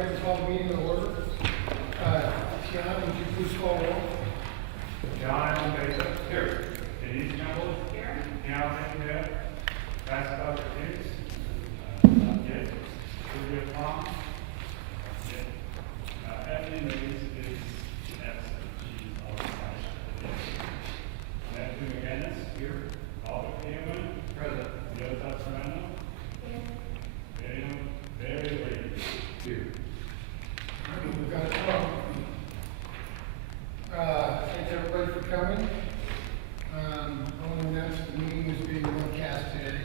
like to call the meeting to order. John, would you please call roll? John Baker. Here. Denise Campbell. Here. Now, here. That's Dr. Hicks. Yes. Sylvia Palm. Yes. Evelyn Mays is absent. She's on site. Matthew McGinnis. Here. Albert Hayward. Present. Yota Serrano. Here. Very late. Here. We've got a problem. Thanks everybody for coming. I want to announce the meeting is being broadcast today.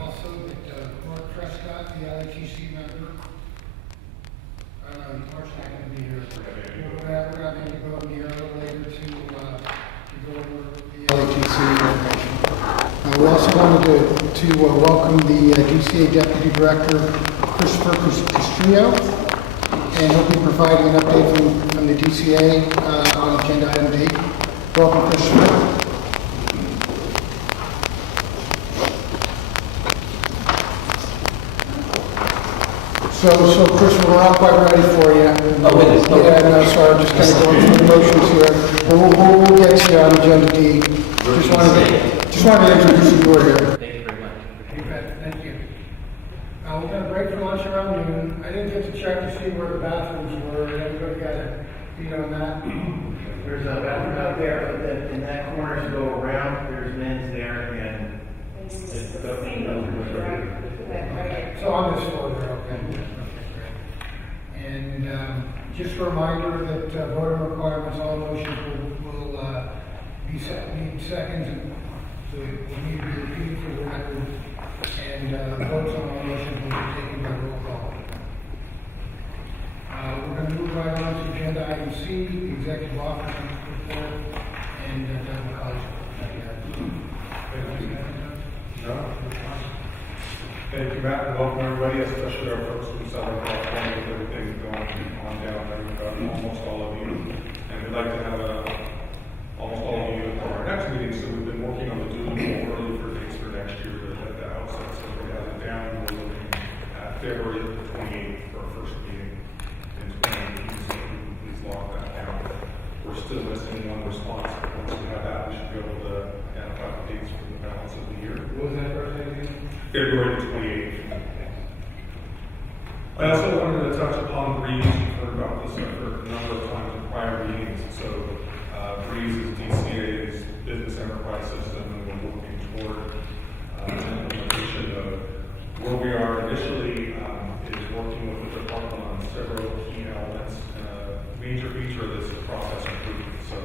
Also, that Mark Prescott, the LATC member, Mark's not going to be here. We're going to go here a little later to go over the LATC. We also wanted to welcome the DCA Deputy Director, Christopher Castrillo, and he'll be providing an update from the DCA on agenda item 8. Welcome, Christopher. So Christopher, we're not quite ready for you. Yeah, no, sorry, just kind of going through the motions here. But we'll get to you on agenda D. Just wanted to introduce you here. Thank you very much. You bet. Thank you. We're going to break for lunch around noon. I didn't get to check to see where the bathrooms were. Everybody got a beat on that? There's a bathroom out there, but in that corner, as you go around, there's men's there, and it's So on this floor there, okay. And just a reminder that voting requirements, all motions will be need seconds, and so will need to be repeated for the record, and votes on all motions will be taken by roll call. We're going to move right on to agenda item C, the executive officer's report, and Doug College. Thank you, Matt, and welcome everybody, especially our folks from Southern California with everything going on down there. We've got almost all of you, and we'd like to have almost all of you for our next meeting. So we've been working on the doodle early for dates for next year, but at the outset, so we have it down. We're looking at February 28th for our first meeting in 2018, so please log that down. We're still missing one response, but once we have that, we should be able to identify the dates for the balance of the year. What was that first thing again? February 28th. I also wanted to touch upon Breeze. You've heard about this effort a number of times in prior meetings. So Breeze is DCA's business enterprise system, and we're working toward implementation of where we are initially is working with the department on several key elements. Major feature of this is process improvement. So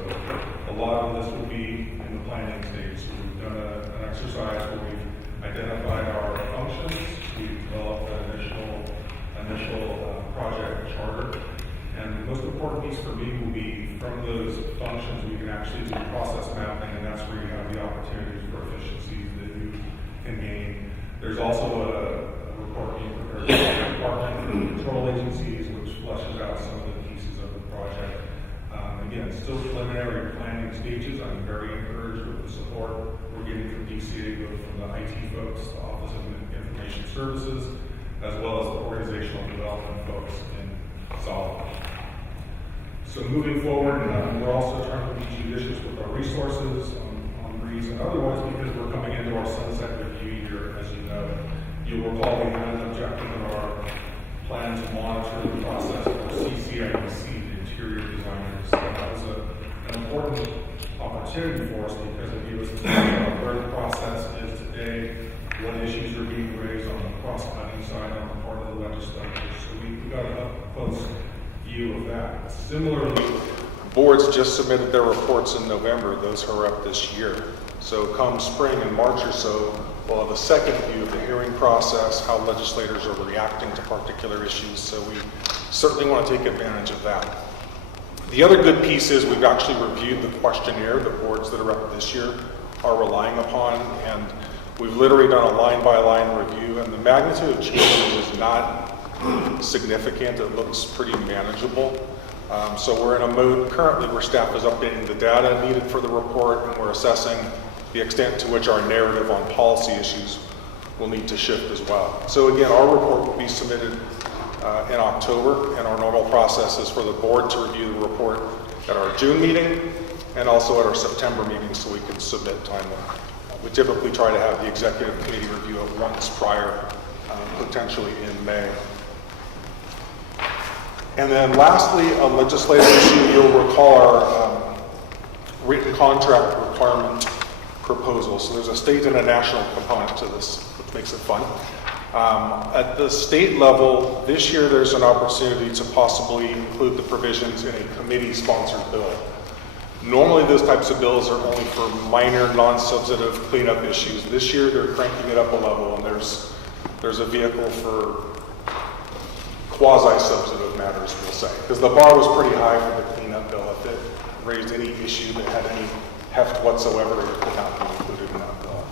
a lot of this will be in the planning stage. So we've done an exercise where we've identified our functions, we've developed an initial project charter, and the most important piece for me will be from those functions we can actually do process mapping, and that's where you have the opportunities for efficiencies that you can gain. There's also a report being prepared by the department and control agencies, which fleshes out some of the pieces of the project. Again, still preliminary planning stages. I'm very encouraged with the support we're getting from DCA, both from the IT folks, the Office of Information Services, as well as the organizational development folks in Solid. So moving forward, we're also trying to be judicious with our resources on Breeze and otherwise, because we're coming into our sunset review year, as you know. You'll recall we had an objective in our plan to monitor the process for CCIBC, the interior designers. That was an important opportunity for us because it gave us a sense of where the process is today, what issues are being raised on the cross-cutting side on the part of the legislature. So we got an up-close view of that. Similarly, boards just submitted their reports in November. Those are up this year. So come spring and March or so, we'll have a second view of the hearing process, how legislators are reacting to particular issues. So we certainly want to take advantage of that. The other good piece is we've actually reviewed the questionnaire the boards that are up this year are relying upon, and we've literally done a line-by-line review, and the magnitude of change is not significant. It looks pretty manageable. So we're in a mode currently where staff is updating the data needed for the report, and we're assessing the extent to which our narrative on policy issues will need to shift as well. So again, our report will be submitted in October, and our normal process is for the board to review the report at our June meeting and also at our September meeting so we can submit timely. We typically try to have the executive committee review it once prior, potentially in May. And then lastly, a legislative issue, you'll recall our written contract requirement proposal. So there's a state and a national component to this, which makes it fun. At the state level, this year there's an opportunity to possibly include the provisions in a committee-sponsored bill. Normally those types of bills are only for minor non-substantive cleanup issues. This year they're cranking it up a level, and there's a vehicle for quasi-substantive matters, we'll say. Because the bar was pretty high for the cleanup bill. If it raised any issue that had any heft whatsoever, it could not be included in that bill.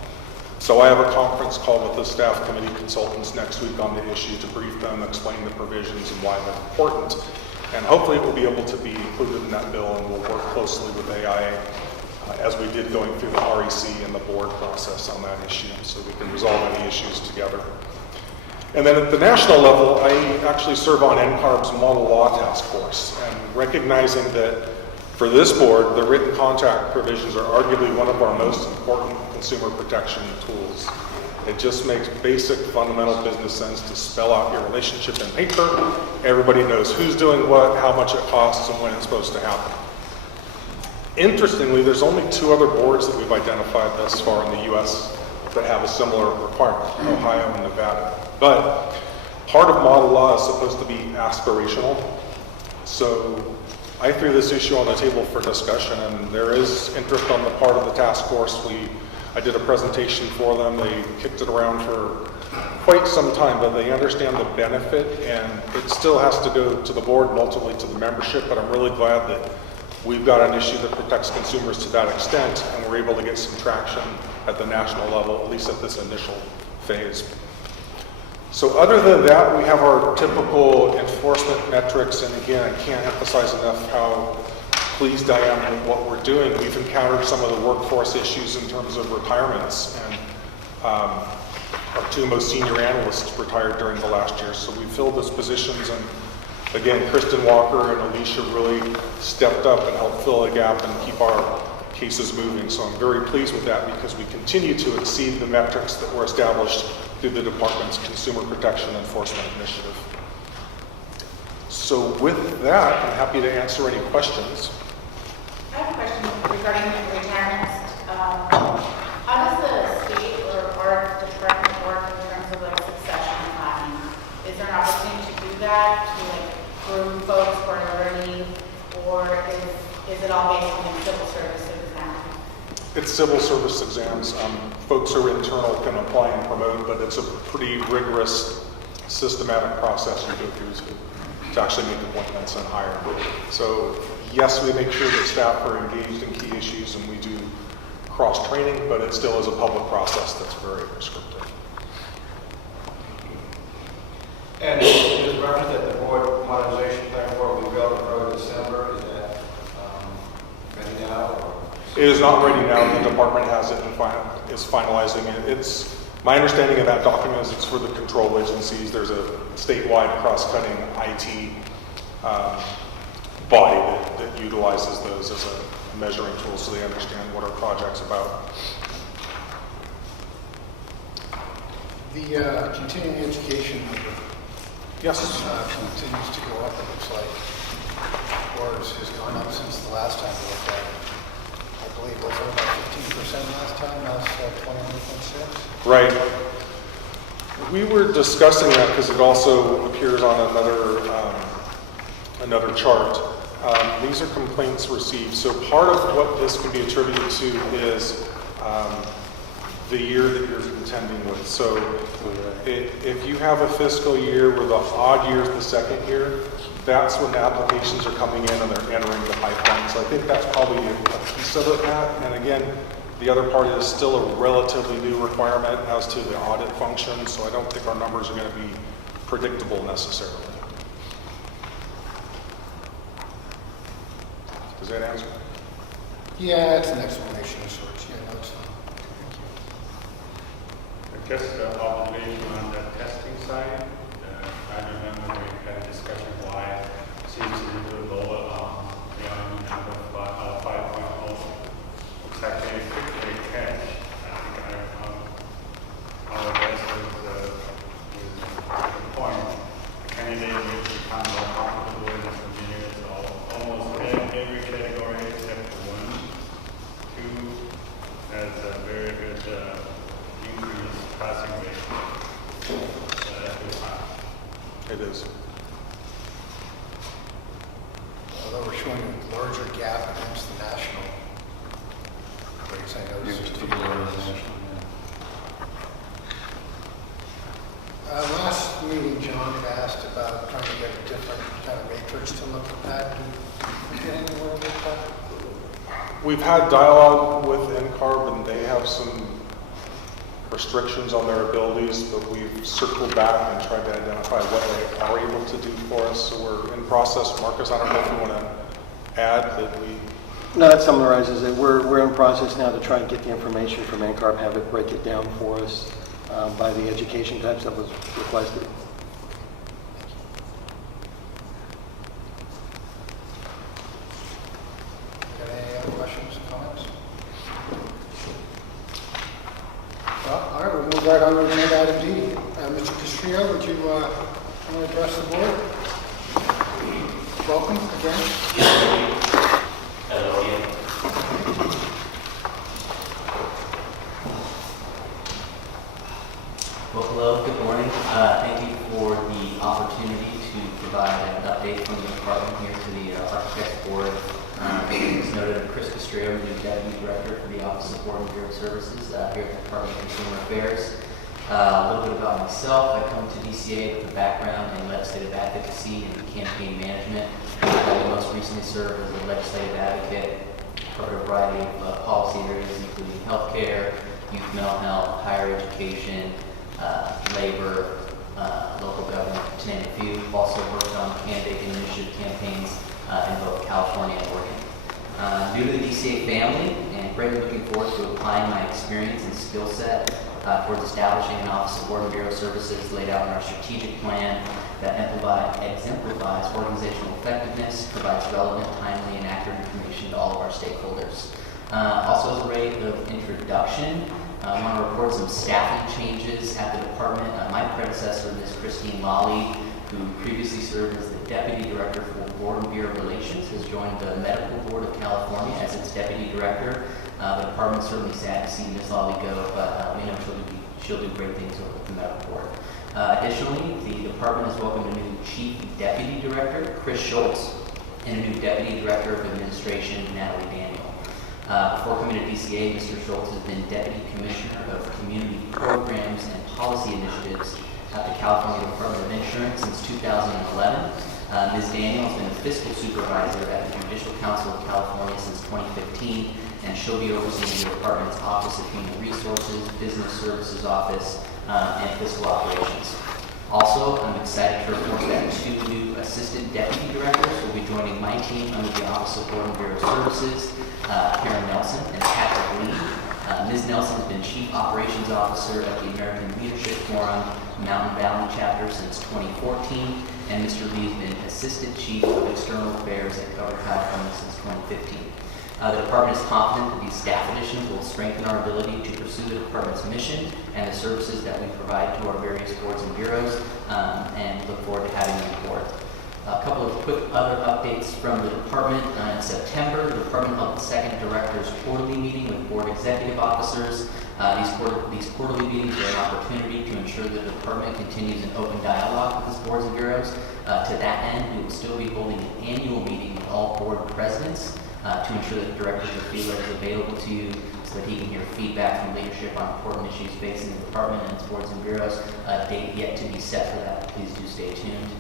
So I have a conference call with the staff committee consultants next week on the issue to brief them, explain the provisions and why they're important. And hopefully it will be able to be included in that bill, and we'll work closely with AIA as we did going through the REC and the board process on that issue, so we can resolve any issues together. And then at the national level, I actually serve on NCARB's Model Law Task Force, and recognizing that for this board, the written contract provisions are arguably one of our most important consumer protection tools. It just makes basic fundamental business sense to spell out your relationship in paper. Everybody knows who's doing what, how much it costs, and when it's supposed to happen. Interestingly, there's only 2 other boards that we've identified thus far in the US that have a similar requirement, Ohio and Nevada. But part of model law is supposed to be aspirational. So I threw this issue on the table for discussion, and there is interest on the part of the task force. I did a presentation for them. They kicked it around for quite some time, but they understand the benefit, and it still has to go to the board and ultimately to the membership. But I'm really glad that we've got an issue that protects consumers to that extent, and we're able to get some traction at the national level, at least at this initial phase. So other than that, we have our typical enforcement metrics, and again, I can't emphasize enough how pleased I am with what we're doing. We've encountered some of the workforce issues in terms of retirements, and our 2 most senior analysts retired during the last year, so we filled those positions, and again, Kristen Walker and Alicia really stepped up and helped fill a gap and keep our cases moving. So I'm very pleased with that because we continue to exceed the metrics that were established through the department's Consumer Protection Enforcement Initiative. So with that, I'm happy to answer any questions. I have a question regarding retirements. How does the state or our department work in terms of like succession planning? Is there an opportunity to do that, to like groom folks who are learning, or is it all based on the civil service exam? It's civil service exams. Folks who are internal can apply and promote, but it's a pretty rigorous, systematic process you go through to actually make appointments and hire. So yes, we make sure that staff are engaged in key issues, and we do cross-training, but it still is a public process that's very prescriptive. And it is referenced that the board modernization plan for will be built in December. Is that ready now? Or? It is not ready now. The department has it and is finalizing it. It's my understanding of that document is it's for the control agencies. There's a statewide cross-cutting IT body that utilizes those as a measuring tool, so they understand what our project's about. The continuing education number Yes. continues to go up, it looks like. Or has gone up since the last time we looked at it. I believe it was about 15% last time, now it's 21.6. Right. We were discussing that because it also appears on another chart. These are complaints received. So part of what this can be attributed to is the year that you're contending with. So if you have a fiscal year where the odd year is the second year, that's when the applications are coming in and they're entering the pipeline. So I think that's probably a piece of it, Matt. And again, the other part is still a relatively new requirement as to the audit function, so I don't think our numbers are going to be predictable necessarily. Does that answer? Yeah, it's an explanation of sorts. Yeah, no, it's fine. Thank you. Just an observation on the testing side. I remember we seems to be a little lower, beyond number 5.0. Looks like they picked a catch. I think our guess was the point. The candidate needs to become more comfortable in this community, so almost every category except for 1, 2 has a very good increase passing rate. So that's good sign. It is. Although we're showing a larger gap against the national rates, I noticed. Last meeting, John had asked about trying to get a different kind of matrix to look at. Do you get anywhere with that? We've had dialogue with NCARB, and they have some restrictions on their abilities, but we've circled back and tried to identify what they are able to do for us. So we're in process. Marcus, I don't know if you want to add that we... No, that summarizes it. We're in process now to try and get the information from NCARB, have it break it down for us by the education types that was requested. Got any other questions, comments? Well, all right, we'll move right on to agenda item D. Mr. Castillo, would you want to address the board? Welcome again. Hello again. Well, hello, good morning. Thank you for the opportunity to provide an update from the department here to the Architects Board. As noted, Chris Castrillo, new Deputy Director for the Office of Board and Bureau Services here at the Department of Consumer Affairs. A little bit about myself. I come to DCA with a background in legislative advocacy and campaign management. I most recently served as a legislative advocate for a variety of policy areas, including healthcare, youth mental health, higher education, labor, local government, to name a few. Also worked on candidate initiative campaigns in both California and Oregon. New to the DCA family, and greatly looking forward to applying my experience and skill set towards establishing an Office of Board and Bureau Services laid out in our strategic plan that exemplifies organizational effectiveness, provides relevant, timely, and accurate information to all of our stakeholders. Also, as a rate of introduction, I want to report some staffing changes at the department. My predecessor, Ms. Christine Lawley, who previously served as the Deputy Director for Board and Bureau Relations, has joined the Medical Board of California as its Deputy Director. The department's certainly sad to see Ms. Lawley go, but we know she'll do great things over at the Medical Board. Additionally, the department has welcomed a new Chief Deputy Director, Chris Schultz, and a new Deputy Director of Administration, Natalie Daniel. Before coming to DCA, Mr. Schultz has been Deputy Commissioner of Community Programs and Policy Initiatives at the California Department of Insurance since 2011. Ms. Daniel has been the Fiscal Supervisor at the Judicial Council of California since 2015, and she'll be overseeing the department's Office of Human Resources, Business Services Office, and Fiscal Operations. Also, I'm excited to report that 2 new Assistant Deputy Directors will be joining my team under the Office of Board and Bureau Services, Karen Nelson and Patrick Lee. Ms. Nelson has been Chief Operations Officer at the American Leadership Forum Mountain Valley Chapter since 2014, and Mr. Lee has been Assistant Chief of External Affairs at Cover California since 2015. The department is confident that these staff additions will strengthen our ability to pursue the department's mission and the services that we provide to our various boards and bureaus, and look forward to having you on board. A couple of quick other updates from the department. In September, the department held the second Director's Quarterly Meeting with Board Executive Officers. These quarterly meetings are an opportunity to ensure the department continues an open dialogue with its boards and bureaus. To that end, we will still be holding an annual meeting with all board presidents to ensure that the Director of Field is available to you so that he can hear feedback from leadership on important issues facing the department and its boards and bureaus. Date yet to be set for that. Please do stay tuned.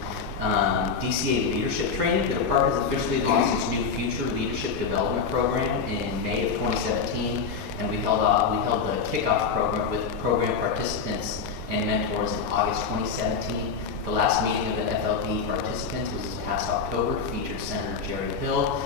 DCA Leadership Training. The department has officially launched its new Future Leadership Development Program in May of 2017, and we held the kickoff program with program participants and mentors in August 2017. The last meeting of the FLD participants was this past October, featured Senator Jerry Hill.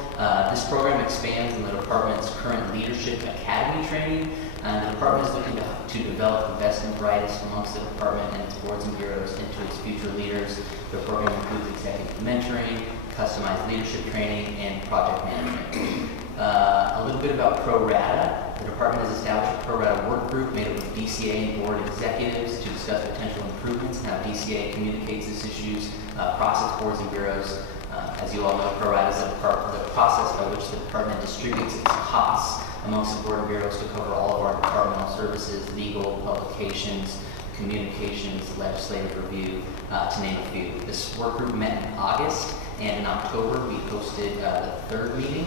This program expands on the department's current Leadership Academy training And the department is looking to develop the best and brightest amongst the department and its boards and bureaus into its future leaders. The program includes executive mentoring, customized leadership training, and project management. A little bit about Pro Rata. The department has established a Pro Rata work group made up of DCA and board executives to discuss potential improvements and how DCA communicates these issues across its boards and bureaus. As you all know, Pro Rata is the process by which the department distributes its costs amongst the board and bureaus to cover all of our departmental services, legal, publications, communications, legislative review, to name a few. This work group met in August, and in October we hosted the third meeting.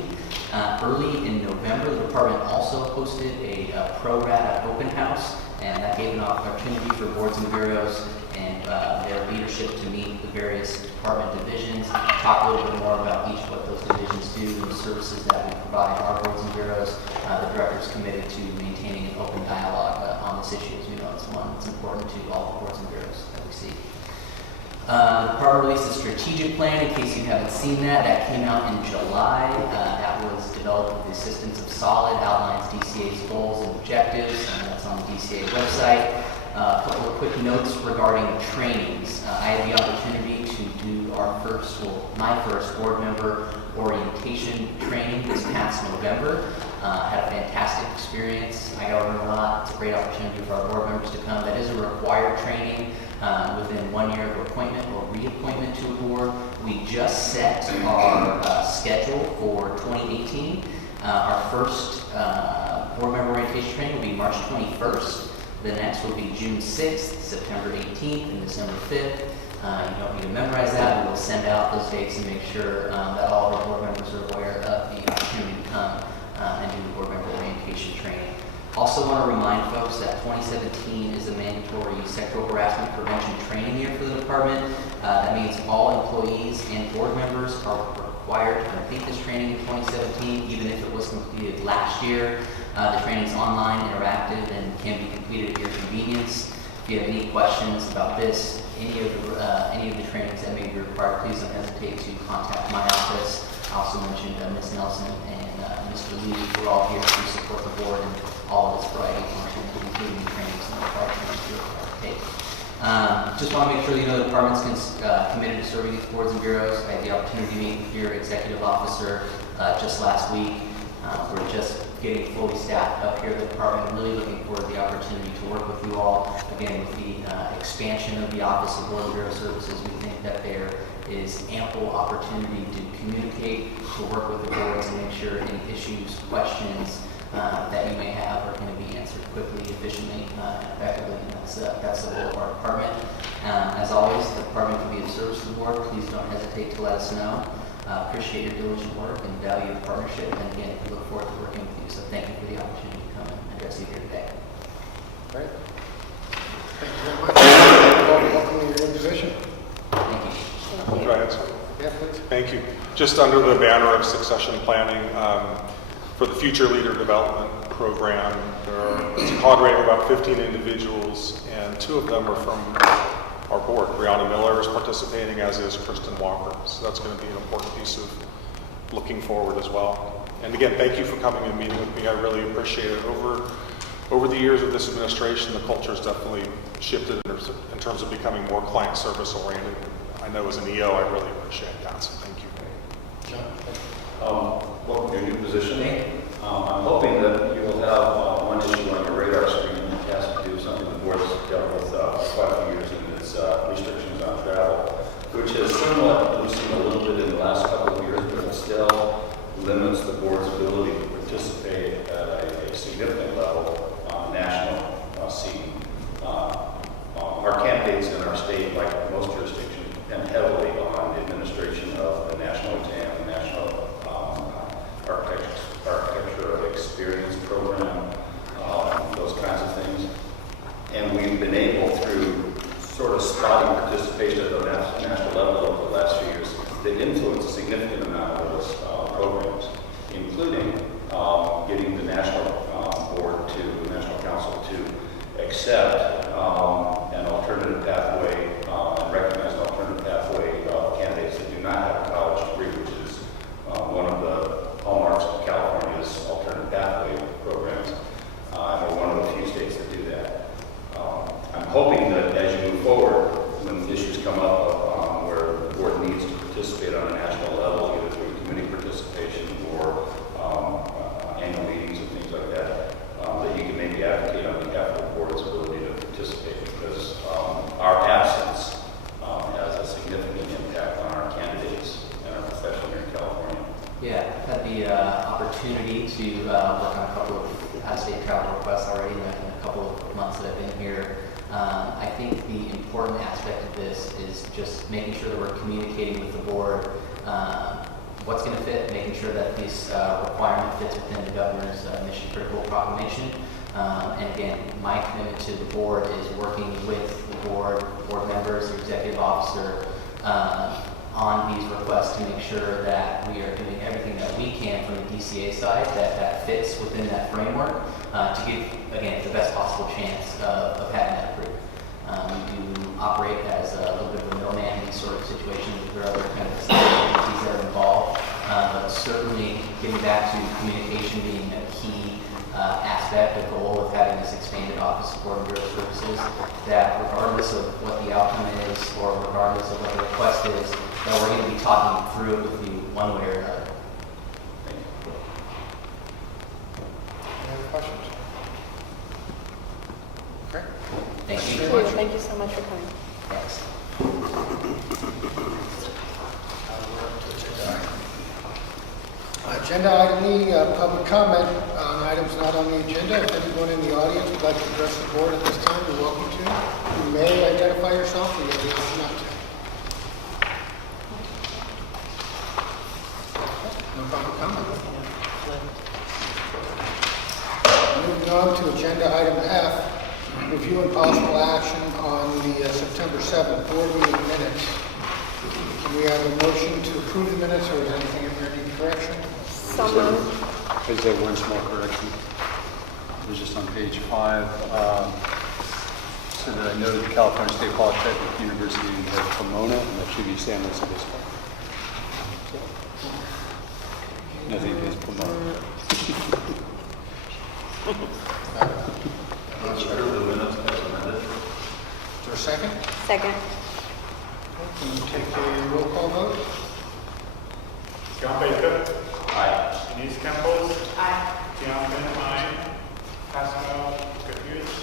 Early in November, the department also hosted a Pro Rata open house, and that gave an opportunity for boards and bureaus and their leadership to meet the various department divisions, talk a little bit more about each what those divisions do and the services that we provide our boards and bureaus. The director is committed to maintaining an open dialogue on this issue, as we know it's one that's important to all the boards and bureaus that we see. The department released a strategic plan, in case you haven't seen that. That came out in July. That was developed with the assistance of Solid, outlines DCA's goals and objectives, and that's on the DCA website. A couple of quick notes regarding trainings. I had the opportunity to do my first board member orientation training this past November. Had a fantastic experience. I got to learn a lot. It's a great opportunity for our board members to come. That is a required training within 1 year of appointment or reappointment to a board. We just set our schedule for 2018. Our first board member orientation training will be March 21st. The next will be June 6th, September 18th, and December 5th. You don't need to memorize that, but we'll send out those dates and make sure that all of our board members are aware of the opportunity to come and do the board member orientation training. Also want to remind folks that 2017 is a mandatory sexual harassment prevention training year for the department. That means all employees and board members are required to complete this training in 2017, even if it was completed last year. The training is online, interactive, and can be completed at your convenience. If you have any questions about this, any of the trainings that may be required, please don't hesitate to contact my office. I also mentioned Ms. Nelson and Mr. Lee, who are all here to support the board and all of its variety of functions, including the trainings and the required trainings you're required to take. Just want to make sure you know the department's committed to serving these boards and bureaus. I had the opportunity to meet with your executive officer just last week. We're just getting fully staffed up here at the department. I'm really looking forward to the opportunity to work with you all. Again, with the expansion of the Office of Board and Bureau Services, we think that there is ample opportunity to communicate, to work with the boards and make sure any issues, questions that you may have are going to be answered quickly, efficiently, and effectively. And that's the goal of our department. As always, the department can be of service to the board. Please don't hesitate to let us know. Appreciate your diligent work and value the partnership. And again, we look forward to working with you. So thank you for the opportunity to come and address you here today. Great. Thank you very much. Welcome to your new position. Thank you. Right. Yeah, please. Thank you. Just under the banner of succession planning, for the Future Leader Development Program, it's a cadre of about 15 individuals, and 2 of them are from our board. Brianna Miller is participating, as is Kristen Walker. So that's going to be an important piece of looking forward as well. And again, thank you for coming and meeting with me. I really appreciate it. Over the years of this administration, the culture has definitely shifted in terms of becoming more client service oriented. I know as an EO, I really appreciate that. So thank you. Welcome to your new position. I'm hoping that you will have one issue on your radar screen that has to do something the board's dealt with quite a few years, and it's restrictions on travel, which has somewhat loosened a little bit in the last couple of years, but it still limits the board's ability to participate at a significant level on national scene. Our candidates in our state, like most jurisdictions, depend heavily on the administration of the national exam, the national architecture of experience program, those kinds of things. And we've been able, through sort of spotty participation at the national level over the last few years, to influence a significant amount of those programs, including getting the national board to, the national council to accept an alternative pathway and recognize an alternative pathway of candidates that do not have a college degree, which is one of the hallmarks of California's alternative pathway programs. And we're one of opportunity to work on a couple of out-of-state travel requests already in a couple of months that I've been here. I think the important aspect of this is just making sure that we're communicating with the board what's going to fit, making sure that this requirement fits within the governor's mission critical proclamation. And again, my commitment to the board is working with the board members, the executive officer, on these requests to make sure that we are doing everything that we can from the DCA side that fits within that framework to give, again, the best possible chance of having that approved. We do operate as a little bit of a middleman in these sort of situations. There are other kind of entities that are involved, but certainly getting back to communication being a key aspect, the goal of having this expanded Office of Board and Bureau Services, that regardless of what the outcome is or regardless of what the request is, that we're going to be talking through it with you one way or another. Any other questions? Okay. Thank you. Very much. Thank you so much for coming. Thanks. Agenda item E, public comment on items not on the agenda. If anyone in the audience would like to address the board at this time, you're welcome to. You may identify yourself, or you have the option not to. No public comment. Moving on to agenda item F, review and possible action on the September 7th board meeting minutes. Can we have a motion to approve the minutes, or is anything in there need correction? So moved. Is there one small correction? It was just on page 5. So that I noted the California State Polytechnic University has Pomona, and that should be San Luis Obispo. Nothing is Pomona. Approve the minutes as amended. Is there a second? Second. Can you take a roll call vote? John Baker. Aye. Denise Campos. Aye. John Ben, aye. Pascal Gutierrez.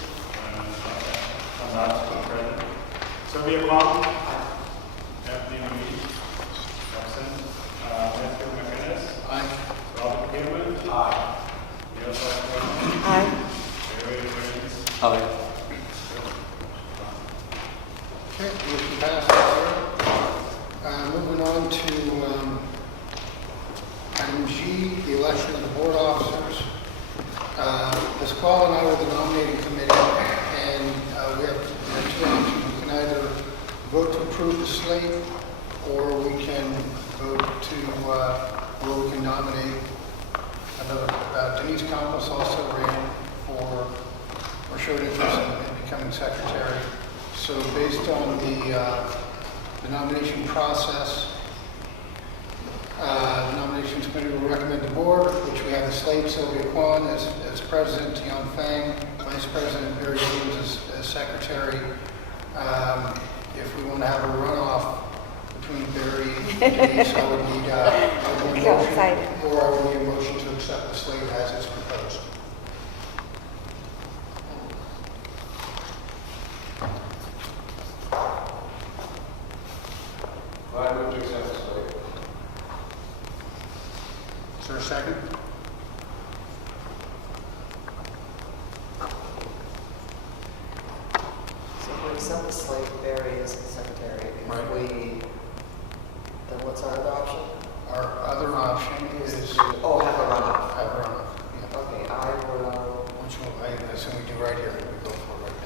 I'm not present. Sylvia Long. Anthony Marie. Absent. Matthew McInnes. Aye. Robert Gilman. Aye. Yourself, Aye. Barry Burns. Aye. Okay, motion passes. Moving on to item G, the election of the board officers. Pasquale and I were the nominating committee, and we have two options. We can either vote to approve the slate, or we can vote to, or we can nominate another. Denise Campos also ran for, or showed interest in becoming secretary. So based on the nomination process, the nominations committee will recommend the board, which we have the slate, Sylvia Kwan as president, Tian Fang, vice president, Barry Williams as secretary. If we want to have a runoff between Barry and Denise, I would need a So motion, excited. or I would need a motion to accept the slate as is proposed. I move to accept the slate. Is there a second? So if we accept the slate, Barry is the secretary. Right. If we, then what's our other option? Our other option is Oh, have a runoff. have a runoff. Yeah. Okay, I will, Which one, I assume we do right here, we go for right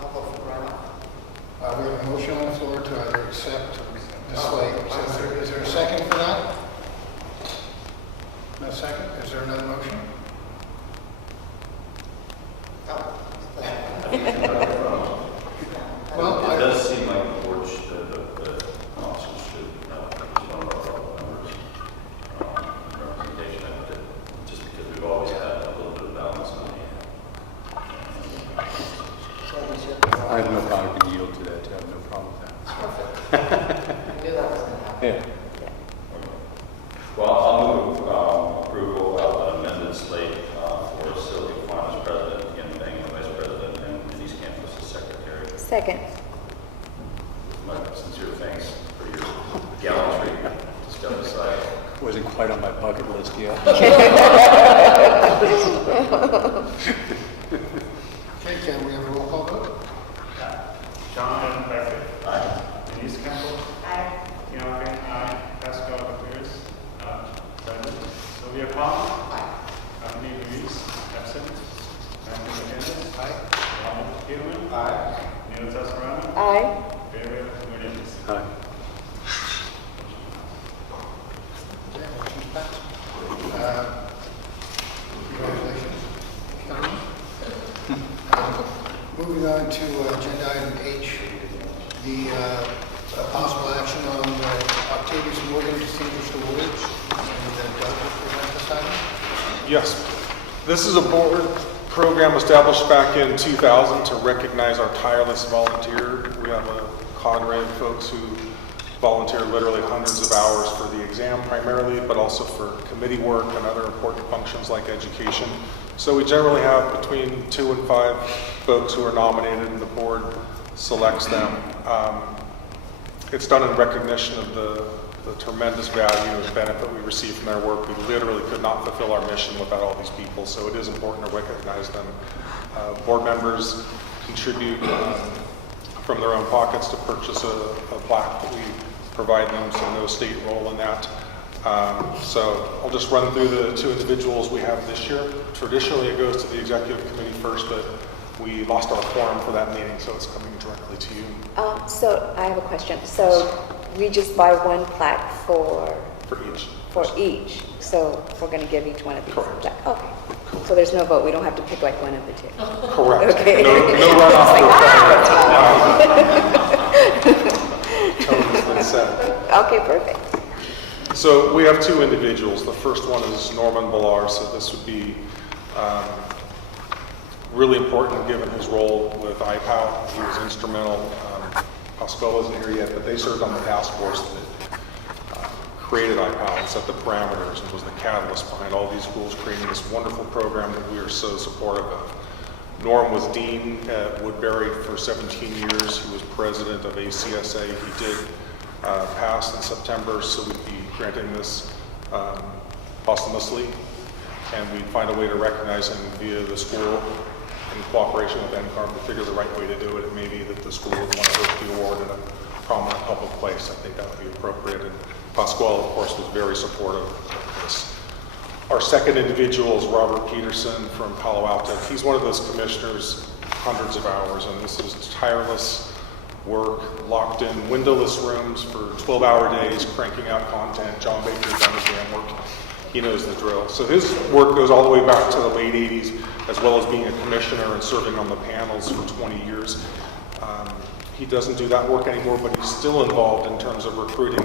I'll vote for runoff. now. We have a motion on the floor to either accept the slate. So is there a second for that? No second? Is there another motion? Oh. Well, It does seem like the board should, the officers should, as one of our fellow members, representation of it, just because we've always had a little bit of balance on the So we should. I have no problem, I can yield to that, too. I have no problem with that. Perfect. I knew that was going to happen. Yeah. Well, I'll move approval of an amended slate for Sylvia Kwan as president, Ian Bang as vice president, and Denise Campos as secretary. Second. My sincere thanks for your gallantry to step aside. Wasn't quite on my bucket list yet. Okay, can we have a roll call vote? John Beckett. Aye. Denise Campbell. Aye. Bianca, aye. Pascal Gutierrez. Present. Sylvia Palm. Aye. Anthony Luis, absent. Matthew McGinnis. Aye. Robert Keelan. Aye. Neil Tesserano. Aye. Barry Williams. Aye. Okay, motion passed. Congratulations. Tom. Moving on to agenda item H, the possible action on Octavius Morgan Distinguished Awards. And Doug will present this item. Yes. This is a board program established back in 2000 to recognize our tireless volunteer. We have a cadre of folks who volunteer literally hundreds of hours for the exam primarily, but also for committee work and other important functions like education. So we generally have between 2 and 5 folks who are nominated, and the board selects them. It's done in recognition of the tremendous value and benefit we receive from their work. We literally could not fulfill our mission without all these people, so it is important to recognize them. Board members contribute from their own pockets to purchase a plaque that we provide them, so no state role in that. So I'll just run through the 2 individuals we have this year. Traditionally, it goes to the executive committee first, but we lost our quorum for that meeting, so it's coming directly to you. So I have a question. So we just buy one plaque for each. So we're going to give each one of these. Correct. Plaque. Okay. So there's no vote. We don't have to pick like one of the 2. Correct. Okay. No runoff Like, for Tone's been set. okay, perfect. So we have 2 individuals. The first one is Norman Ballar, so this would be really important given his role with IPOW. He was instrumental. Pascal isn't here yet, but they served on the task force that created IPOW and set the parameters and was the catalyst behind all these schools creating this wonderful program that we are so supportive of. Norm was dean at Woodbury for 17 years. He was president of ACSA. He did pass in September, so we'd be granting this posthumously, and we'd find a way to recognize him via the school in cooperation with NCARB to figure the right way to do it. It may be that the school would want to host the award in a prominent public place. I think that would be appropriate, and Pasquale, of course, was very supportive of this. Our second individual is Robert Peterson from Palo Alto. He's one of those commissioners, hundreds of hours, and this is tireless work, locked in windowless rooms for 12-hour days, cranking out content. John Baker's done his damn work. He knows the drill. So his work goes all the way back to the late 80s, as well as being a commissioner and serving on the panels for 20 years. He doesn't do that work anymore, but he's still involved in terms of recruiting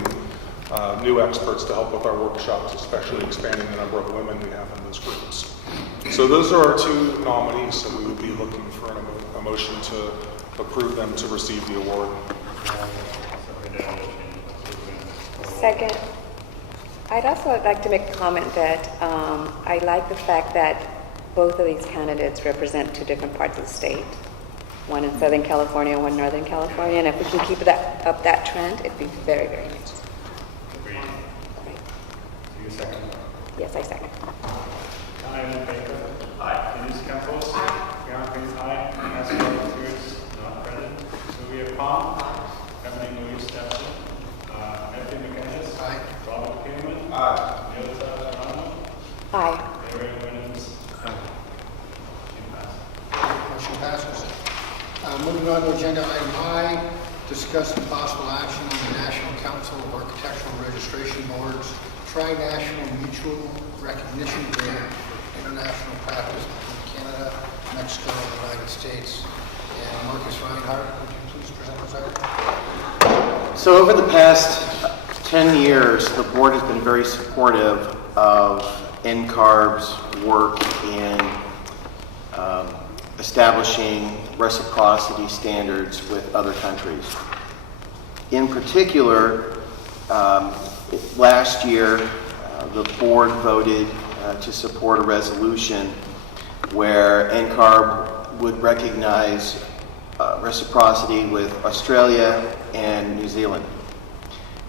new experts to help with our workshops, especially expanding the number of women we have in those groups. So those are our 2 nominees, so we would be looking for a motion to approve them to receive the award. Second. I'd also like to make a comment that I like the fact that both of these candidates represent 2 different parts of the state. One in Southern California, one in Northern California, and if we can keep up that trend, it'd be very, very nice. Agreed. Right. So you second? Yes, I second. Diane Baker. Aye. Denise Campbell. Aye. Bianca, aye. Pascal Gutierrez, not present. Sylvia Palm. Aye. Emily Louise Stepson. Matthew McGinnis. Aye. Robert Keelan. Aye. Neil Tesserano. Aye. Barry Williams. Motion passes. Moving on to agenda item I, discuss the possible action on the National Council of Architectural Registration Boards Tri-National Mutual Recognition Agreement for international practice between Canada, Mexico, and the United States. And Marcus Reinhardt, would you please present this item? So over the past 10 years, the board has been very supportive of NCARB's work in establishing reciprocity standards with other countries. In particular, last year, the board voted to support a resolution where NCARB would recognize reciprocity with Australia and New Zealand.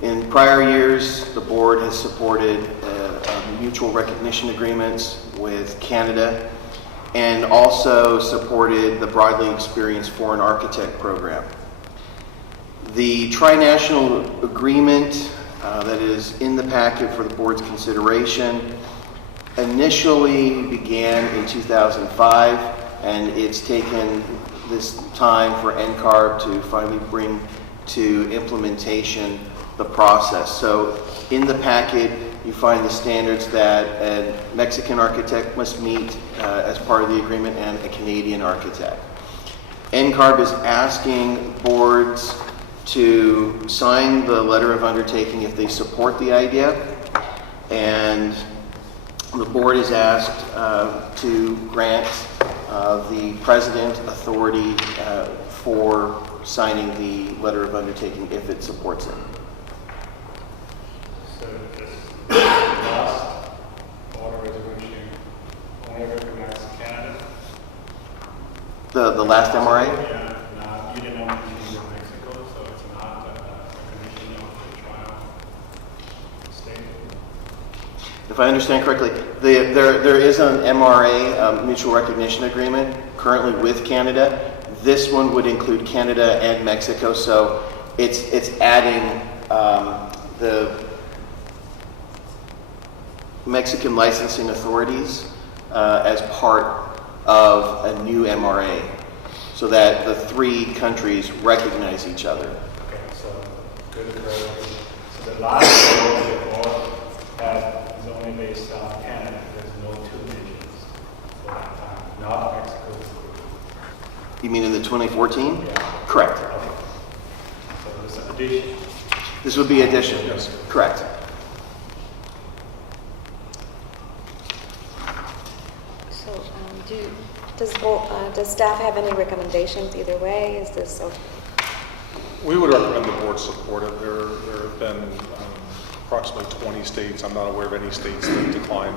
In prior years, the board has supported mutual recognition agreements with Canada and also supported the broadly experienced foreign architect program. The trinational agreement that is in the packet for the board's consideration initially began in 2005, and it's taken this time for NCARB to finally bring to implementation the process. So in the packet, you find the standards that a Mexican architect must meet as part of the agreement and a Canadian architect. NCARB is asking boards to sign the letter of undertaking if they support the idea, and the board is asked to grant the president authority for signing the letter of undertaking if it supports it. So this last order resolution only recognizes Canada? The last MRA? Yeah, no, you didn't mention Mexico, so it's not a recognition of the trial state. If I understand correctly, there is an MRA, mutual recognition agreement, currently with Canada. This one would include Canada and Mexico, so it's adding the Mexican licensing authorities as part of a new MRA, so that the three countries recognize each other. Okay, so good clarity. So the last order report that is only based on Canada. There's no two nations for that time, not Mexico. You mean in the 2014? Yeah. Correct. Okay. So there's an addition. This would be addition. Yes. Correct. So, does staff have any recommendations either way? Is this okay? We would recommend the board support it. There have been approximately 20 states. I'm not aware of any states that declined,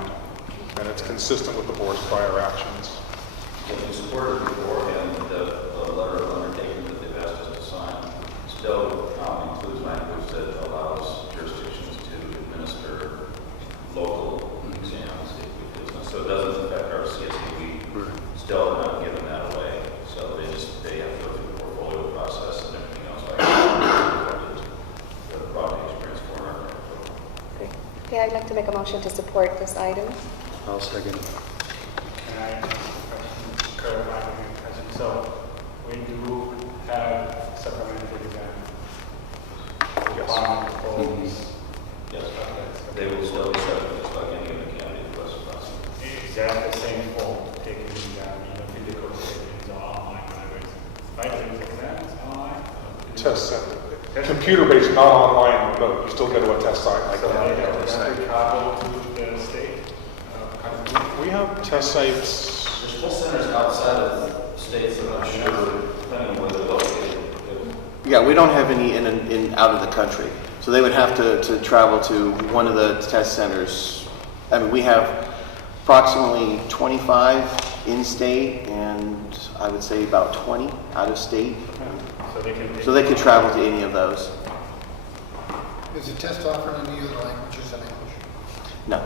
and it's consistent with the board's prior actions. If you supported beforehand, the letter of undertaking that they've asked us to sign still includes language that allows jurisdictions to administer local exams if we business. So it doesn't affect our CSE. We still have not given that away. So they have to go through the portfolio process and everything else like that. The broad experience for our program. Okay. Okay, I'd like to make a motion to support this item. I'll second. Can I ask a question, clarify my question? So we do have supplementary exam requirement for these. Yes. They will still be subject just like any other candidate for us process. Is that the same form, taking physical exams or online, right? These exams online? Test center. Computer-based, not online, but you still go to a test site like So they that. have to travel to the state? We have test sites. There's still centers outside of states that I'm sure, depending on where they're located. Yeah, we don't have any in out of the country. So they would have to travel to one of the test centers. I mean, we have approximately 25 in-state and I would say about 20 out-of-state. So they could travel to any of those. Is the test offered in any other languages than English? No.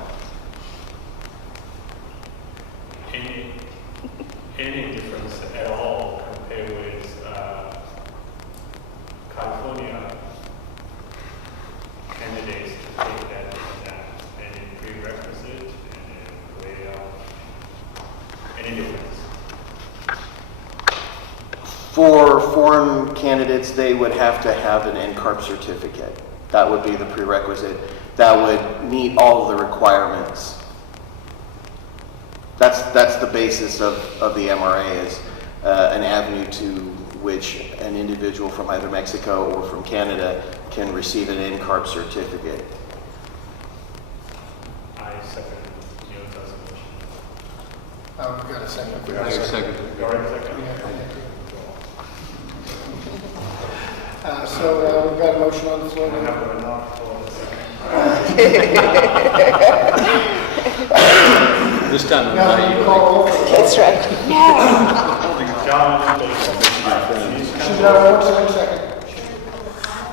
Any difference at all compared with California candidates to take that exam? Any prerequisite, any difference? For foreign candidates, they would have to have an NCARB certificate. That would be the prerequisite. That would meet all of the requirements. That's the basis of the MRA, is an avenue to which an individual from either Mexico or from Canada can receive an NCARB certificate. I second Neil's resolution. We got a second. We have a second. You already second? So we've got a motion on the floor. I have enough for the second. This time, I'm Now, not you call roll. That's right. John, She's got a second.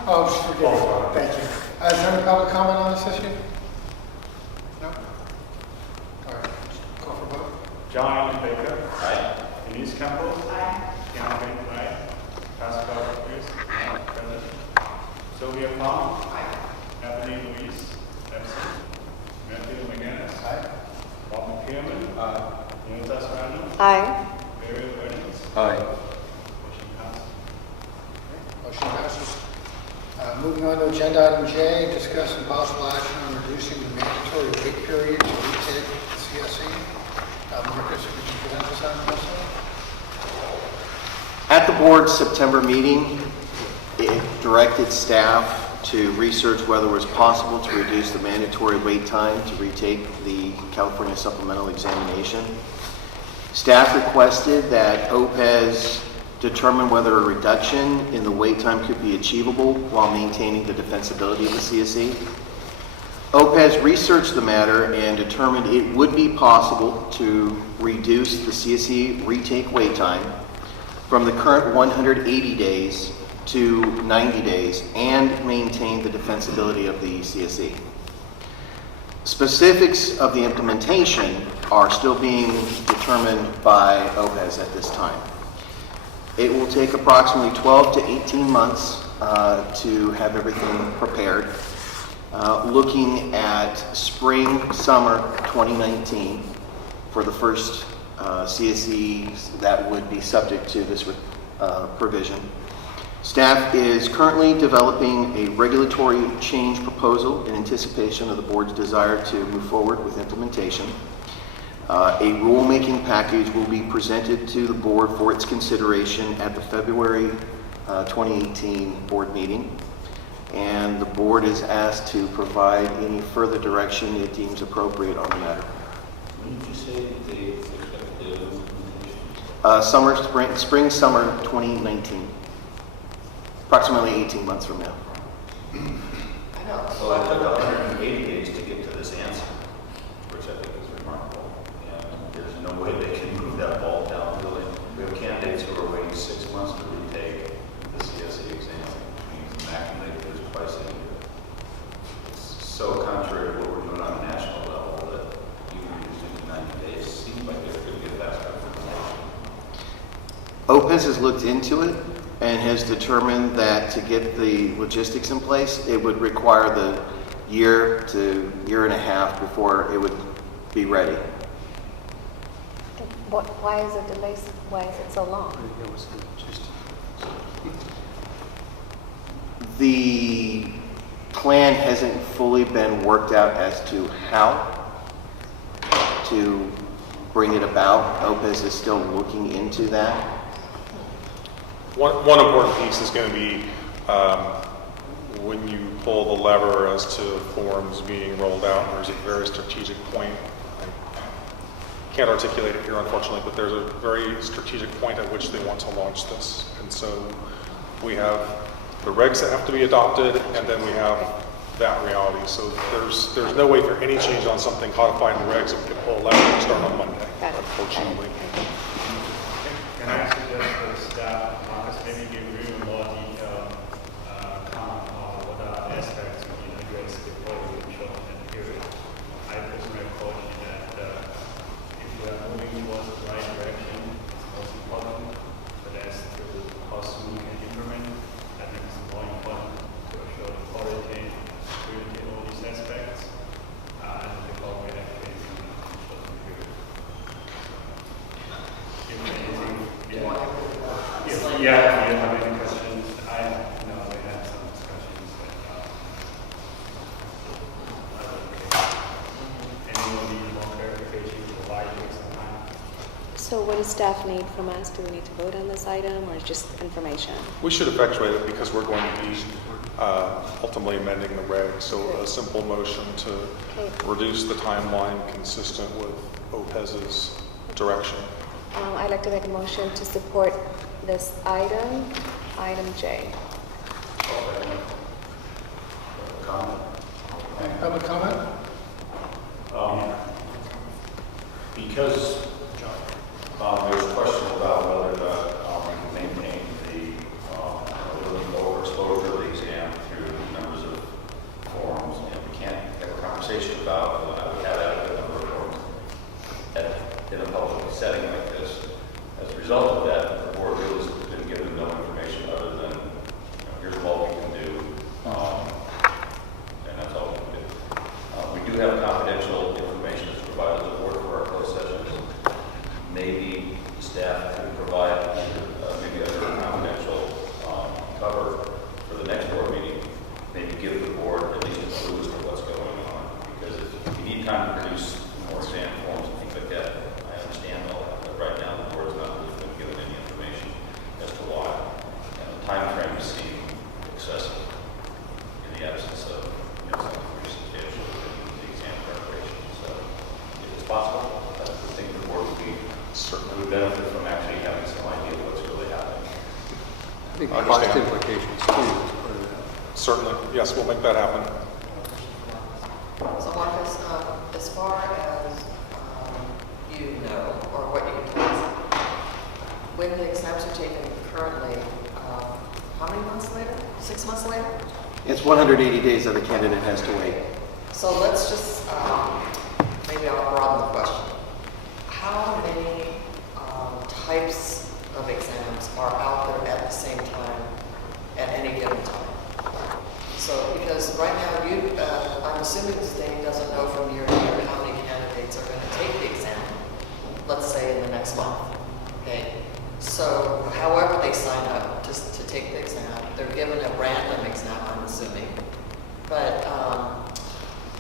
Oh, she's forgetting. Thank you. Is there any public comment on this issue? No? All right, call for vote. John Baker. Aye. Denise Campbell. Aye. Calvin, aye. Pascal Chris. Present. Sylvia Palm. Aye. Anthony Luis. Absent. Matthew McGinnis. Aye. Bob McKeown. Anita Serrano. Aye. Barry Reynolds. Aye. Motion passed. Motion passes. Moving on to agenda item J, discuss some possible action on reducing the mandatory wait period to retake the CSE. Marcus, would you present this item also? At the board's September meeting, it directed staff to research whether it was possible to reduce the mandatory wait time to retake the California supplemental examination. Staff requested that OPES determine whether a reduction in the wait time could be achievable while maintaining the defensibility of the CSE. OPES researched the matter and determined it would be possible to reduce the CSE retake wait time from the current 180 days to 90 days and maintain the defensibility of the CSE. Specifics of the implementation are still being determined by OPES at this time. It will take approximately 12 to 18 months to have everything prepared. Looking at spring, summer 2019 for the first CSEs that would be subject to this provision. Staff is currently developing a regulatory change proposal in anticipation of the board's desire to move forward with implementation. A rulemaking package will be presented to the board for its consideration at the February 2018 board meeting. And the board is asked to provide any further direction it deems appropriate on the matter. When did you say they expect to do implementation? Spring, summer 2019. Approximately 18 months from now. I know. So it took 180 days to get to this answer, which I think is remarkable. And there's no way they can move that ball down, really. We have candidates who are waiting 6 months to retake the CSE exam, which means maximally there's twice a year. It's so contrary to what we're doing on a national level that even reducing to 90 days seems like there could be a faster implementation. OPES has looked into it and has determined that to get the logistics in place, it would require the year to year and a half before it would be ready. Why is it delayed? Why is it so long? The plan hasn't fully been worked out as to how to bring it about. OPES is still looking into that. One important piece is going to be when you pull the lever as to forms being rolled out. There's a very strategic point. I can't articulate it here, unfortunately, but there's a very strategic point at which they want to launch this. And so we have the regs that have to be adopted, and then we have that reality. So there's no way for any change on something codified in the regs that we can pull a lever and start on Monday, Got it. unfortunately. Can I suggest that staff, Marcus, maybe give you a more detailed comment on what are aspects we need to address before we shorten that period? I personally approach that if we are moving towards the right direction, it's most important, but as to how soon we can implement, I think it's more important to assure the quality, security, all these aspects, and before we actually implement in a shortened period. If anything, yeah, if you have any questions, I know we had some discussions that anyone need more clarification, why it takes some time? So what does staff need from us? Do we need to vote on this item or just information? We should effectuate it because we're going to be ultimately amending the regs. So a simple motion to reduce the timeline consistent with OPES's direction. I'd like to make a motion to support this item J. Comment? Any public comment? Because there's questions about whether we can maintain the overexposure of the exam through numbers of in a public setting like this. As a result of that, the board really has been given no information other than, here's what we can do, and that's all we can do. We do have confidential information that's provided to the board for our closed sessions. Maybe staff could provide maybe under confidential cover for the next board meeting, maybe give the board at least a clue as to what's going on. Because if you need time to produce more exam forms and things like that, I understand all that. But right now, the board's not really been given any information as to why. And the time frames seem excessive in the absence of something pretty substantial in the exam preparation. So if it's possible, I think the board would be certainly would benefit from actually having some idea of what's really happening. I think I cost understand. implications too. Certainly, yes, we'll make that happen. So Marcus, as far as you know, or what you can tell us, when the exams are taken currently, how many months later? 6 months later? It's 180 days that the candidate has to wait. So let's just, maybe I'll broaden the question. How many types of exams are out there at the same time at any given time? So, because right now, I'm assuming the state doesn't know from year to year how many candidates are going to take the exam, let's say in the next month, okay? So, however they sign up to take the exam, they're given a random exam, I'm assuming. But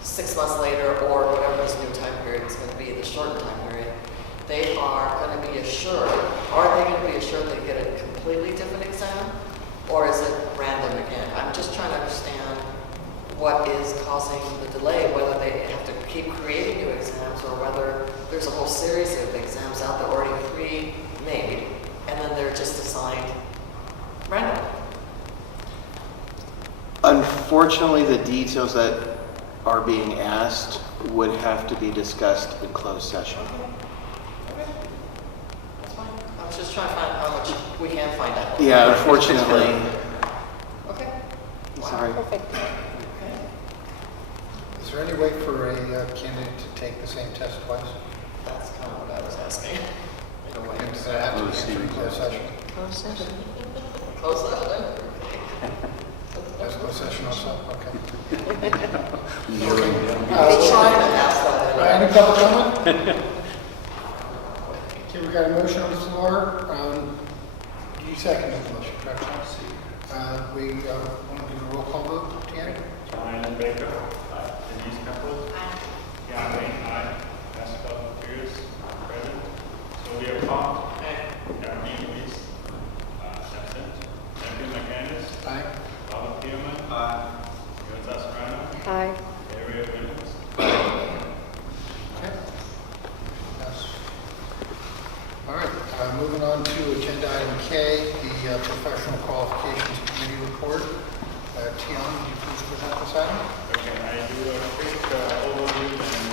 6 months later, or whatever this new time period is going to be, the shortened time period, they are going to be assured, are they going to be assured they get a completely different exam? Or is it random again? I'm just trying to understand what is causing the delay, whether they have to keep creating new exams or whether there's a whole series of exams out there already pre-made and then they're just assigned randomly. Unfortunately, the details that are being asked would have to be discussed in closed session. Okay. That's fine. I was just trying to find out how much we can find out. Yeah, unfortunately. Okay. Sorry. Perfect. Okay. Is there any way for a candidate to take the same test twice? That's kind of what I was asking. In a way. And does that have to be answered in closed session? Closed session. Closed session. That's closed session also? Okay. They trying to ask that. Any public comment? Okay, we got a motion on the floor. You seconded the motion, correct? We want to do a roll call vote, Tiana? Ryan Baker. Denise Campbell. John Wayne. Jessica Pierce. Present. Sylvia Clark. Darlene Weiss. Absent. Matthew McCandless. Aye. Robert Pearman. Yota Serrano. Aye. Ariel Williams. Okay. Yes. All right, moving on to agenda item K, the professional qualifications committee report. Tiana, would you please present this item? Okay, I do a quick overview and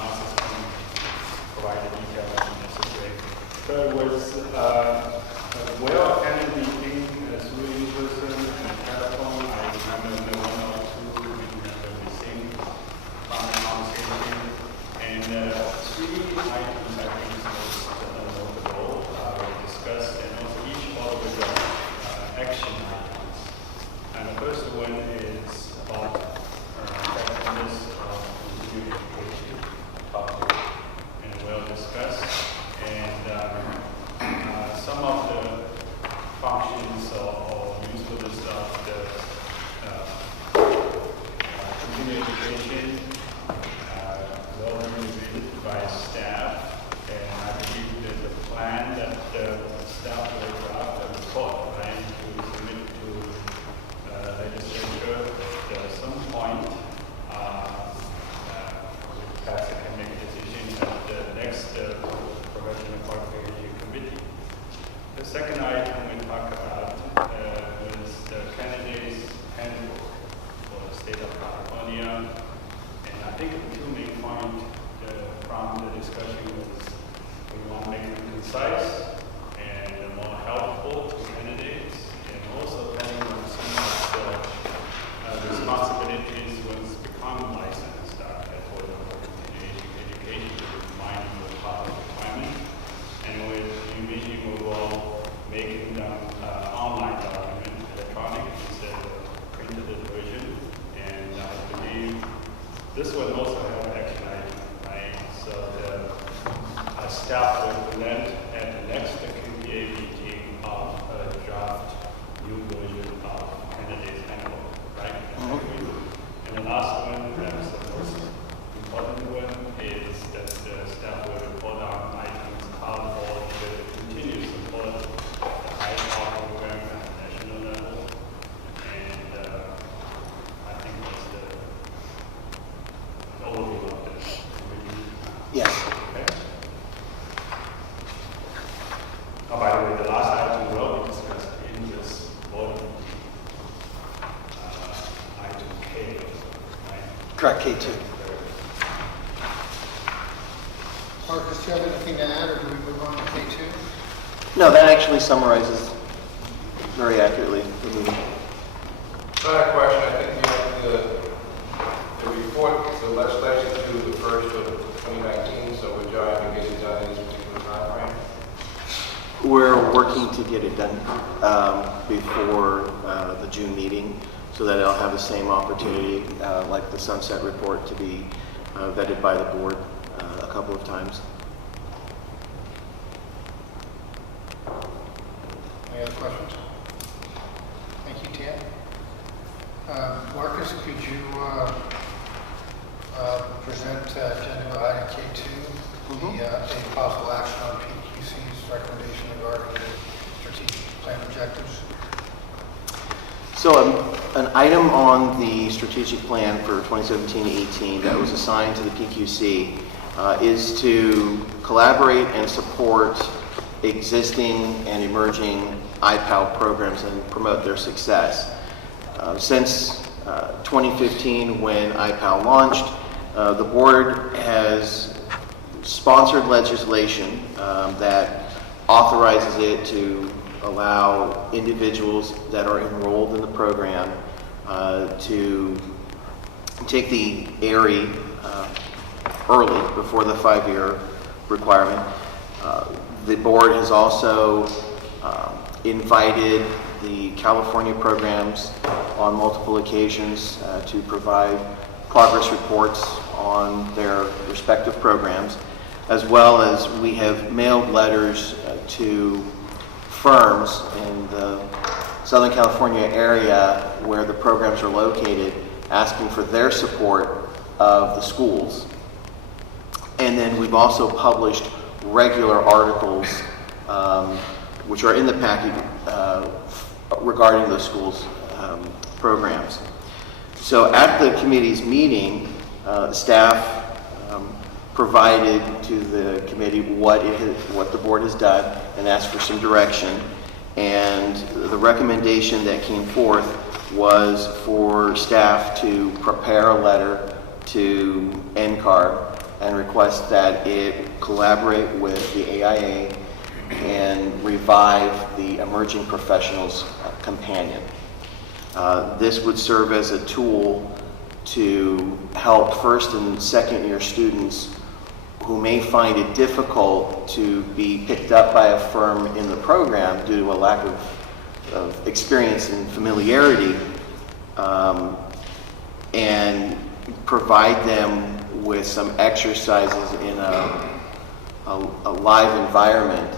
Marcus can provide the details as necessary. So it was a well-attended meeting, Sue Peterson and telephone. I remember the one or two, we remember the same conversation. And three items I think was notable, we discussed, and also each one with action items. And the first one is about effectiveness of continuing education topic, and well discussed. And some of the functions or usefulness of the continuing education well reviewed by staff, and I believe there's a plan that the staff will draft a report plan to submit to legislature at some point. Perhaps I can make a decision at the next professional qualification committee. The second item we talked about was the candidates handbook for the state of California. And I think the two main points from the discussion was we want to make it concise and more helpful to candidates, and also telling them some of the responsibilities once become licensed for the continuing education, to remind them of the staff will present at the next QBA meeting of a draft new version of candidates handbook, right? And the last one, that's the most important one, is that the staff will report on items how board will continue to support the IPAL program at the national level. And I think that's the overview of this. Yes. Okay. Oh, by the way, the last item will be discussed in this voting. Item K, right? Correct, K2. Marcus, do you have anything to add, or do we move on to K2? No, that actually summarizes very accurately the meeting. Not a question, I think you have the report, the legislation due the first of 2019, so we're trying to get it done in this particular timeframe. We're working to get it done before the June meeting so that it'll have the same opportunity like the sunset report to be vetted by the board a couple of times. Any other questions? Thank you, Ted. Marcus, could you present agenda item K2, a possible action on PQC's recommendation regarding the strategic plan objectives? So an item on the strategic plan for 2017-18 that was assigned to the PQC is to collaborate and support existing and emerging IPAL programs and promote their success. Since 2015, when IPAL launched, the board has sponsored legislation that authorizes it to allow individuals that are enrolled in the program to take the ARI early, before the 5-year requirement. The board has also invited the California programs on multiple occasions to provide progress reports on their respective programs, as well as we have mailed letters to firms in the Southern California area where the programs are located, asking for their support of the schools. And then we've also published regular articles, which are in the packet regarding the schools' programs. So at the committee's meeting, staff provided to the committee what the board has done and asked for some direction. And the recommendation that came forth was for staff to prepare a letter to NCARB and request that it collaborate with the AIA and revive the Emerging Professionals Companion. This would serve as a tool to help first and second year students who may find it difficult to be picked up by a firm in the program due to a lack of experience and familiarity, and provide them with some exercises in a live environment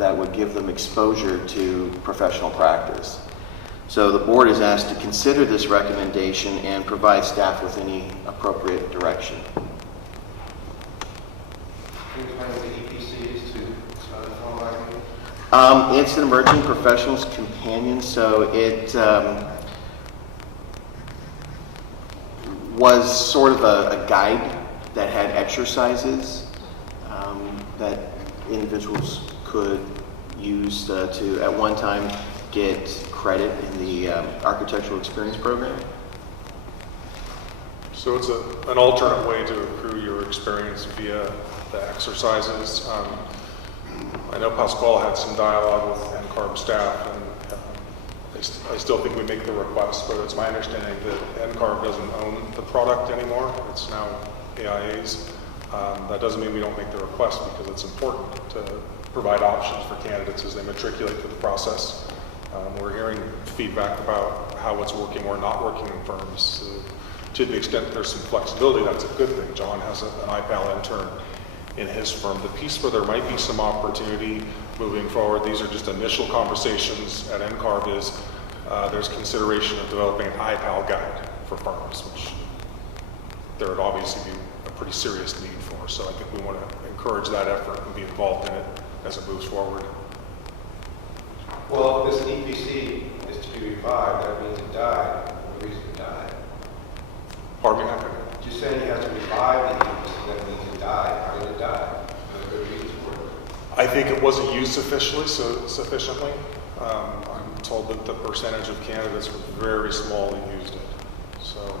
that would give them exposure to professional practice. So the board is asked to consider this recommendation and provide staff with any appropriate direction. Can you explain what the EPC is to It's an Emerging Professionals Companion, so it was sort of a guide that had exercises that individuals could use to, at one time, get credit in the Architectural Experience Program. So it's an alternate way to accrue your experience via the exercises. I know Pascal had some dialogue with NCARB staff, and I still think we make the request, but it's my understanding that NCARB doesn't own the product anymore. It's now AIA's. That doesn't mean we don't make the request, because it's important to provide options for candidates as they matriculate through the process. We're hearing feedback about how it's working or not working in firms. To the extent there's some flexibility, that's a good thing. John has an IPAL intern in his firm. The piece where there might be some opportunity moving forward, these are just initial conversations at NCARB, is there's consideration of developing an IPAL guide for firms, which there would obviously be a pretty serious need for. So I think we want to encourage that effort and be involved in it as it moves forward. Well, if this EPC is to be revived, that means it died. The reason it died. Pardon me? Just saying you have to revive the EPC, that means it died. How did it die? What are the good reasons for it? I think it wasn't used sufficiently. I'm told that the percentage of candidates was very small that used it. So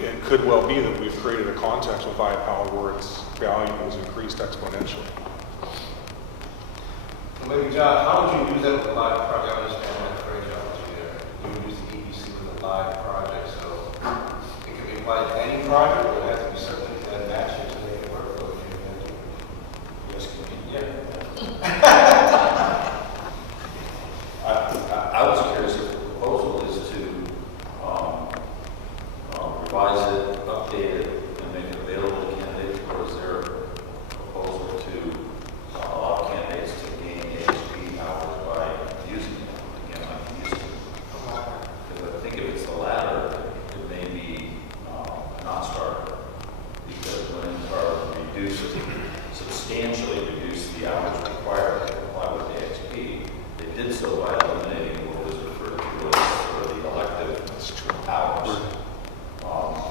it could well be that we've created a context with iPower where its value has increased exponentially. Well, maybe, John, how would you use that with a live project? I understand that phraseology there. You would use the EPC with a live project, so it could be applied to any project, or it has to be something that matches the workflow you're going to do. Yes, Yeah. I was curious if the proposal is to revise it, update it, and make it available to candidates, or is there a proposal to allow candidates to gain ASP hours by using it? Again, like using it. Because I think if it's the latter, it may be a non-starter. Because when NCARB substantially reduced the hours required to comply with the ASP, they did so by eliminating what was referred to as sort of the elective hours.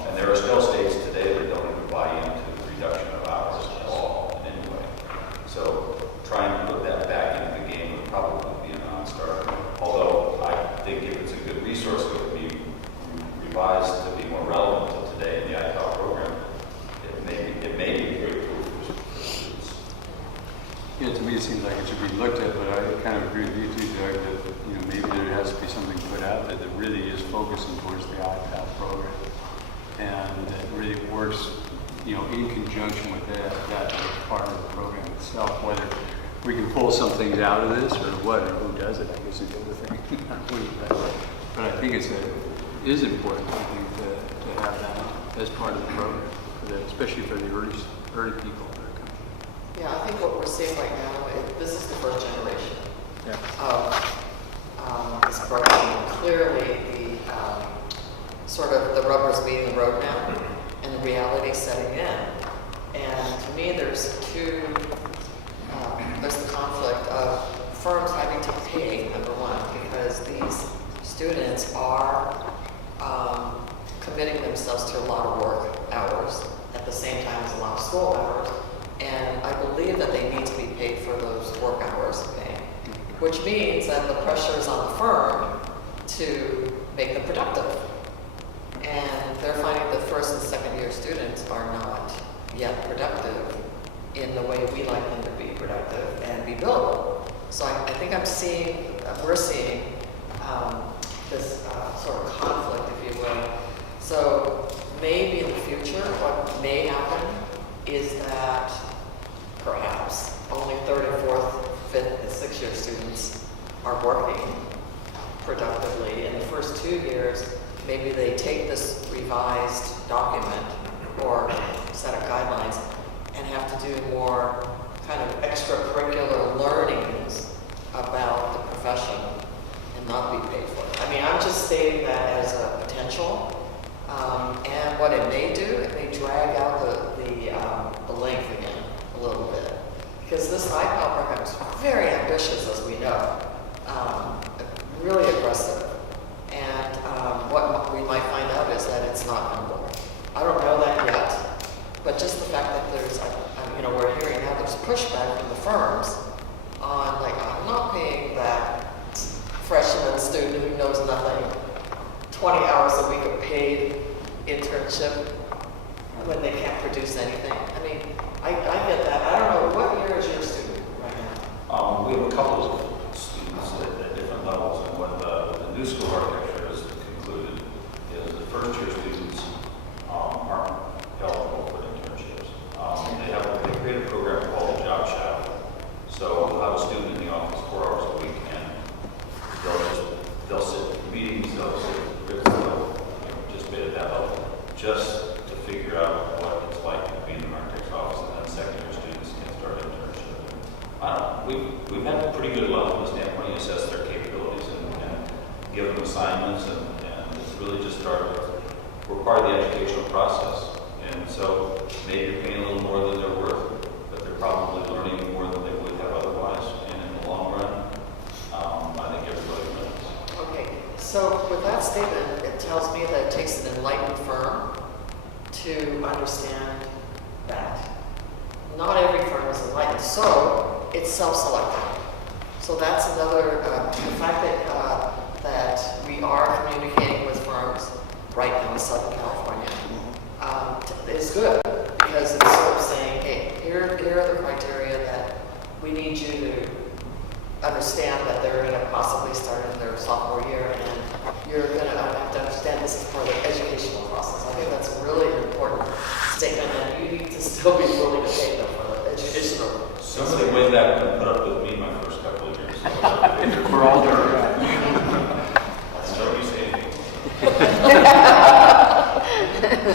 And there are still states today that don't even buy into the reduction of hours at all in any way. So trying to put that back into the game would probably be a non-starter. Although I think if it's a good resource, it would be revised to be more relevant to today in the ITAL program. It may be a great tool for students. Yeah, to me, it seems like it should be looked at, but I kind of agree with you too, Doug, that, maybe there has to be something put out there that really is focusing towards the IPAL program. And that really works, in conjunction with that part of the program itself. Whether we can pull some things out of this or what, or who does it, I guess is the other thing. But I think it is important, I think, to have that as part of the program, especially for the early people that are coming. Yeah, I think what we're seeing right now, this is the first generation of this program. Clearly, sort of the rubber's meeting the road now, and the reality setting in. And to me, there's the conflict of firms having to pay, number one, because these students are committing themselves to a lot of work hours at the same time as a lot of school hours. And I believe that they need to be paid for those work hours, which means that the pressure is on the firm to make them productive. And they're finding that first and second year students are not yet productive in the way we like them to be productive and be billable. So I think we're seeing this sort of conflict, if you will. So maybe in the future, what may happen is that perhaps only third and fourth, fifth, and sixth year students are working productively. In the first 2 years, maybe they take this revised document or set of guidelines and have to do more kind of extracurricular learnings about the profession and not be paid for it. I mean, I'm just stating that as a potential. And what it may do, it may drag out the length again a little bit. Because this IPAL program is very ambitious, as we know, really aggressive. And what we might find out is that it's not going to work. I don't know that yet, but just the fact that there's, we're hearing now there's pushback from the firms on, like, I'm not paying that freshman student who knows nothing 20 hours a week of paid internship when they can't produce anything. I mean, I get that. I don't know, what year is your student right now? We have a couple of students at different levels, and what the new school architecture has concluded is the first year students aren't eligible for internships. They create a program called Job Shadow. So they'll have a student in the office 4 hours a week, and they'll sit in meetings, they'll sit, just be at that level, just to figure out what it's like to be assignments, and it's really just we're part of the educational process. And so maybe you're paying a little more than they're worth, but they're probably learning more than they would have otherwise. And in the long run, I think everybody wins. Okay, so with that statement, it tells me that it takes an enlightened firm to understand that. Not every firm is enlightened, so it's self-selecting. So that's another, the fact that we are communicating with firms right now in Southern California is good, because it's sort of saying, hey, here are the criteria that we need you to understand that they're going to possibly start in their sophomore year, and you're going to have to understand this is part of the educational process. I think that's really an important statement, and you need to still be willing to pay them for the educational. Somebody way back and put up with me my first couple of years. We're all there. That's what you say.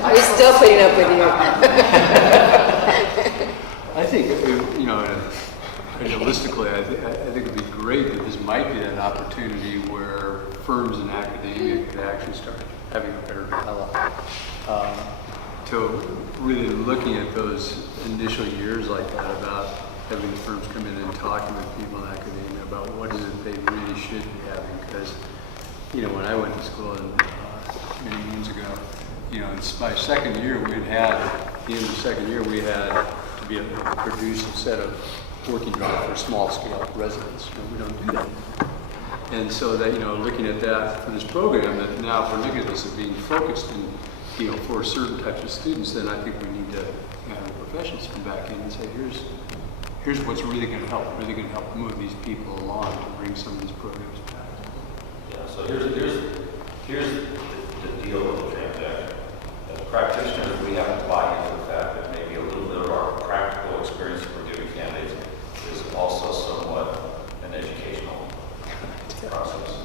We're still putting up with you. I think, realistically, I think it would be great that this might be an opportunity where firms in academia could actually start having a better dialogue. To really looking at those initial years like that, about having the firms come in and talking with people in academia about what is it they really should be having. Because, when I went to school many moons ago, by second year at the end of the second year, we had to be able to produce a set of working drawings for small scale residents. We don't do that. And so that, looking at that for this program, that now if we're looking at this as being focused and, for certain types of students, then I think we need to have the professionals come back in and say, here's what's really going to help move these people along to bring some of these programs back. Yeah, so here's the deal with the transaction. As practitioners, we have to buy into the fact that maybe a little bit of our practical experience that we're giving candidates is also somewhat an educational process.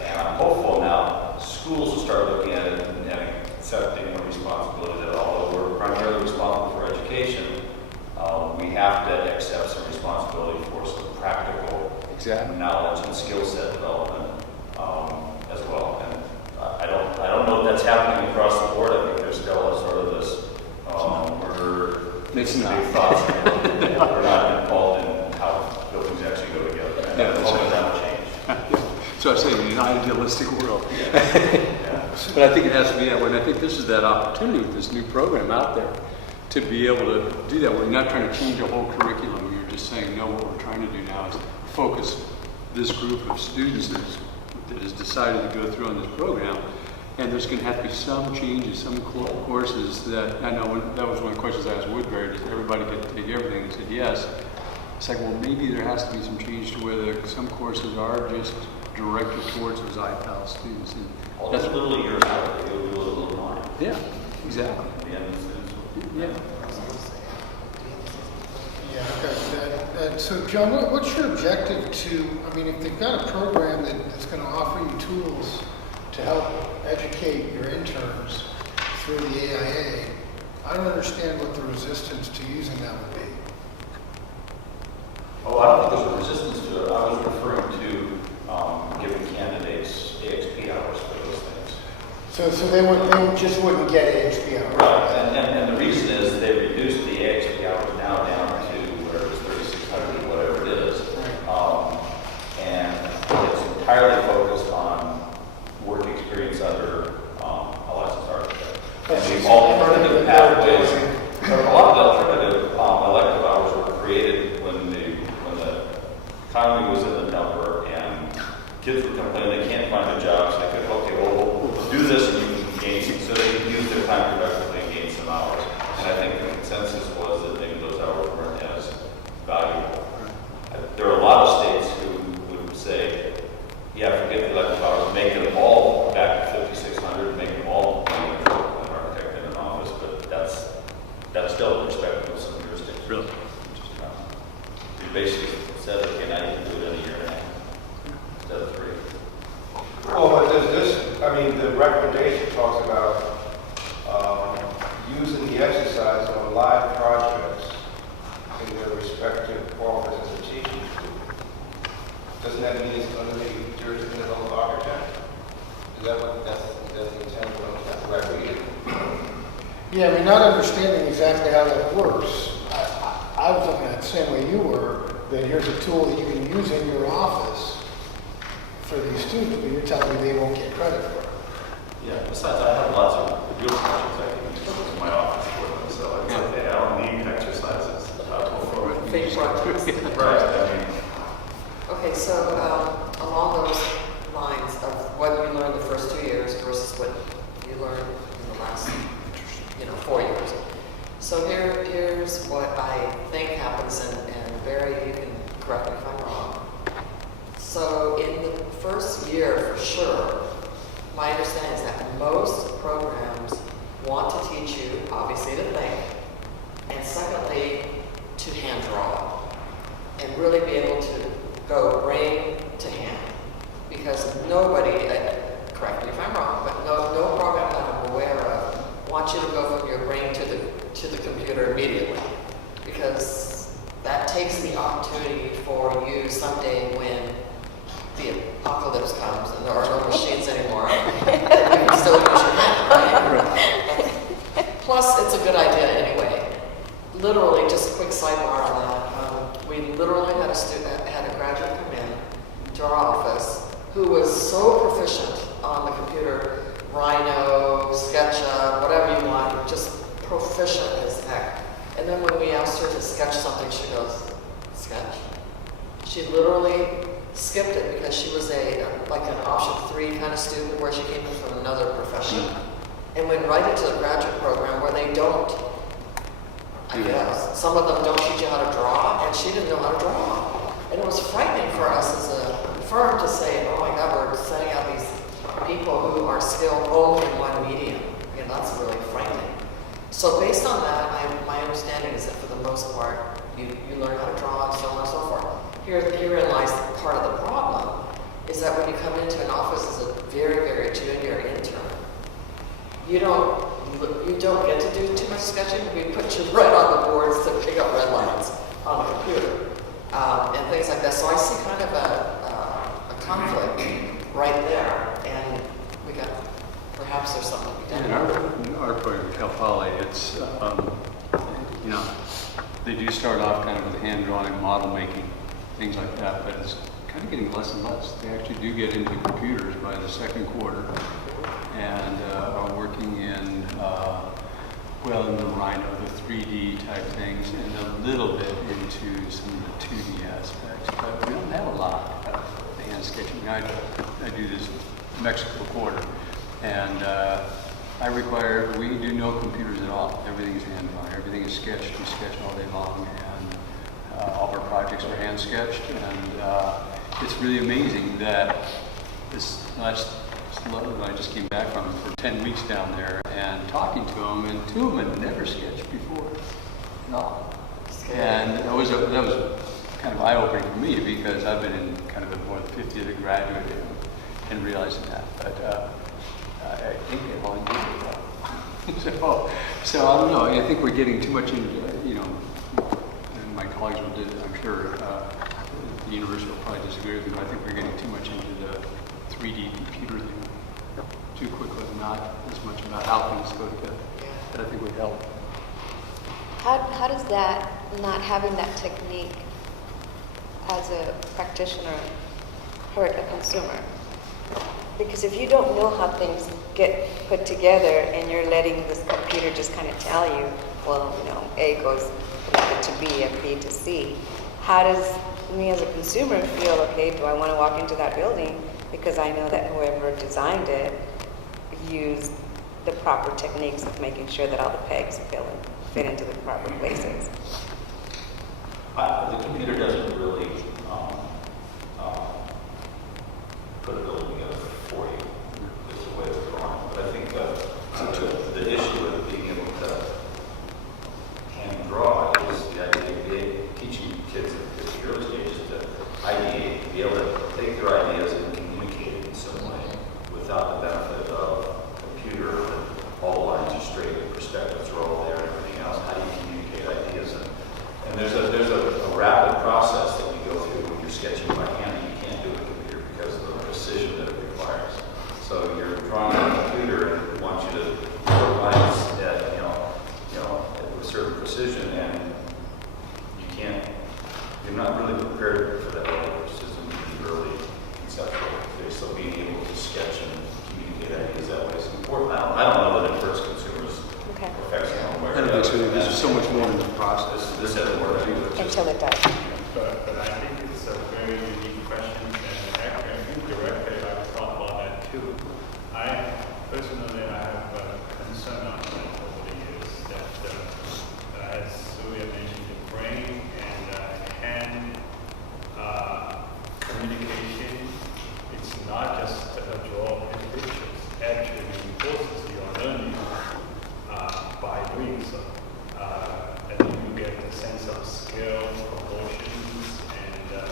And I'm hopeful now schools will start looking at it and accepting the responsibility that although we're primarily responsible for education, we have to accept some responsibility for some practical knowledge and skill set development as well. And I don't know if that's happening across the board. I think there's still a sort of this we're not involved in how buildings actually go together. And Yeah, that's hopefully right. that'll change. So I'm saying in an idealistic world. But I think it has to be that way. And I think this is that opportunity with this new program out there to be able to do that. We're not trying to change a whole curriculum. We're just saying, no, what we're trying to do now is focus this group of students that has decided to go through on this program. And there's going to have to be some changes, some courses that, I know that was one of the questions I asked Woodbury, does everybody get to take everything? He said yes. It's like, well, maybe there has to be some change to where some courses are just directed towards those IPAL students. And That's a little years out, they will do a little more. yeah, exactly. The end of the students will Yeah. Yeah, okay. So John, what's your objective if they've got a program that's going to offer you tools to help educate your interns through the AIA, I don't understand what the resistance to using that would be. Oh, I don't think there's a resistance to it. I was referring to giving candidates AXP hours for those things. So they just wouldn't get AHP hours. Right, and the reason is they reduced the AXP hours now down to whatever it is, 3,600 or whatever it is. And it's entirely focused on work experience under a licensed architect. And the alternative pathways, a lot of the alternative elective hours were created when the economy was in the dumper and kids were complaining they can't find a job, so they could, okay, well, we'll do this and you can gain some, so they can use their time productively and gain some hours. And I think the consensus was that maybe those hours weren't as valuable. There are a lot of states who would say, yeah, forget the elective hours, make them all back to 5,600, make them all an architect in an office, but that's still a perspective of some jurisdictions. Really? You basically said, okay, now you can do it in a year and a half instead of 3. Well, but does this, the recommendation talks about using the exercise on live projects in their respective office as a teaching tool. Doesn't that mean it's under the jurisdiction of the architect? Is that what, that's the intent of that's the way I read it? Yeah, I mean, not understanding exactly how that works, I was looking at it the same way you were, that here's a tool that you can use in your office for these students, but you're telling me they won't get credit for it. Yeah, besides, I have lots of real questions I can use in my office for them, so it's like, hey, I don't need exercises for it. Fake projects. Right, I mean, Okay, so along those lines of what you learned the first 2 years versus what you learned in the last, 4 years. So here's what I think happens, and Barry, you can correct me if I'm wrong. So in the first year, for sure, my understanding is that most programs want to teach you, obviously, to think, and secondly, to hand draw, and really be able to go brain to hand. Because nobody, correct me if I'm wrong, but no program that I'm aware of wants you to go from your brain to the computer immediately. Because that takes the opportunity for you someday when the apocalypse comes and there are no machines anymore, you can still use your hand, right? Plus, it's a good idea anyway. Literally, just a quick sidebar on that. We literally had a graduate come in to our office who was so proficient on the computer, Rhino, SketchUp, whatever you want, just proficient as heck. And then when we asked her to sketch something, she goes, sketch? She literally skipped it because she was like an option 3 kind of student where she came in from another profession and went right into the graduate program where they don't, I guess, some of them don't teach you how to draw, and she didn't know how to draw. And it was frightening for us as a firm to say, oh my God, we're sending out these people who are skilled only in one medium. That's really frightening. So based on that, my understanding is that for the most part, you learn how to draw and so on and so forth. Herein lies part of the problem, is that when you come into an office as a very, very junior intern, you don't get to do too much sketching. We put you right on the boards to pick up red lines on the computer and things like that. So I see kind of a conflict right there, and perhaps there's something to be done. In our program, Cal Poly, it's they do start off kind of with hand drawing, model making, things like that, but it's kind of getting less and less. They actually do get into computers by the second quarter and are working in the Rhino, the 3D type things, and a little bit into some of the 2D aspects. But we don't have a lot of the hand sketching. I do this Mexico quarter, and we do no computers at all. Everything's hand drawn. Everything is sketched. We sketch all day long, and all of our projects are hand sketched. And it's really amazing that this last I just came back from for 10 weeks down there and talking to them, and 2 of them had never sketched before at all. And that was kind of eye-opening for me because I've been in kind of more than 50 that graduated and realizing that. But I think they all enjoyed it. So I don't know. I think we're getting too much into, and my colleagues will, I'm sure, the university will probably disagree with me, but I think we're getting too much into the 3D computer thing too quickly, not as much about how things go together. That I think would help. How does that, not having that technique as a practitioner, hurt a consumer? Because if you don't know how things get put together and you're letting this computer just kind of tell you, well, A goes to B and B to C, how does me as a consumer feel, okay, do I want to walk into that building because I know that whoever designed it used the proper techniques of making sure that all the pegs fit into the proper places? the computer doesn't really put a building together for you. It's the way it's drawn. But I think the issue with being able to hand draw is the idea of teaching kids at the early stages to ideate, to be able to take their ideas and communicate it in some way without the benefit of a computer that all the lines are straight, the perspectives are all there and everything else. How do you communicate ideas? And there's a rapid process that you go through when you're sketching by hand that you can't do with a computer because of the precision that it so much more in the process. This hasn't worked either. Until it does. But I think it's a very unique question, and actually, I think directly I thought about that too. Personally, I have a concern on that over the years, that as Sylvia mentioned, the brain and hand communication, it's not just a draw and pictures, actually reinforces your learning by doing so. And then you get a sense of scale, proportions, and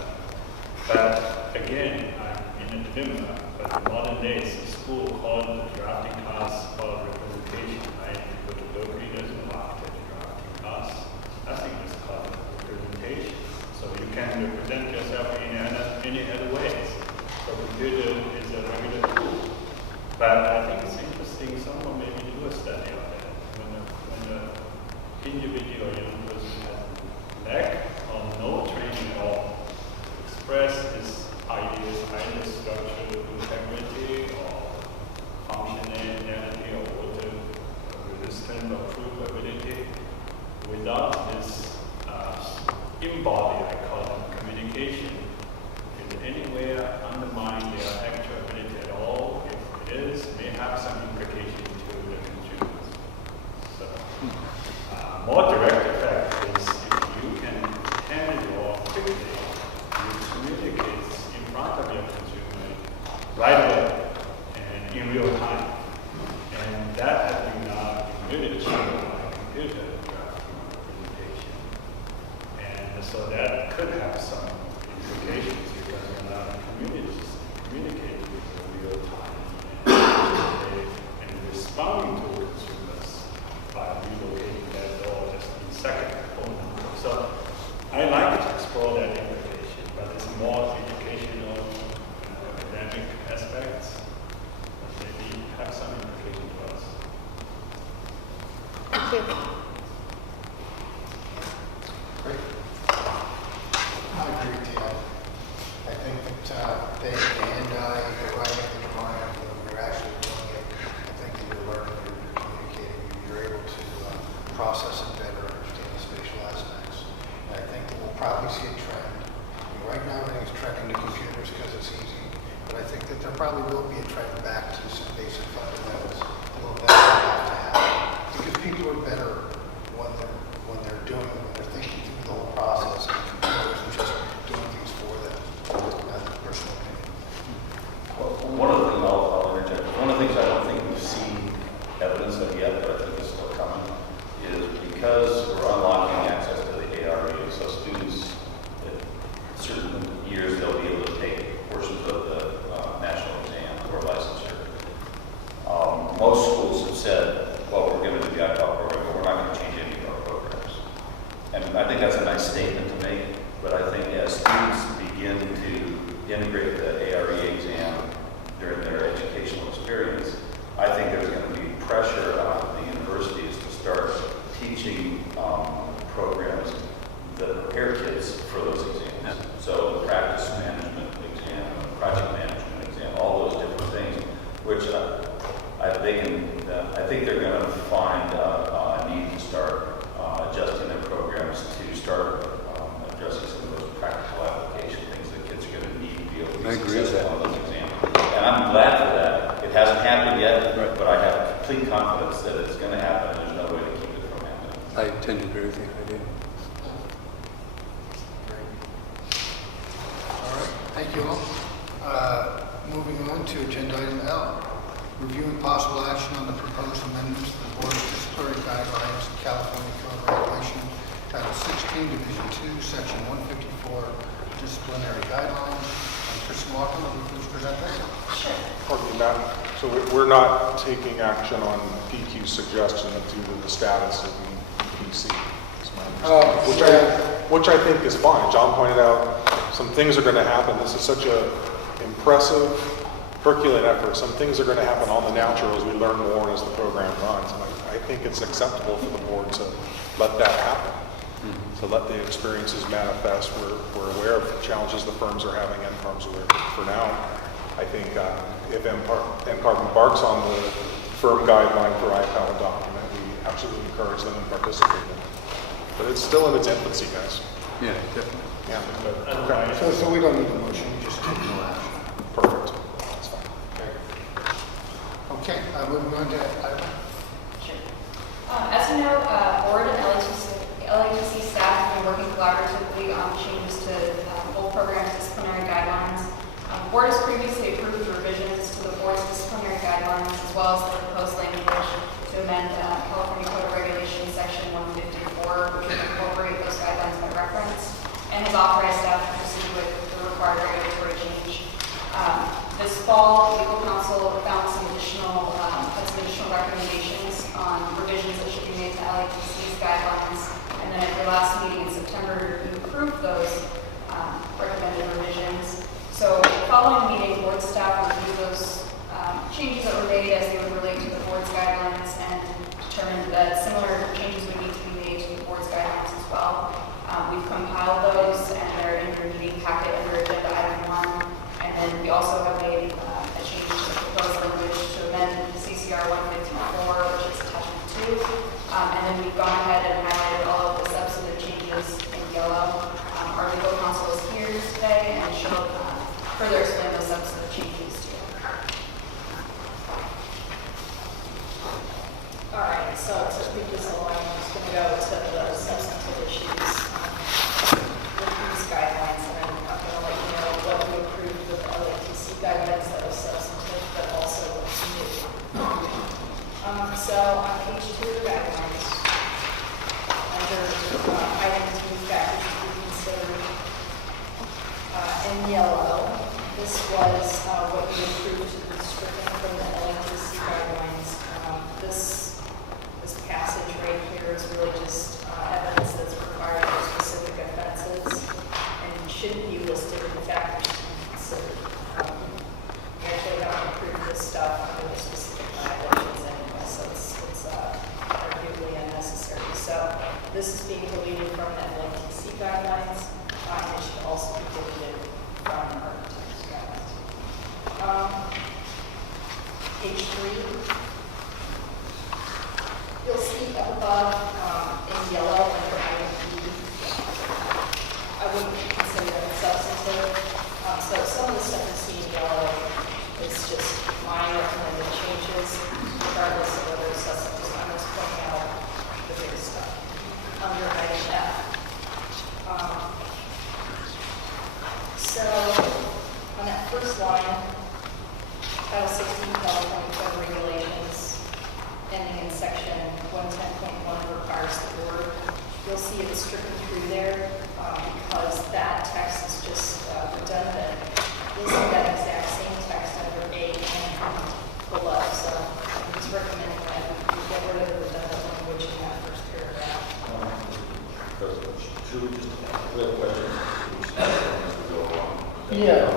but again, I'm in a dilemma. But in modern days, the school called the drafting class called representation. Right? You go to Berkeley, there's no architecture drafting class. I think it's called representation. So you can represent yourself in any other ways. So computer is a regular tool. But I think it's interesting. Someone maybe do a study on that. When an individual young person has lack or no training at all, express his ideas, either structural integrity or functionality or water resistance or provability, without this embodied, I call it, communication, in any way undermine their actual ability at all. If it is, may have some implication to the consumers. So, more direct effect is if you can handle or quickly communicate in front of your consumer right away and in real time. And that has been really achieved by computer representation. And so that could have some implications because you're not communicating in real time and responding to consumers by relocating that door just in second phone number. So I like to explore that implication, but it's more educational and academic aspects that maybe have some implication to us. Thank you. Great. I agree with you. I think that they and I, writing the drawing, when you're actually doing it, I think that you're learning, you're communicating, you're able to process it better, understand the spatial aspects. And I think that we'll probably see a trend. I mean, right now, everything's trending to computers because it's easy, but I think that there probably will be a trend back to some basic fundamentals, a little better have to have. Because people are better when they're doing, when they're thinking through the whole process, and computers and just doing things for them. That's a personal opinion. Well, one of the things I'll interject. One of the things I don't think we've seen evidence of yet, but I think is still coming, is because we're unlocking access to the ARE, so students at certain years they'll be able to take portions of the national exam or licensure. Most schools have said, well, we're going to do the iPad program, but we're not going to change any of our programs. And I think that's a nice statement to make, but I think as students begin to integrate the ARE exam during their educational experience, I think there's going to be pressure on the universities to start teaching programs that prepare kids for those exams. So the practice management exam, project management exam, all those different things, which I think they're going to find a need to start adjusting their programs to start addressing some of those practical application things that kids are going to need to be able to be successful on those exams. And I'm glad for that. It hasn't happened yet, but I have complete confidence that it's going to happen, and there's no way to keep it from happening. I tend to agree with you. I do. All right, thank you all. Moving on to agenda item L. Review and possible action on the proposed amendments to the Board of Disciplinary Guidelines, California Code Regulation, Title 16, Division 2, Section 154, Disciplinary Guidelines. And Kristen Walker, will you please present that? Pardon me, Matt. So we're not taking action on PQ's suggestion due to the status of the PC, is my understanding. Which I think is fine. John pointed out some things are going to happen. This is such a impressive Herculean effort. Some things are going to happen on the natural as we learn more and as the program runs. And I think it's acceptable for the board to let that happen, to let the experiences manifest. We're aware of the challenges the firms are having, and firms are aware. For now, I think if NCARB embarks on the firm guideline for iPad document, we absolutely encourage them and participate in it. But it's still in its infancy, guys. Yeah, definitely. Yeah. Otherwise, So we don't need a motion, we just take no action. Perfect. That's fine. Okay, moving on to item. Sure. As you know, board and LATC staff have been working collaboratively on changes to both programs' disciplinary guidelines. Board has previously approved revisions to the board's disciplinary guidelines as well as the proposed language to amend California Code of Regulations Section 154, which would incorporate those guidelines by reference, and has authorized staff to proceed with the required regulatory change. This fall, legal counsel found some additional recommendations on revisions that should be made to LATC's guidelines. And then at your last meeting in September, you approved those recommended revisions. So following the meeting, board staff reviewed those changes that were made as they would relate to the board's guidelines and determined that similar changes would need to be made to the board's guidelines as well. We've compiled those and they're in your meeting packet under agenda item 1. And then we also have made a change to the proposed language to amend CCR 154, which is attachment 2. And then we've gone ahead and highlighted all of the substantive changes in yellow. Our legal counsel is here today and she'll further explain those substantive changes to you. All right, so to speak this along, I'm just going to go to the substantive issues with these guidelines, and then I'm going to let you know what we approved with the LATC guidelines that was substantive, but also what's new. So on page 2 of the guidelines, under items we factors to be considered in yellow, this was what we approved to be stricken from the LATC guidelines. This passage right here is really just evidence that's required for specific offenses and shouldn't be listed in the factors to be considered. We actually have to approve this stuff under the specific violations anyway, so it's arguably unnecessary. So this is being deleted from the LATC guidelines, and it should also be deleted from our text guidelines. Page 3. You'll see up above in yellow under item E. I wouldn't consider that substantive. So some of the stuff you see in yellow is just minor recommended changes, regardless of whether it's substantive. I'm just pointing out the big stuff under item F. So on that first line, Title 16 California Code of Regulations, ending in section 110.1 requires the board. You'll see it's stricken through there because that text is just redundant. You'll see that exact same text under A and below. So I'm just recommending that you get rid of the redundant language in that first paragraph. Should we just, we have questions as we go along? Yeah.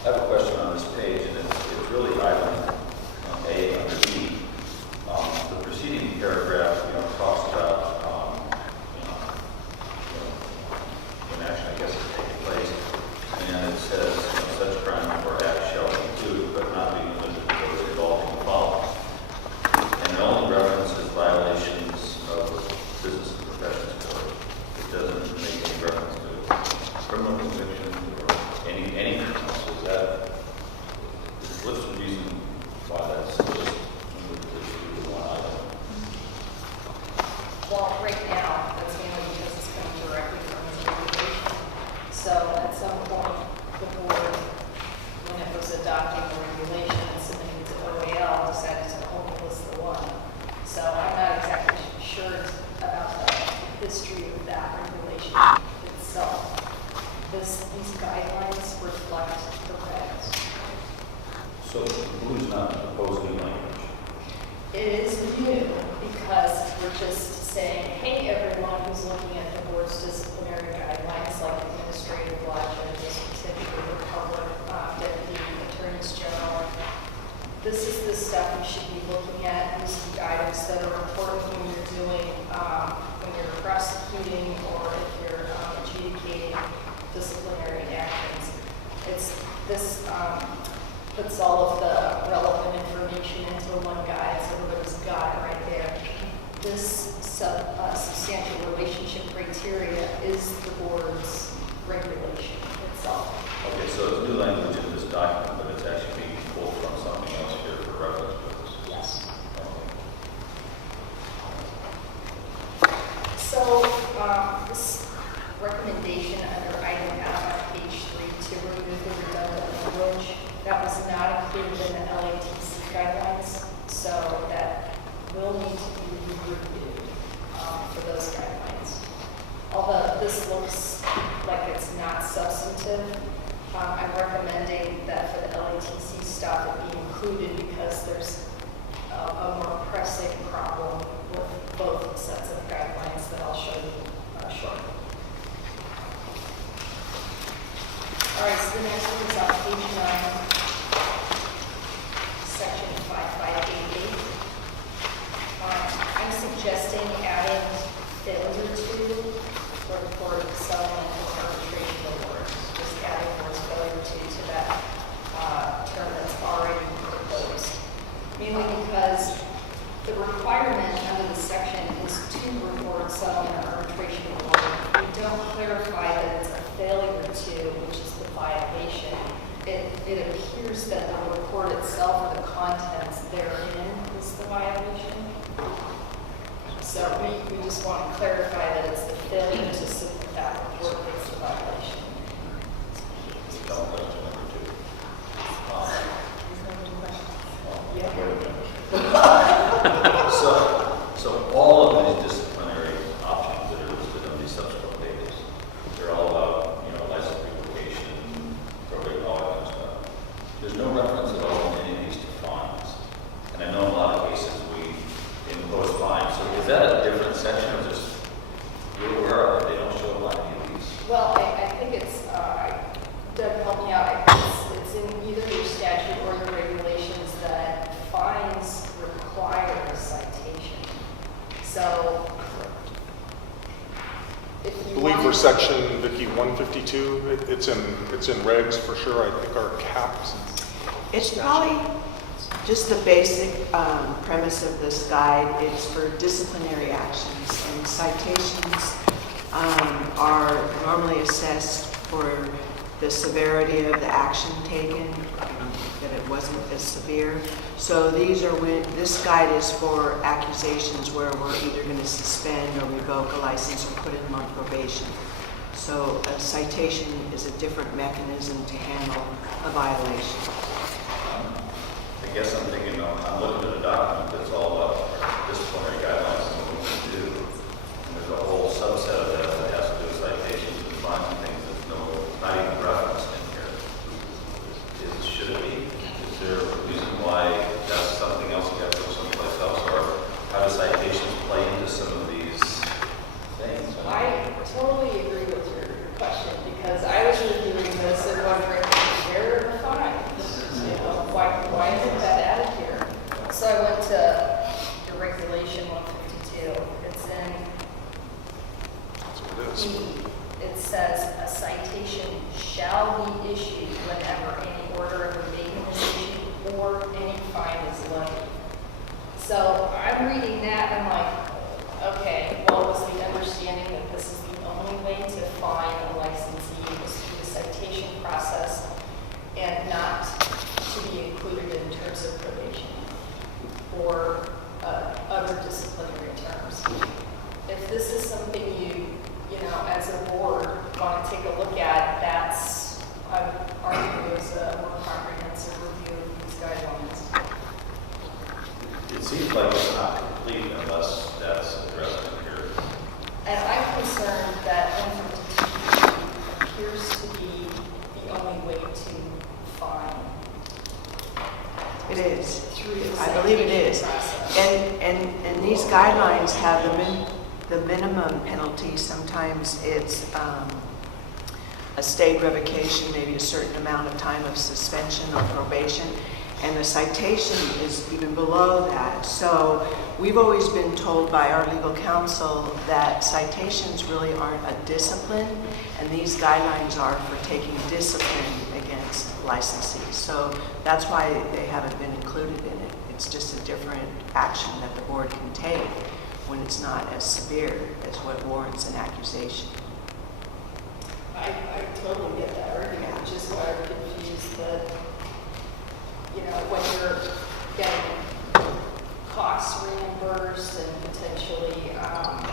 I have a question on this page, and it's really item A under B. The preceding paragraph, talks about, when action, I guess, is taking place, and it says, such crime or act shall include, but not be limited to those involving the following. And it only references violations of business and professions code. It doesn't make any reference to criminal conviction or anything else. Is that, what's the reason why that's just limited to one item? Well, right now, that's mainly because it's coming directly from the regulation. So at some point, the board, when it was adopting the regulation and submitting to OAL, decided to only list the one. So I'm not exactly sure about the history of that regulation itself. These guidelines reflect the regs. So who's not proposed new language? It is new because we're just saying, hey, everyone who's looking at the board's disciplinary guidelines, like administrative law judges, particularly the public deputy attorneys general, this is the stuff you should be looking at. These are the items that are important when you're doing, when you're prosecuting or if you're adjudicating disciplinary actions. This puts all of the relevant information into one guide so everybody's got it right this substantial relationship criteria is the board's regulation itself. Okay, so it's new language in this document, but it's actually being pulled from something else here for reference purposes. Yes. Okay. So, this recommendation under item F, page 3, to remove the redundant language, that was not included in the LATC guidelines, so that will need to be reviewed for those guidelines. Although this looks like it's not substantive, I'm recommending that for the LATC stuff it be included because there's a more pressing problem with both sets of guidelines that I'll show you shortly. All right, so the next one is on page 9, section 5588. I'm suggesting adding failure to report settlement or arbitration award. Just adding the words failure to that term that's already proposed. Mainly because the requirement under the section is to report settlement or arbitration award. We don't clarify that it's a failure to, which is the violation. It appears that the report itself or the contents therein is the violation. So we just want to clarify that it's the failure to submit that report that's the violation. So all of these disciplinary options that are listed on these subsequent pages, they're all about, license revocation, probate, all that kind of stuff. There's no reference at all in any of these to fines. And I know in a lot of cases we impose fines. So is that a different section or just, you're aware of it, they don't show up on any of these? Well, I think it's, Doug, help me out. I think it's in either your statute or your regulations that fines require a citation. So, if I you believe want for section, Vicky, 152, it's in regs for sure. I think our caps. It's probably just the basic premise of this guide. It's for disciplinary actions, and citations are normally assessed for the severity of the action taken, that it wasn't as severe. So this guide is for accusations where we're either going to suspend or revoke a license or put them on probation. So a citation is a different mechanism to handle a violation. I guess I'm thinking, I'm looking at a document that's all about disciplinary guidelines and what we can do. And there's a whole subset of that that has to do with citations and fines and things that's not even referenced in here. Should it be? Is there a reason why that's something else you have to go someplace else? Or how do citations play into some of these things? I totally agree with your question because I was reviewing this and wondering, where are the fines? Why isn't that added here? So I went to the regulation 152. It's in E. It says a citation shall be issued whenever any order of abatement is issued or any fine is levied. So I'm reading that and I'm like, okay, well, was the understanding that this is the only way to fine a licensee is through the citation process and not to be included in terms of probation or other disciplinary terms. If this is something you as a board want to take a look at, that's, I would argue, is a more comprehensive review of these guidelines. It seems like it's not complete unless that's addressed in here. And I'm concerned that 152 appears to be the only way to fine. It is. Through the I believe it is. process. And these guidelines have the minimum penalty. Sometimes it's a state revocation, maybe a certain amount of time of suspension or probation, and the citation is even below that. So we've always been told by our legal counsel that citations really aren't a discipline, and these guidelines are for taking discipline against licensees. So that's why they haven't been included in it. It's just a different action that the board can take when it's not as severe as what warrants an accusation. I totally get that argument, which is why I'm confused that, you know, when you're getting costs reimbursed and potentially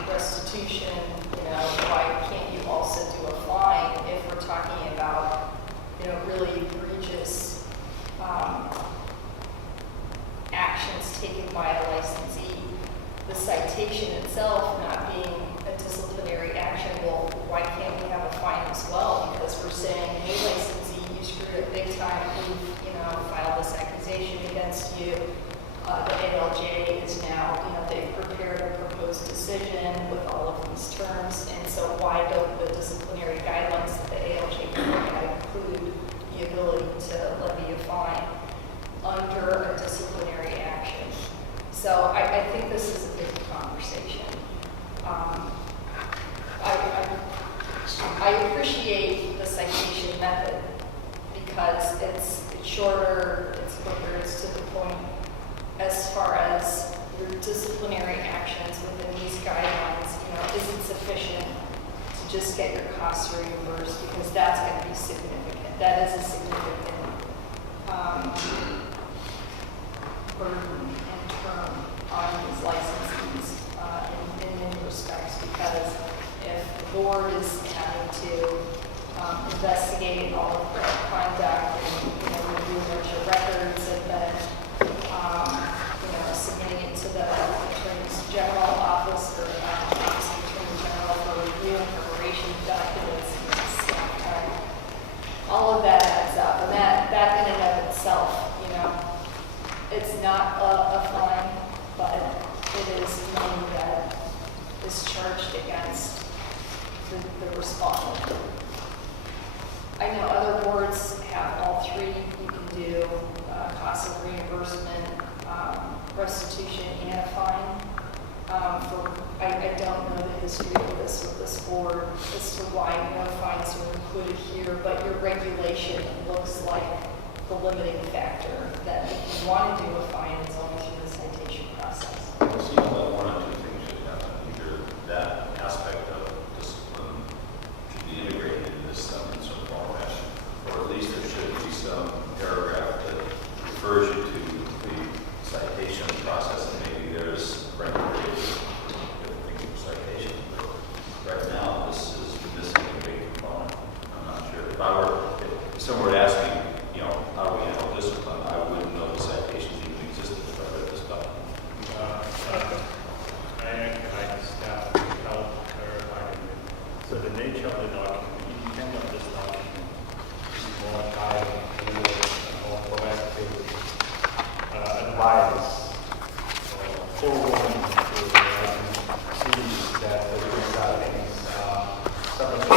restitution, you know, why can't you also do a fine if we're talking about, you know, really egregious actions taken by a licensee? The citation itself not being a disciplinary action, well, why can't we have a fine as well? Because we're saying, hey, licensee, you screwed up big time, we've, you know, filed this accusation against you. The ALJ is now, you know, they've prepared a proposed decision with all of these terms, and so why don't the disciplinary guidelines that the ALJ provide include the ability to levy a fine under a disciplinary action? So I think this is a big conversation. I appreciate the citation method because it's shorter, it's quicker, it's to the point. As far as your disciplinary actions within these guidelines, you know, isn't sufficient to just get your costs reimbursed because that's going to be significant. That is a significant burden and term on these licensees in many respects, because if the board is having to investigate all of their conduct and, you know, review a bunch of records and then you know, submitting it to the Attorney's General Office or Office of Attorney General for review and preparation of documents and staff time, all of that adds up, and that in and of itself, you know, it's not a fine, but it is money that is charged against the respondent. I know other boards have all three. You can do cost of reimbursement, restitution, and a fine. I don't know the history of this with this board as to why no fines are included here, but your regulation looks like the limiting factor, that if you want to do a fine, it's only through the citation process. It seems like one or two things should happen. Either that aspect of discipline should be integrated into this in some form or fashion, or at least there should be some paragraph that refers you to the citation process, and maybe there's regulation for citation. But right now, this is missing a big component. I'm not sure. If someone were asking, you know, how do we handle discipline, I wouldn't know the citations even existed if I read this document. I staff to help clarify it. So the nature of the document, the intent of this document is more guiding and more proactive advice or forewarning to licensees that these are things, some of the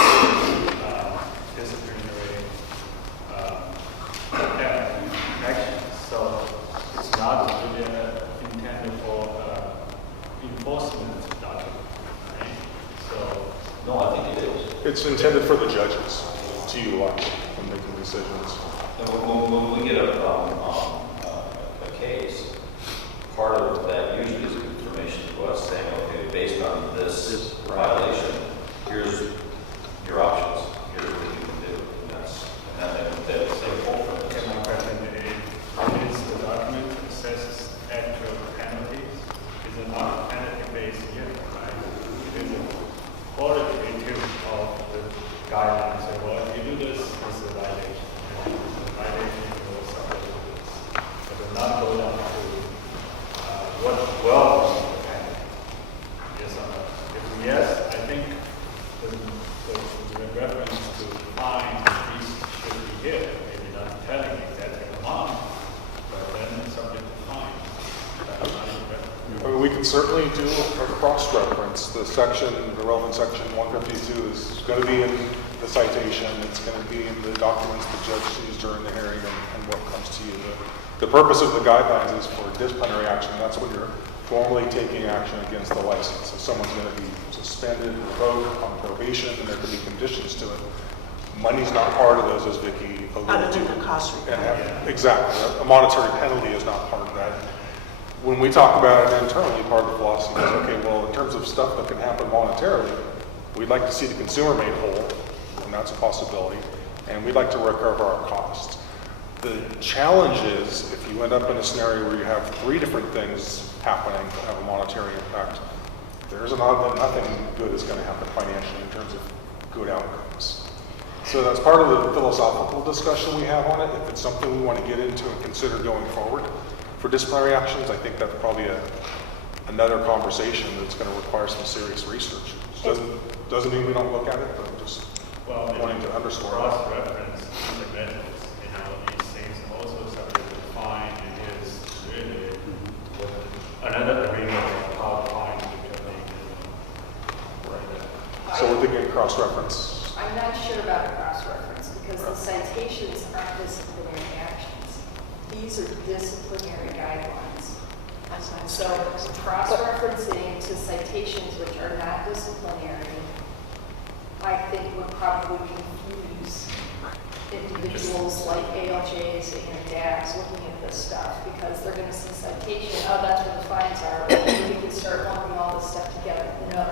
disciplinary actions. So it's not really intended for enforcement document, right? So No, I think it is. It's intended for the judges to utilize when making decisions. And when we get a case, part of that usually is information to us saying, okay, based on this violation, here's your options, here's what you can do. And that's the same whole thing. okay, my question is the document assesses actual penalties. Is it not penalty-based yet, right? It is a qualitative of the guidelines. So, well, if you do this, this is a violation. And if it's a violation, you will suffer with this. But it will not go down to what well the penalty. Yes or no? If yes, I think the reference to fine fees should be here. Maybe not telling exactly the amount, but then it's subject to fine. That's not in reference. I mean, we can certainly do a cross-reference. The section, the relevant section 152 is going to be in the citation. It's going to be in the documents the judge sees during the hearing and what comes to you. The purpose of the guidelines is for disciplinary action. That's when you're formally taking action against the license. If someone's going to be suspended, revoked, on probation, and there could be conditions to it. Money's not part of those, as Vicki alluded Other to. than the cost recovery. Exactly. A monetary penalty is not part of that. When we talk about it internally, part of the philosophy is, okay, well, in terms terms of stuff that can happen monetarily. We'd like to see the consumer made whole, and that's a possibility, and we'd like to recover our costs. The challenge is, if you end up in a scenario where you have 3 different things happening that have a monetary impact, there's nothing good is going to happen financially in terms of good outcomes. So that's part of the philosophical discussion we have on it. If it's something we want to get into and consider going forward for disciplinary actions, I think that's probably another conversation that's going to require some serious research. Doesn't mean we don't look at it, but I'm just wanting to underscore that. Cross-reference fundamentals, these things also something to define it is really with another agreement on how to find Right. So we're thinking cross-reference. I'm not sure about a cross-reference because the citations aren't disciplinary actions. These are disciplinary guidelines. So cross-referencing to citations which are not disciplinary, I think would probably confuse individuals like ALJs and DABs looking at this stuff because they're going to see citation, oh, that's where the fines are, and we can start lumping all this stuff together. No.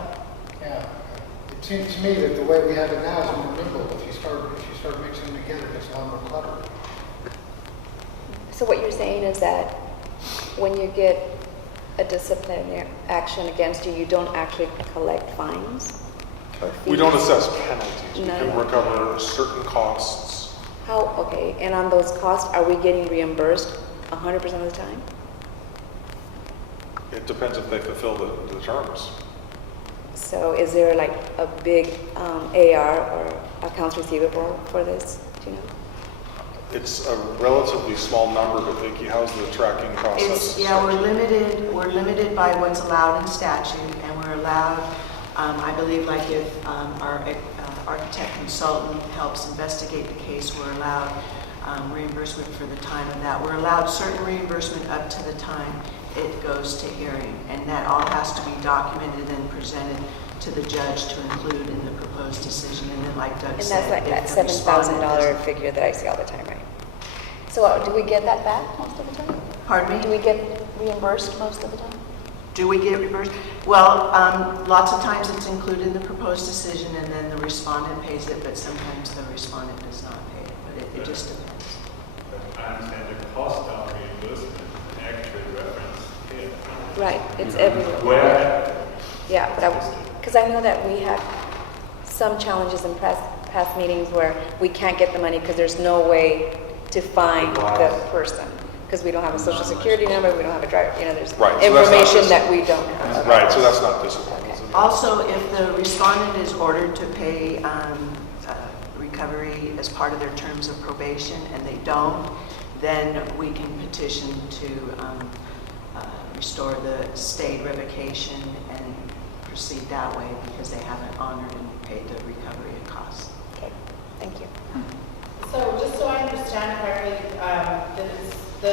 Yeah. It seems to me that the way we have it now is more nimble. If you start mixing them together, it's a lot more clutter. So what you're saying is that when you get a disciplinary action against you, you don't actually collect fines or fees? We don't assess penalties. We No, can no. recover certain costs. How, okay, and on those costs, are we getting reimbursed 100% of the time? It depends if they fulfill the terms. So is there like a big AR or accounts receivable for this, do you know? It's a relatively small number, but Vicki, how's the tracking process? We're limited by what's allowed in statute, and we're allowed, I believe, like if our architect consultant helps investigate the case, we're allowed reimbursement for the time of that. We're allowed certain reimbursement up to the time it goes to hearing, and that all has to be documented and presented to the judge to include in the proposed decision. And then, like Doug And said, that's like that if the respondent $7,000 doesn't- figure that I see all the time, right? So do we get that back most of the time? Pardon me? Do we get reimbursed most of the time? Do we get reimbursed? Well, lots of times it's included in the proposed decision, and then the respondent pays it, but sometimes the respondent does not pay it, but it just depends. But I understand the cost of reimbursement actually reference here. Right, it's everywhere. Where? Yeah, because I know that we have some challenges in past meetings where we can't get the money because there's no way to find the person. Because we don't have a social security number, we don't have a driver, there's Right, so that's not information that we don't have. Right, so that's not discipline. Also, if the respondent is ordered to pay recovery as part of their terms of probation and they don't, then we can petition to restore the stayed revocation and proceed that way because they haven't honored and paid the recovery of costs. Okay, thank you. So just so I understand correctly, the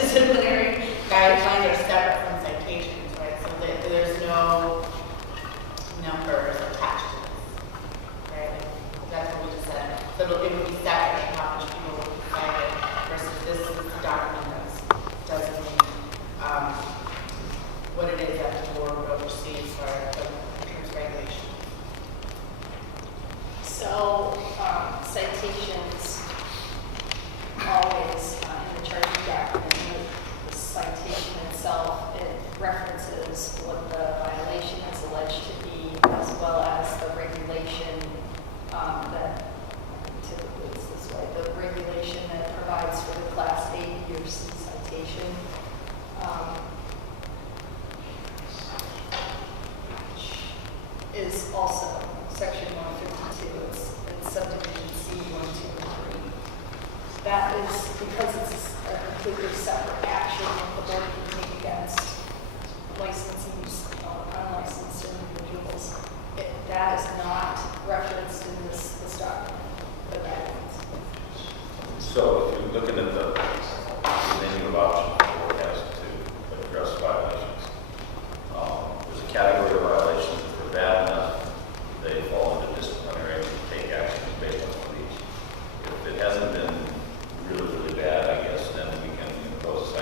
disciplinary guidelines are separate from citations, right? So there's no numbers attached to this, right? That's what we just said. So it would be separate how much people would be cited versus this is the document that designate what it is that the board oversees for the terms regulation. So citations always in the charging document, the citation itself, it references what the violation is alleged to be, as well as the regulation that typically is this way, the regulation that provides for the Class A, B, or C citation. Is also section 152, it's subdivision C, 1, 2, and 3. That is because it's a completely separate action that the board can take against licensees or unlicensed individuals. That is not referenced in this document, the guidelines. So if you're looking at the menu of options the board has to address violations, there's a category of violations that are bad enough, they fall into disciplinary and take actions based on these. If it hasn't been really, really bad, I guess, then we can impose a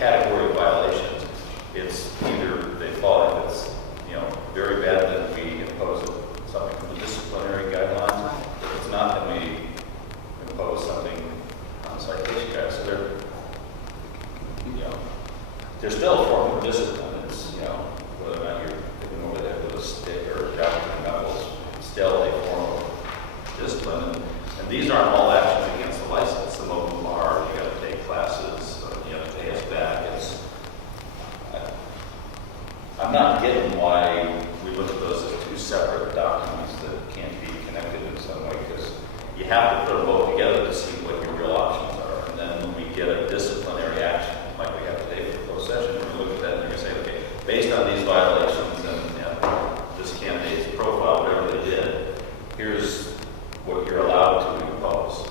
category of violations. It's either they fall, if it's, very bad, then we impose something from the disciplinary guidelines. If it's not, then we impose something on the citation guide. So there's still a form of discipline. It's, whether or not you're hitting over the head with a stick or javelin knuckles, still a form of discipline. And these aren't all actions against the license. Some of them are, you got to take classes, you have to pay us back. I'm not getting why we look at those as two separate documents that can't be connected in some way, because you have to put them both together to see what your real options are. And then when we get a disciplinary action, like we have today for the closed session, we look at that and we say, okay, based on these violations and this candidate's profile, whatever they did, here's what you're allowed to impose.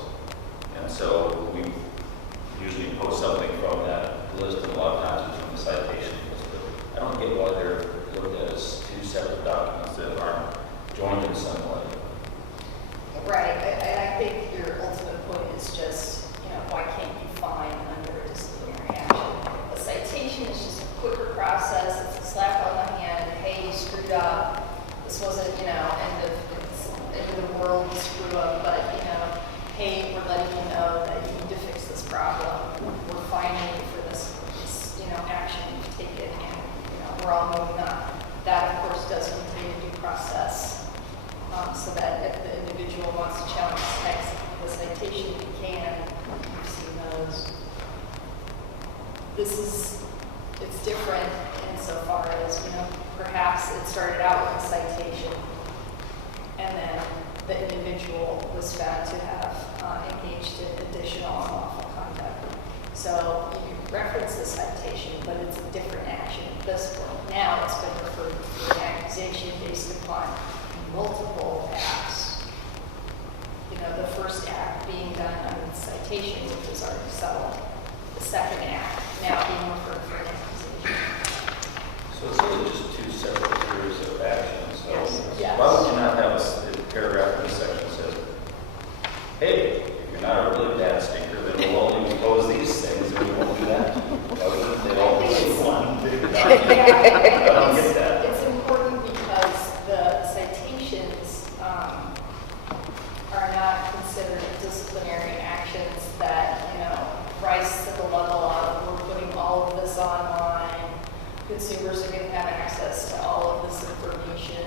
And so we usually impose something from that list, and a lot of times it's from the citation list. But I don't get why they're looked at as two separate documents that aren't joined in some way. Right, and I think your ultimate point is just, why can't you fine under a disciplinary action? A citation is just a quicker process, it's a slap on the hand, hey, you screwed up, this wasn't, end of the world, you screwed up, but, hey, we're letting you know that you need to fix this problem, we're fining you for this action you've taken, and, we're all moving on. That, of course, does contain a due process, so that if the individual wants to challenge the citation, he can. You've seen those. It's different insofar as, perhaps it started out with a citation, and then the individual was found to have engaged in additional unlawful conduct. So you reference the citation, but it's a different action at this point. Now it's been referred to an accusation based upon multiple acts. The first act being done under the citation, which is already settled. The second act now being referred for an accusation. So it's really just two separate series of actions. So Yes. why would you not have a paragraph in this section that says, hey, if you're not a really bad stinker, then we'll only impose these things and we won't do that? Why wouldn't they all be one big document? I don't get that. It's important because the citations are not considered disciplinary actions that, rise to the level of we're putting all of this online. Consumers are going to have access to all of this information.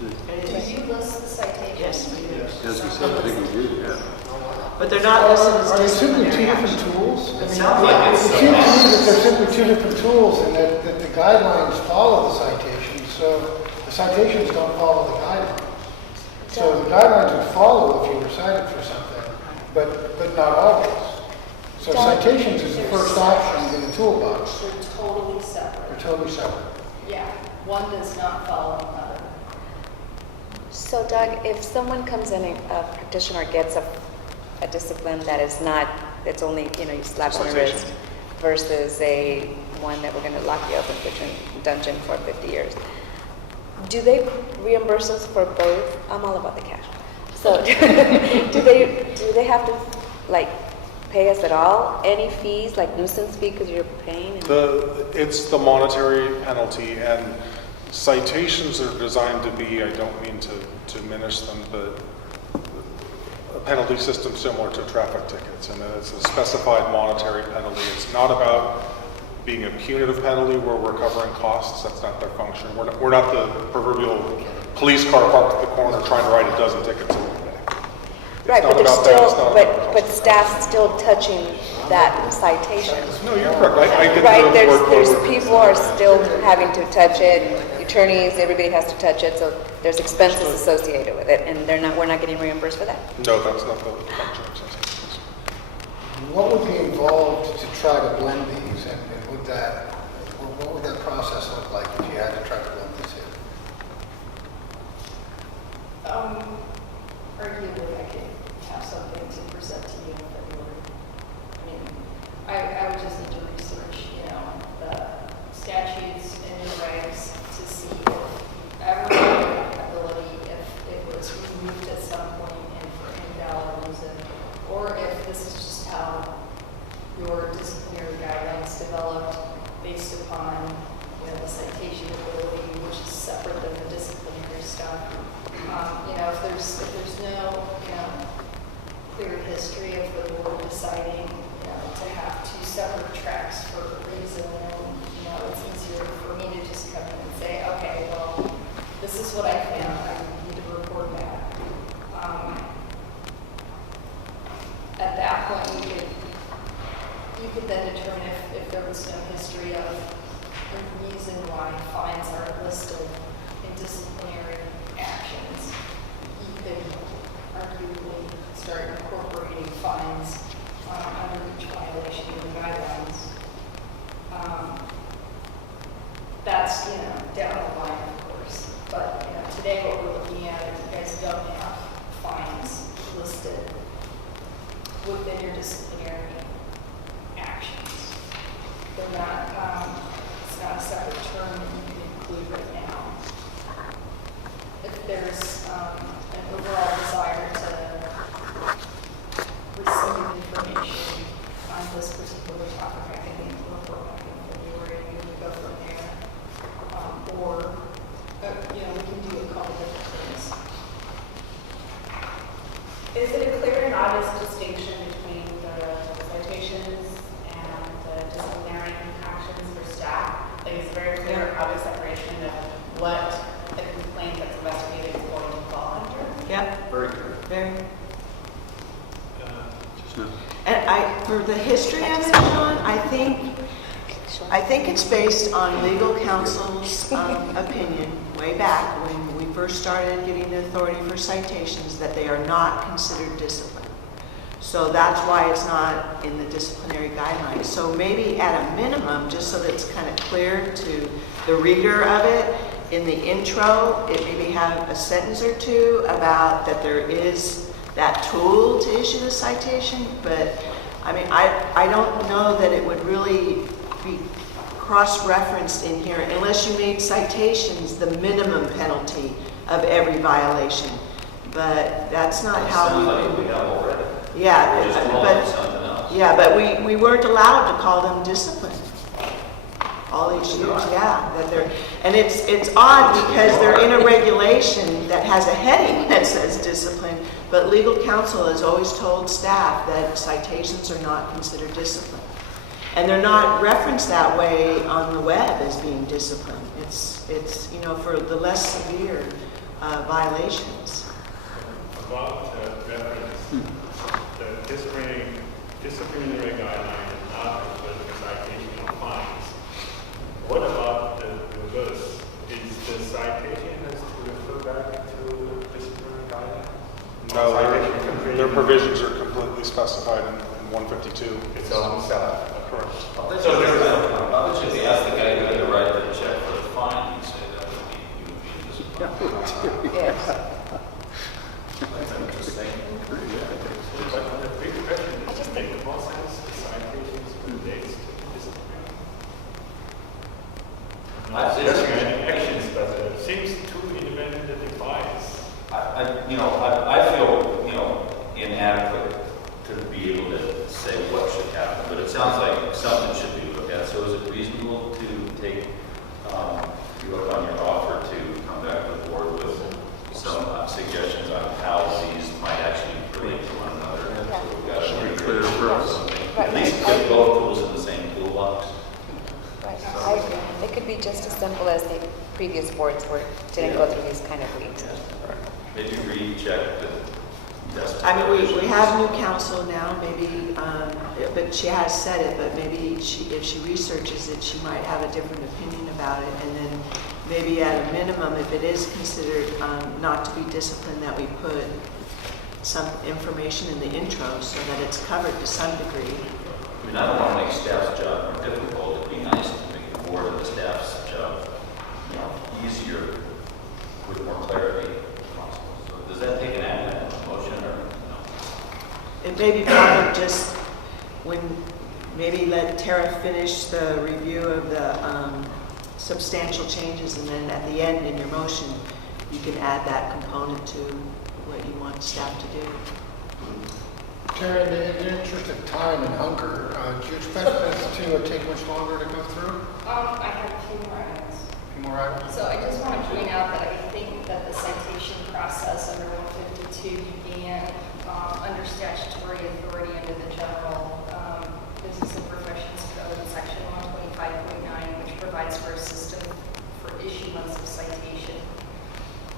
Do you list the citations? Yes, we do. As we said, I think we do, yeah. But they're not listed as Are they simply two disciplinary different actions. tools? It sounds like it's It seems to me that they're simply two different tools, and that the guidelines follow the citations, so the citations don't follow the guidelines. So the guidelines would follow if you were cited for something, but not always. So citations is the first option in the toolbox. They're totally separate. They're totally separate. Yeah, one does not follow another. So Doug, if someone comes in, a practitioner gets a discipline that is not, it's only, you slap on the wrist, versus one that we're going to lock you up and put you in dungeon for 50 years. Do they reimburse us for both? I'm all about the cash. So do they have to pay us at all? Any fees, like nuisance fee because you're paying? It's the monetary penalty, and citations are designed to be, I don't mean to diminish them, but a penalty system similar to traffic tickets, and it's a specified monetary penalty. It's not about being a punitive penalty where we're covering costs. That's not their function. We're not the proverbial police car parked at the corner trying to write a dozen tickets in one day. Right, but there's still, but staff's still touching that citation. No, you're correct. I get Right, the workload. there's people are still having to touch it, attorneys, everybody has to touch it, so there's expenses associated with it, and we're not getting reimbursed for that. No, that's not the function of citations. What would be involved to try to blend these, and what would that process look like if you had to try to blend these in? Arguably, I could have something to present to you in February. I would just need to research, the statutes and the regs to see if you ever had the ability, if it was removed at some point and for invalid reason, or if this is just how your disciplinary guidelines developed based upon, the citation ability, which is separate than the disciplinary stuff. If there's no, clear history of the board deciding, to have two separate tracks for a reason, and, it's easier for me to just come in and say, okay, well, this is what I found, I need to report back. At that point, you could then determine if there was no history of the reason why fines aren't listed in disciplinary actions. You could arguably start incorporating fines under each violation of the guidelines. That's, down the line, of course. But, today what we're looking at is you guys don't have fines listed within your disciplinary actions. They're not, it's not a separate term that you can include right now. If there's an overall desire to receive information on this particular topic, I can make a report back in February and we can go from there. Or, we can do a couple different things. Is it a clear and obvious distinction between the citations and the disciplinary actions for staff? Like, it's a very clear and obvious separation of what the complaint that's investigated is going to fall under? Yep. Very clear. Very. And for the history of it, John, I think it's based on legal counsel's opinion way back when we first started getting the authority for citations that they are not considered discipline. So that's why it's not in the disciplinary guidelines. So maybe at a minimum, just so that it's kind of clear to the reader of it, in the intro, it maybe have a sentence or two about that there is that tool to issue the citation, but I don't know that it would really be cross-referenced in here unless you made citations the minimum penalty of every violation. But that's not how Sounds like we have already. Yeah, We're just calling it something else. yeah, but we weren't allowed to call them discipline all these years. Yeah, that they're, and it's odd because they're in a regulation that has a heading that says discipline, but legal counsel has always told staff that citations are not considered discipline. And they're not referenced that way on the web as being discipline. It's for the less severe violations. About reference, the disciplinary guideline is not the citation of fines. What about the reverse? Is the citation has to refer back to the disciplinary guideline? No, their provisions are completely specified in 152. It's on itself. Correct. I'll bet you if you ask the guy who had to write the check for the fine, he'd say that you would be disappointed. Yes. That's interesting. But the big question is, to make the most sense, the citations relates to discipline. Not disciplinary actions, but it seems too independently defined. I feel, inadequate to be able to say what should happen, but it sounds like something should be looked at. So is it reasonable to take you up on your offer to come back to the board with some suggestions on how these might actually relate to one another? Yeah. So we've got a pretty Clear clear for us. something. Right. At least put both tools in the same toolbox. Right. I agree. It could be just as simple as the previous boards didn't go through these kind of weeks. Maybe recheck the test. We have new counsel now, maybe, but she has said it, but maybe if she researches it, she might have a different opinion about it. And then maybe at a minimum, if it is considered not to be disciplined, that we put some information in the intro so that it's covered to some degree. I don't want to make staff's job more difficult. It'd be nice to make the board and the staff's job, easier with more clarity if possible. So does that take an action, a motion, or no? It may be part of just when, maybe let Tara finish the review of the substantial changes, and then at the end in your motion, you can add that component to what you want staff to do. Tara, in the interest of time and hunger, Do you expect this to take much longer to go through? I have a few more items. A few more items? So I just want to point out that I think that the citation process under 152 began under statutory authority under the general business and professions code in section 125.9, which provides for a system for issuance of citation.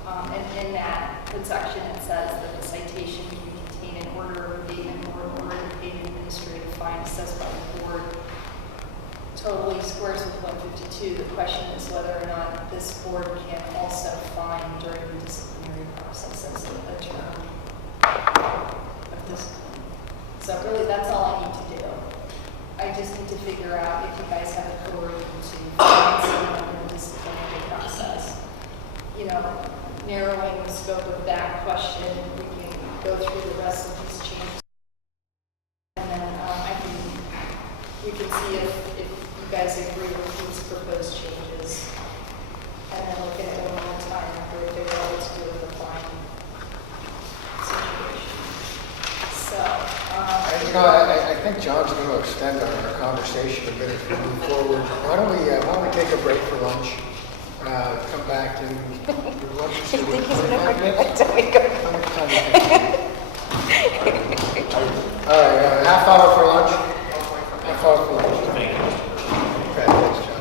And in that section, it says that the citation can contain an order of abatement or an order to pay an administrative fine assessed by the board. Totally squares with 152. The question is whether or not this board can also fine during the disciplinary process as a term of discipline. So really, that's all I need to do. I just need to figure out if you guys have authority to fine someone in the disciplinary process. You know, narrowing the scope of that question, we can go through the rest of these changes. And then we can see if you guys agree with these proposed changes. And then look at it one more time after we figure out what to do with the fine situation. So, I think John's going to extend our conversation a bit as we move forward. Why don't we take a break for lunch? Come back and lunch is I think he's 45 minutes? never going to How much time do you think? All right, half hour for lunch? Half hour for lunch. Okay, thanks, John.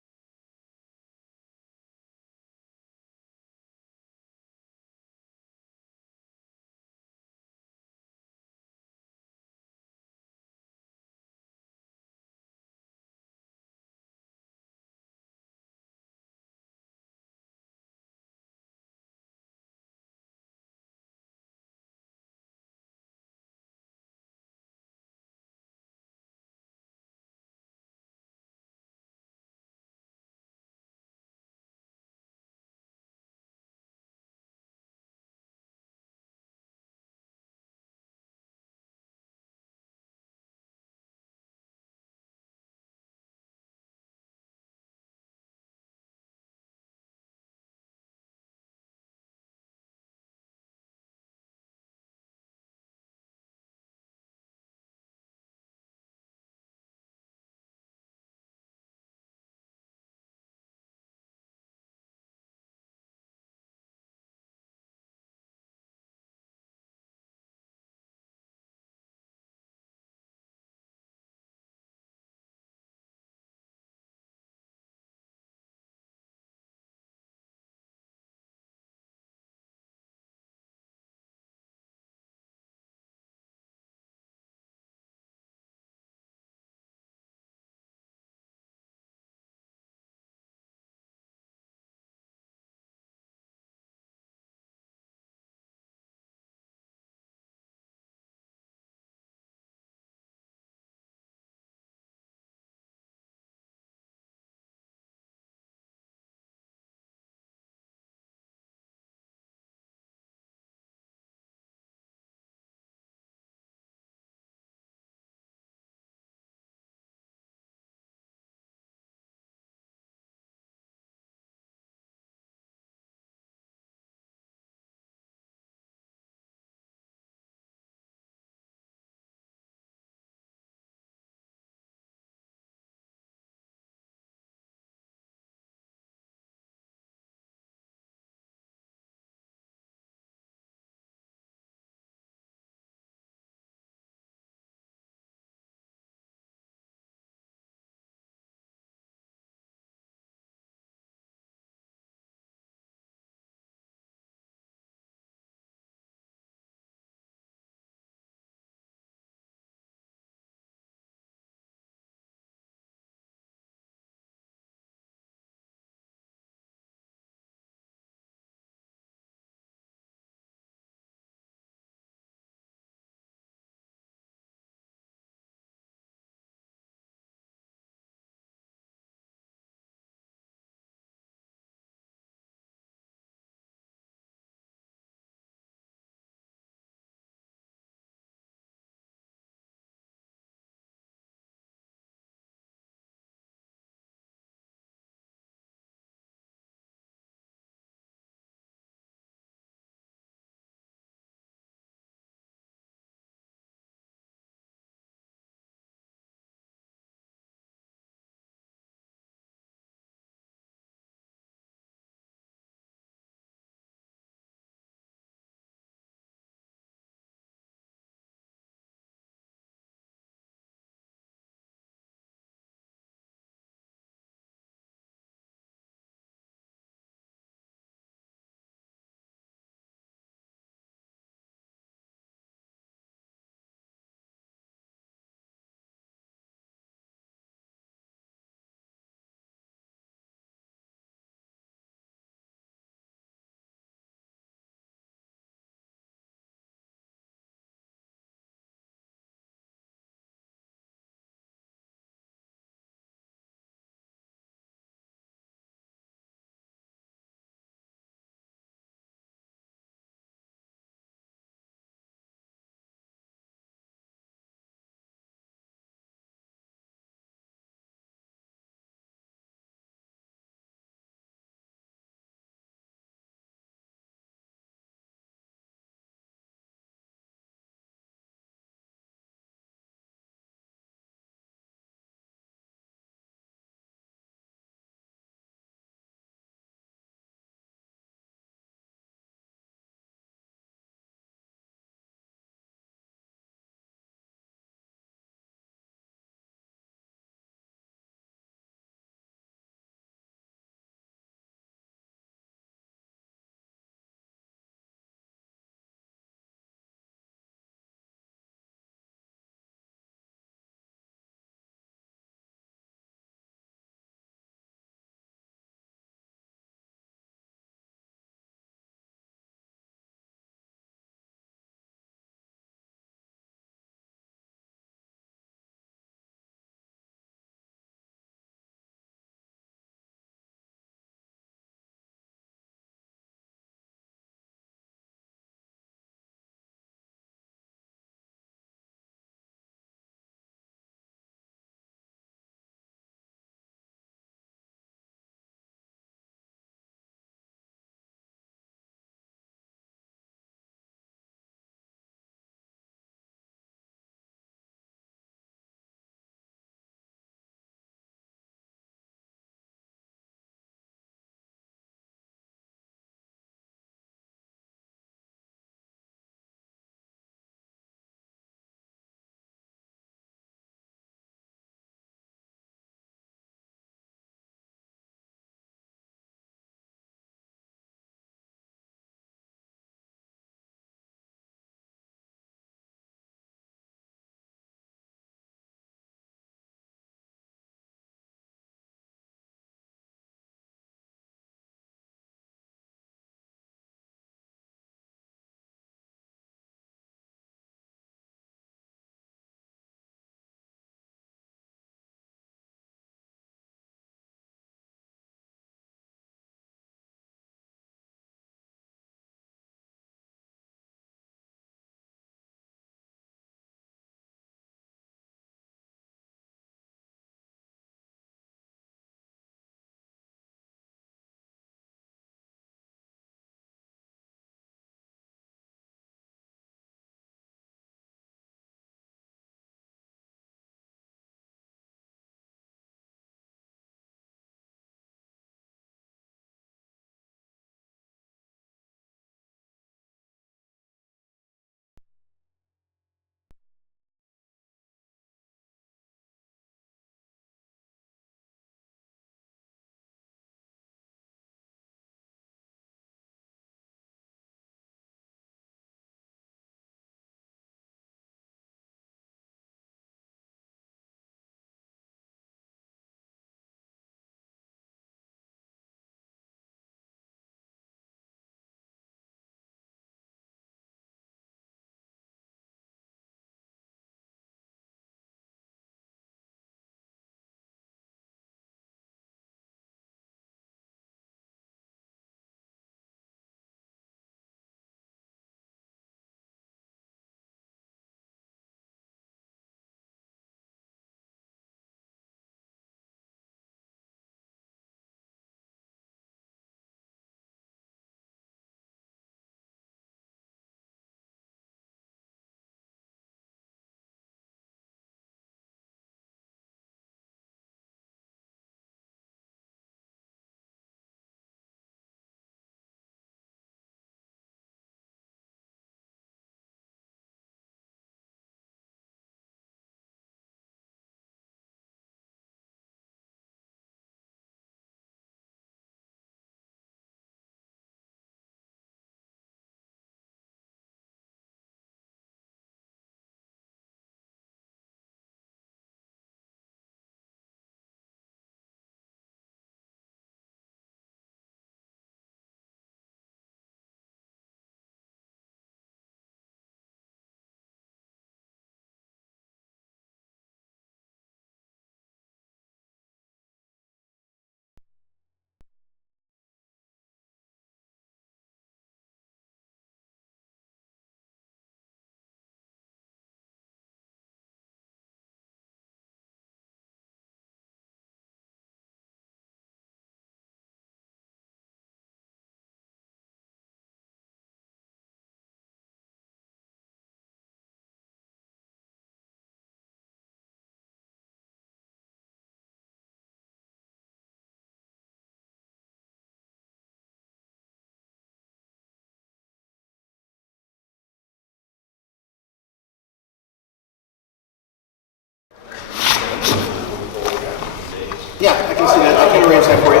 Yeah, I can see that. I can arrange that for you.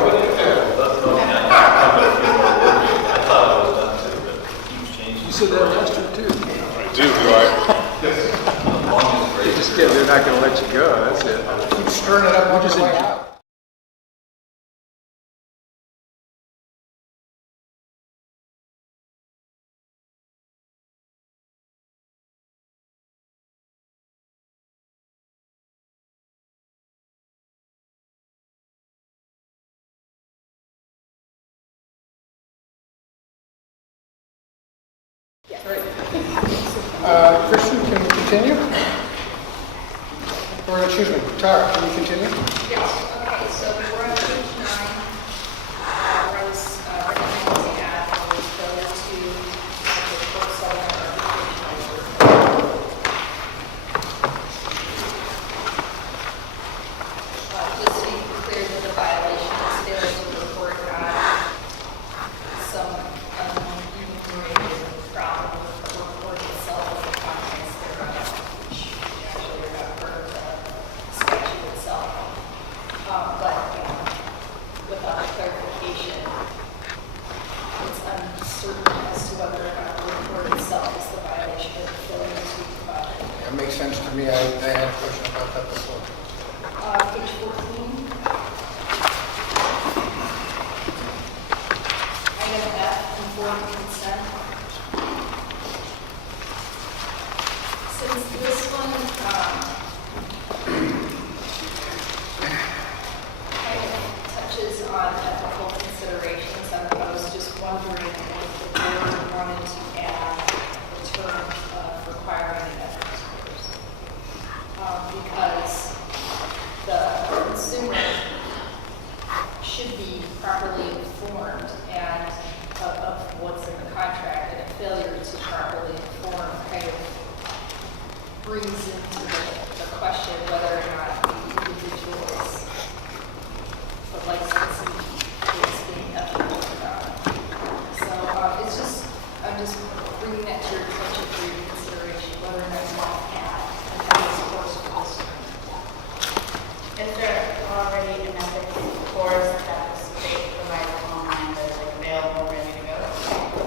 You said that last year too. I do I? You just get, they're not gonna let you go, that's it. Keep stirring it up on your way out. Christian, can we continue? Or, excuse me, Tara, can we continue? Yes, okay, so we're on page 9, where I was recommending to add a failure to the court settlement arbitration award. Just to be clear that the violation is failure to report on some enumerated problem with the report itself and the contents thereof, which actually are not part of the statute itself. But without the clarification, it's uncertain as to whether or not the report itself is the violation or the failure to provide. That makes sense to me. I had a question about that before. Page 14. Item F, informed consent. Since this one kind of touches on ethical considerations, I was just wondering if the board wanted to add the term of requiring an ethics course. Because the consumer should be properly informed and of what's in the contract, and a failure to properly inform kind of brings into the question whether or not the individual's the licensee is being ethical or not. So it's just, I'm just bringing that to your attention for your consideration, whether or not you want to add an ethics course for this term. Is there already an ethics course that the state provides online that is like available, ready to go?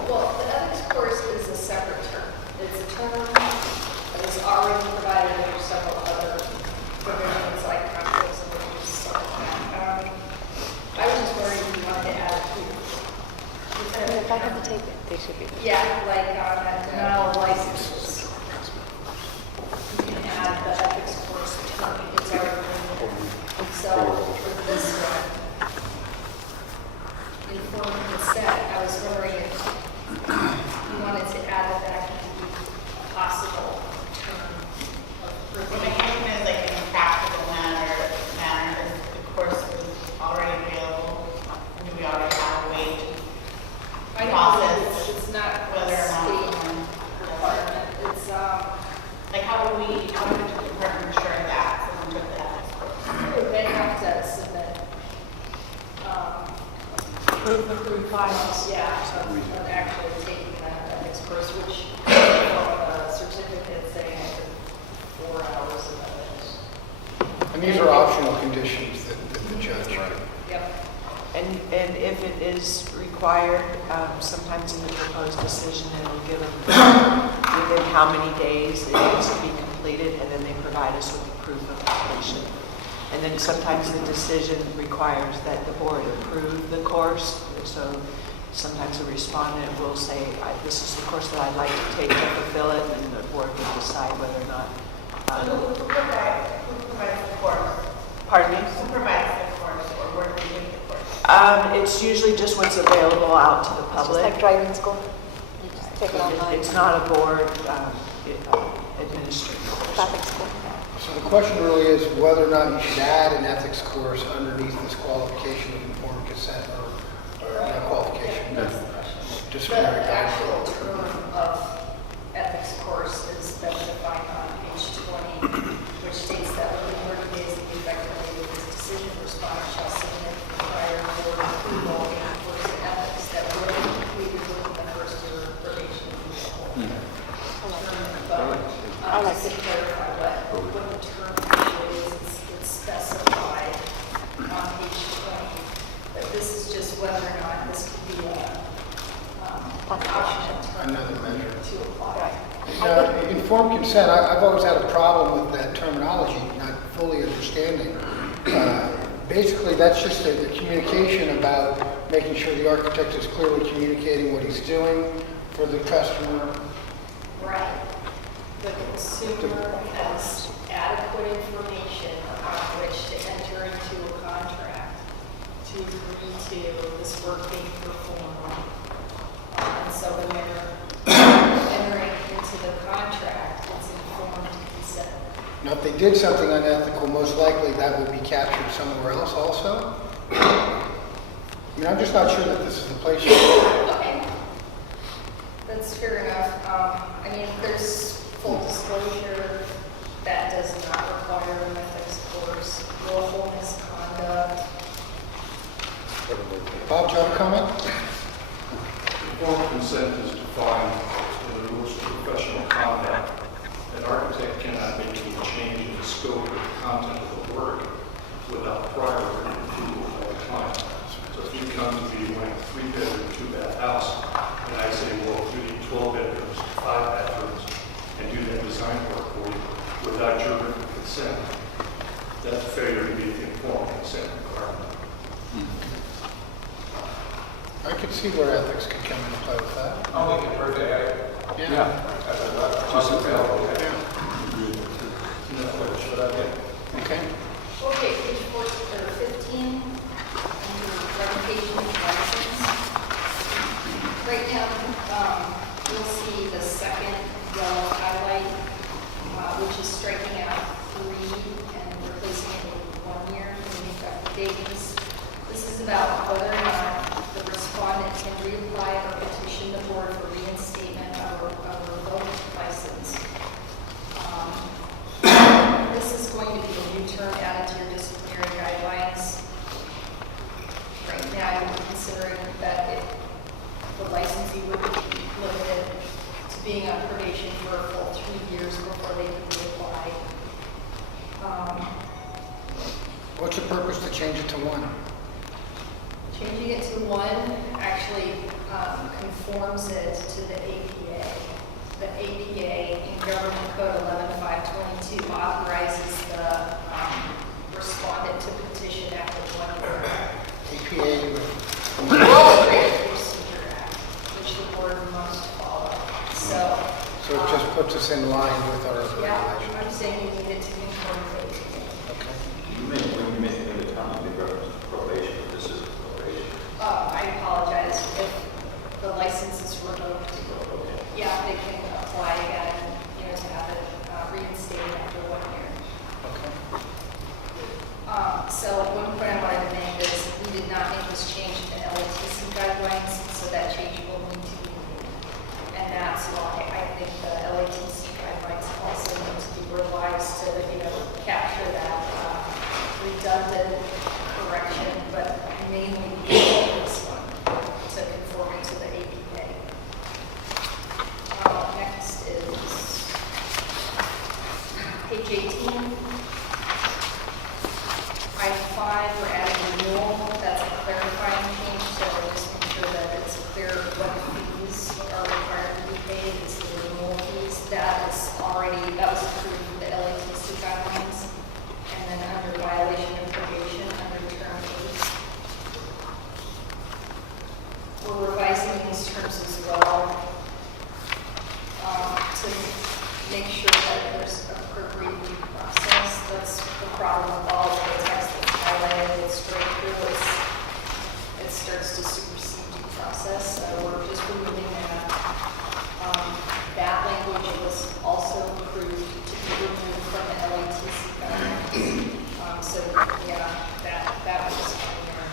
Well, the ethics course is a separate term. It's a term that is already provided under several other provisions like conflicts of interest. I was just wondering if you wanted to add it here. If I have to take it, they should be. Yeah, like that denial of licenses. You can add the ethics course term. It's already in there. So for this one, informed consent, I was wondering if you wanted to add that could be a possible term of Well, my proof. question is like in a practical manner, is the course is already available? Do we already have a way to I know process it's not whether or not state someone requirement. It's, like how would the department ensure that someone took the ethics course? they have to submit, proof files, yeah, of actually taking that ethics course, which a certificate saying it took 4 hours of ethics. And these are optional conditions that the judge. Yep. And if it is required, sometimes in the proposed decision, it'll give them within how many days it needs to be completed, and then they provide us with proof of completion. And then sometimes the decision requires that the board approve the course. So sometimes the respondent will say, this is the course that I'd like to take to fulfill it, and then the board will decide whether or not. Who provides the course? Pardon me? Who provides the course or where do you take the course? It's usually just what's available out to the Just public. like driving school. You just take it online. It's not a board administered course. Traffic school. So the question really is whether or not you should add an ethics course underneath this qualification of informed consent or not qualification, but The disciplinary actual guidelines. term of ethics course is then defined on page 20, which states that within 30 days of the effective date of this decision, respondent shall submit prior board approval and course of ethics that will be completed within the first year of probation. But just to clarify what the term actually is, it's specified on informed consent, I've always had a problem with that terminology, not fully understanding. Basically, that's just the communication about making sure the architect is clearly communicating what he's doing for the customer. Right. The consumer has adequate information upon which to enter into a contract to agree to this work being performed. And so when they're entering into the contract, it's informed consent. Now, if they did something unethical, most likely that would be captured somewhere else also. I mean, I'm just not sure that this is the place. Okay. That's fair enough. I mean, if there's full disclosure, that does not require an ethics course. Willful misconduct. Bob, do you have a comment? Informed consent is defined in the rules of professional conduct. An architect cannot make any change in the scope or content of the work without prior written approval by the client. So if you come to me wanting a 3-bedroom, 2-bath house, and I say, well, you need 12 bedrooms, 5 bathrooms, and do that design work for you without your written consent, that's a failure to meet the informed consent requirement. I could see where ethics could come into play with that. I'll make it perfect. Yeah. Okay. Okay, page 15, under revocation of license. Right now, you'll see the second yellow highlight, which is striking out 3 and replacing it with 1 year in the effective dates. This is about whether or not the respondent can reapply or petition the board for reinstatement of a revoked license. This is going to be a new term added to your disciplinary guidelines. Right now, you're considering that if the licensee would be limited to being on probation for a full 3 years before they can reapply. What's the purpose to change it to 1? Changing it to 1 actually conforms it to the APA. The APA in Government Code 11522 authorizes the respondent to petition after 1 year. APA, Administrative Procedure Act, which the board must follow. So it just puts us in line with our yeah, regulation. I'm saying you need it to conform to APA. Okay. When you mentioned the time of probation, this is probation. I apologize if the license is revoked. Yeah, they can apply again, to have it reinstated after 1 year. Okay. So one point I wanted to make is we did not make this change in the LATC guidelines, so that change will need to be made. And that's why I think the LATC guidelines also need to be revised to, capture that redundant correction, but mainly this one to conforming to the APA. Next is page 18. Item 5, we're adding renewal. That's a clarifying change, so just make sure that it's clear what fees are required to be paid. It's the renewal fees. That was approved in the LATC guidelines. And then under violation of probation, under term 8. We're revising these terms as well to make sure that there's appropriate due process. That's the problem with all of the text that's highlighted. It's straight through. It starts to supersede due process. So we're just removing that. That language was also approved to be removed from the LATC guidelines. So yeah, that was in there.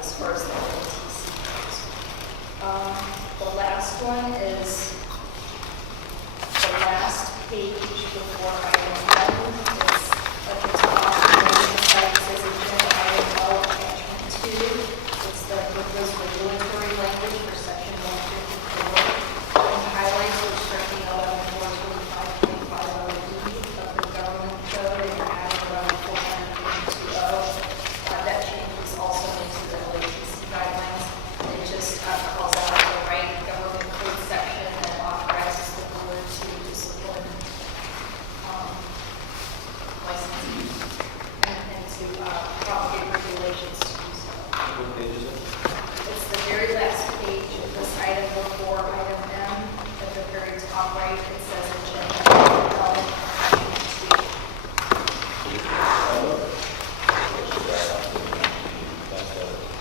As far as the LATC goes. The last one is the last page before item 11. It's at the top. It says agenda item L attachment 2. It's the proposed to promulgate regulations to do so. What page is it? It's the very last page of this item before item M, at the very top right, it says agenda.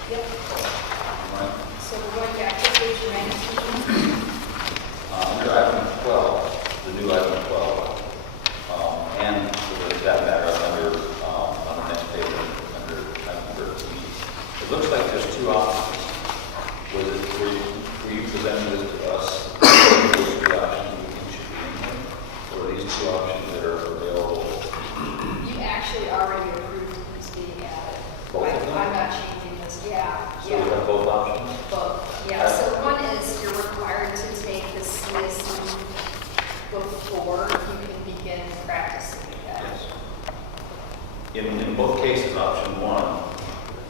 Yep. Right. So we're going back to page 19. Under item 12, the new item 12, and for that matter, on the next page, under item 13. It looks like there's two options. Were you presenting this to us? Those two options you think should be in here? Or are these two options that are available? You actually already approved this being added. Both of them? I'm not changing this, yeah. So you have both options? Both, yeah, so one is you're required to take the CSE before you can begin practicing again. Yes. In both cases, option one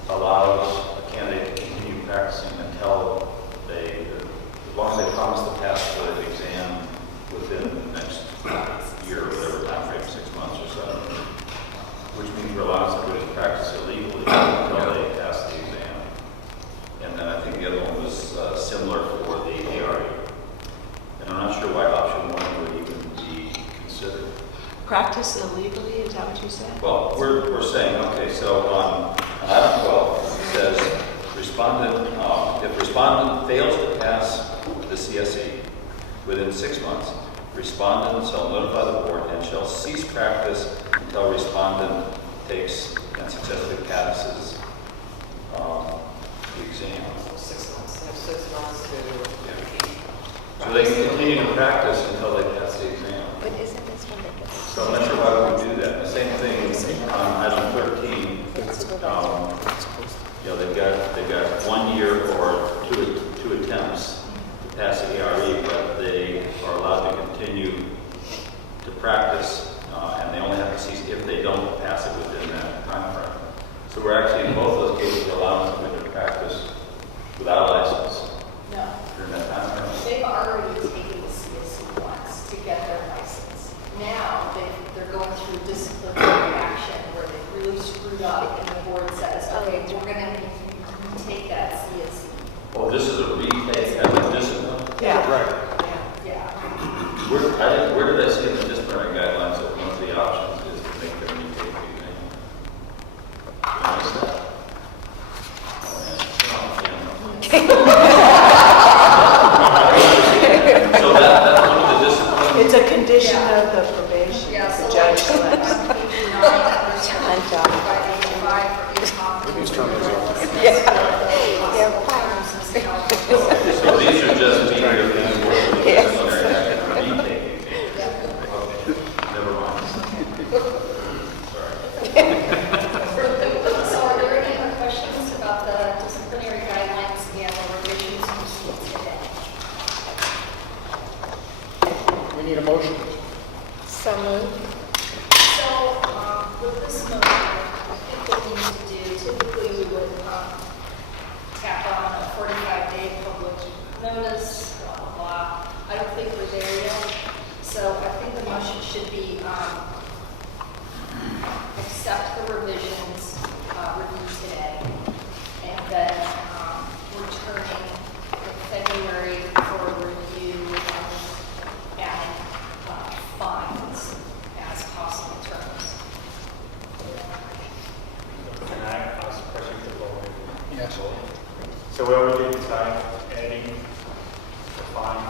allows a candidate to continue practicing until as long as they promise to pass the exam within the next year, or whatever time frame, 6 months or so, which means we're allowing somebody to practice illegally until they pass the exam. And then I think the other one was similar for the ARE. And I'm not sure why option one would even be considered. Practice illegally, is that what you said? Well, we're saying, okay, so on item 12, it says, if respondent fails to pass the CSE within 6 months, respondent shall notify the board and shall cease practice until respondent takes and successfully passes the exam. 6 months. They have 6 months to. So they can continue to practice until they pass the exam. But isn't this one that gets? So I'm not sure why we would do that. The same thing on item 13. They've got 1 year or two attempts to pass the ARE, but they are allowed to continue to practice, and they only have to cease if they don't pass it within that time frame. So we're actually, in both those cases, allowing somebody to practice without a license No, during that time frame. they've already taken the CSE once to get their license. Now, they're going through disciplinary action where they really screwed up and the board says, okay, we're going to take that CSE. Well, this is a retake as a discipline? Yeah. Right. Yeah. Where did I see in the disciplinary guidelines that one of the options is to make them retake the exam? Did I miss that? So that's one of the disciplines. It's a condition of the probation, Yeah, so the judge like, selects. on page 9, there's Whose turn is it? So these are just being here for the disciplinary action or retake exam. Okay, never mind. Sorry. So are there any other questions about the disciplinary guidelines and the revisions you see today? We need a motion. So moved. So, with this motion, I think what we need to do, typically we would tap on a 45-day public notice, blah, blah, blah. I don't think we're there yet. So I think the motion should be accept the revisions reviewed today, and then returning in February for review and adding fines as possible terms. Can I ask a question to Bob? Yes. So we already decided adding the fine?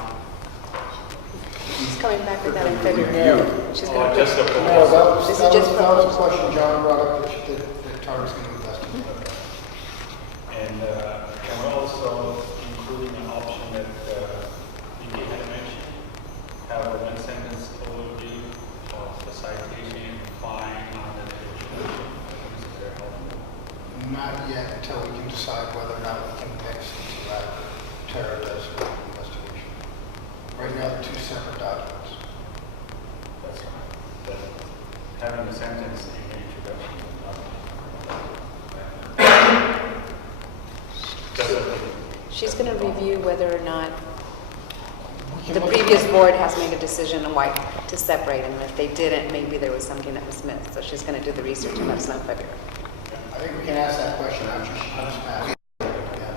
She's coming back with that in February. She's Or gonna just put, a No, proposal? This is just that was a question John brought up that Tara's going to investigate. And can we also include an option that Nikki had mentioned, have a one sentence overview of the citation, fine, on the education? Is it very helpful? Not yet until we can decide whether or not we can mix into that Tara does the investigation. Right now, they're two separate documents. That's right. But having a sentence in the introduction is not. she's going to review whether or not the previous board has made a decision on why to separate them. If they didn't, maybe there was something that was missed. So she's going to do the research and let us know in February. I think we can ask that question after she comes back. Yeah,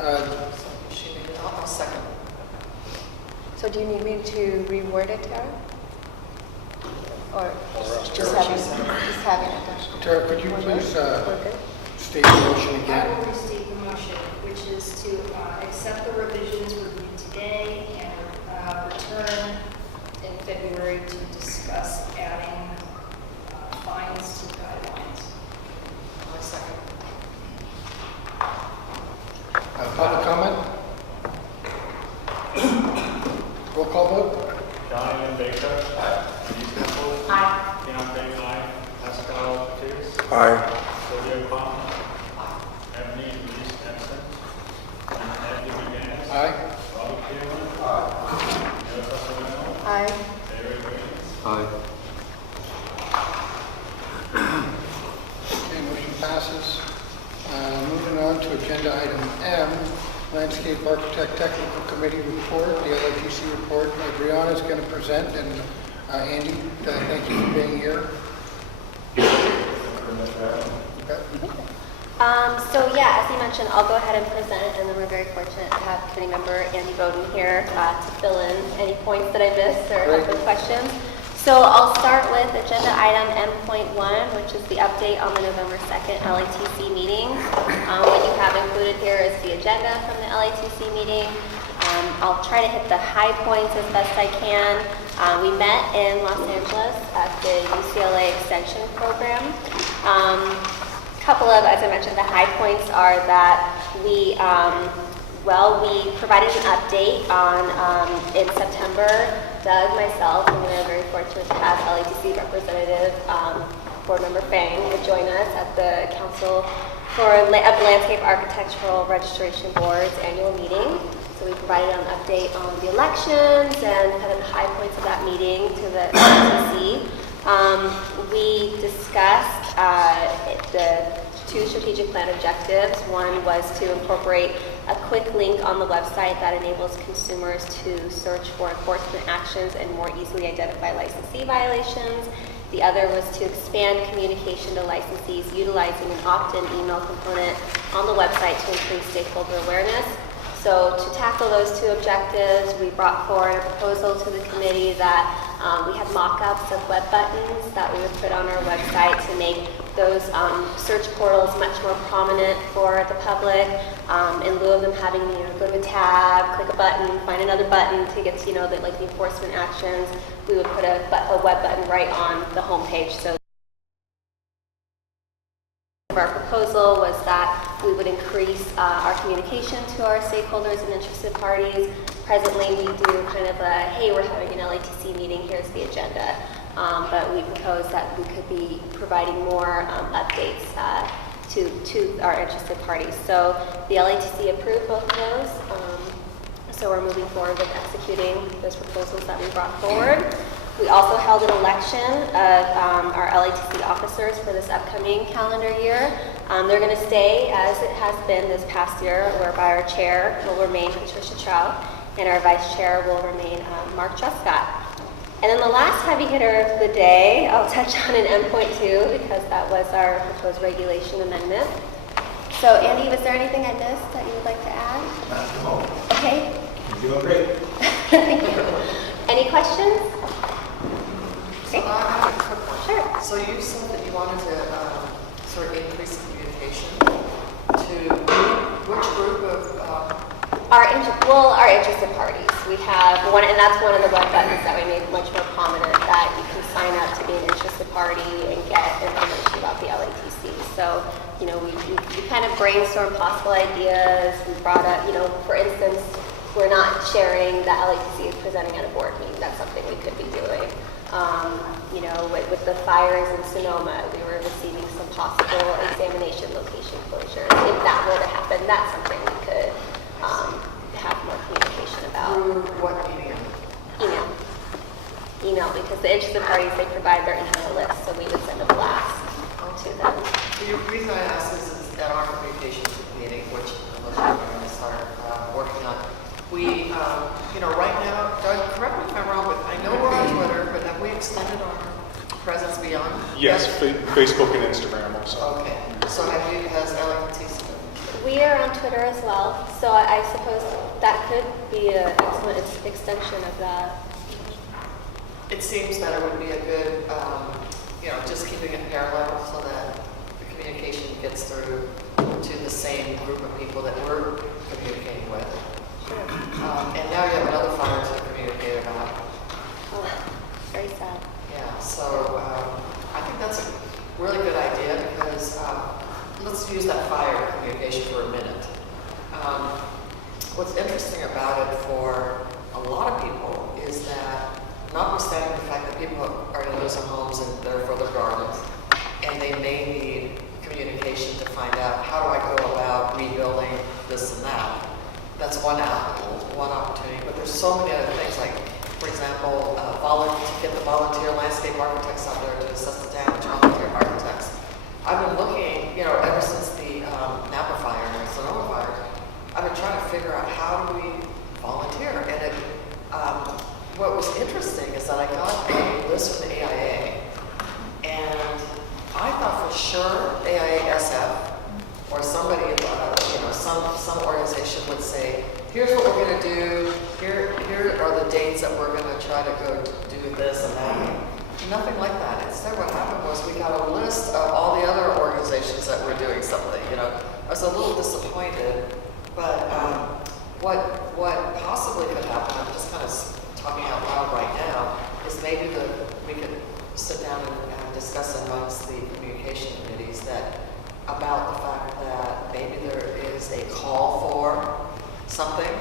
yeah. She made it, I'll second. So do you need me to reword it, Tara? Or just Tara, having, she said. just having it done? Tara, could you We're please good? We're good? state the motion I again? will restate the motion, which is to accept the revisions reviewed today and return in February to discuss adding fines to guidelines. I second. Public comment? Roll call vote? Johnny Lynn Baker. Aye. Denise Temple. Aye. Keon Aye. Pascal Peters. Aye. Sylvia Plum. Ebony Louise Henson. Anthony McGinnis. Aye. Robert Taylor. Neil Tessarino. Aye. David Williams. Aye. Okay, motion passes. Moving on to agenda item M, Landscape Architect Technical Committee report, the LATC report. Brianna is going to present, and Andy, thank you for being here. Okay. As you mentioned, I'll go ahead and present, and then we're very fortunate to have committee member Andy Bowden here to fill in any points that I missed or have any questions. So I'll start with agenda item M.1, which is the update on the November 2nd LATC meeting. What you have included here is the agenda from the LATC meeting. I'll try to hit the high points as best I can. We met in Los Angeles at the UCLA Extension Program. Couple of, as I mentioned, the high points are that we provided an update on, in September, Doug, myself, and we're very fortunate to have LATC representative, board member Fang, to join us at the Council of Landscape Architectural Registration Board's annual meeting. So we provided an update on the elections and kind of the high points of that meeting to the LATC. We discussed the two strategic plan objectives. One was to incorporate a quick link on the website that enables consumers to search for enforcement actions and more easily identify licensee violations. The other was to expand communication to licensees utilizing an opt-in email component on the website to increase stakeholder awareness. So to tackle those two objectives, we brought forward a proposal to the committee that we had mock-ups of web buttons that we would put on our website to make those search portals much more prominent for the public. In lieu of them having go to a tab, click a button, find another button to get to the enforcement actions, we would put a web button right on the homepage. So our proposal was that we would increase our communication to our stakeholders and interested parties. Presently, we do kind of a, hey, we're having an LATC meeting, here's the agenda. But we propose that we could be providing more updates to our interested parties. So the LATC approved both of those. So we're moving forward with executing those proposals that we brought forward. We also held an election of our LATC officers for this upcoming calendar year. They're going to stay as it has been this past year, whereby our chair will remain Patricia Trout and our vice chair will remain Mark Truscott. And then the last heavy hitter of the day, I'll touch on in M.2 because that was our proposed regulation amendment. So Andy, was there anything I missed that you would like to add? Not at all. Okay. You're doing great. Thank you. Any questions? So I have a quick one. Sure. So you said that you wanted to sort of increase the communication to which group of, Our interested parties. We have one, and that's one of the web buttons that we made much more prominent, that you can sign up to be an interested party and get information about the LATC. So, we kind of brainstormed possible ideas. We brought up, for instance, we're not sharing that LATC is presenting at a board meeting. That's something we could be doing. With the fires in Sonoma, we were receiving some possible examination location closures. If that were to happen, that's something we could have more communication about. through what medium? Email, because the interested parties, they provide their email list, so we would send a blast to them. The reason I ask is that our communications meeting, which most of you are going to start working on, we, right now, Doug, correct me if I'm wrong, but I know we're on Twitter, but have we extended our presence beyond? Yes, Facebook and Instagram also. Okay, so has LATC? We are on Twitter as well, so I suppose that could be an excellent extension of that. It seems that it would be a good, just keeping it parallel so that the communication gets through to the same group of people that we're communicating with. Sure. And now you have another fire to communicate about. Oh, very sad. Yeah, so I think that's a really good idea because let's use that fire communication for a minute. What's interesting about it for a lot of people is that notwithstanding the fact that people are going to lose their homes and therefore their gardens, and they may need communication to find out how do I go about rebuilding this and that. That's one opportunity, but there's so many other things like, for example, get the volunteer landscape architects out there to assess the damage, volunteer architects. I've been looking, ever since the Napa fire and Sonoma fire, I've been trying to figure out how do we volunteer. And what was interesting is that I got a list from the AIA, and I thought for sure AIA SF or somebody, some organization would say, here's what we're going to do, here are the dates that we're going to try to go do this and that. Nothing like that. Instead, what happened was we got a list of all the other organizations that were doing something. I was a little disappointed, but what possibly could happen, I'm just kind of talking out loud right now, is maybe we could sit down and discuss amongst the communication committees about the fact that maybe there is a call for something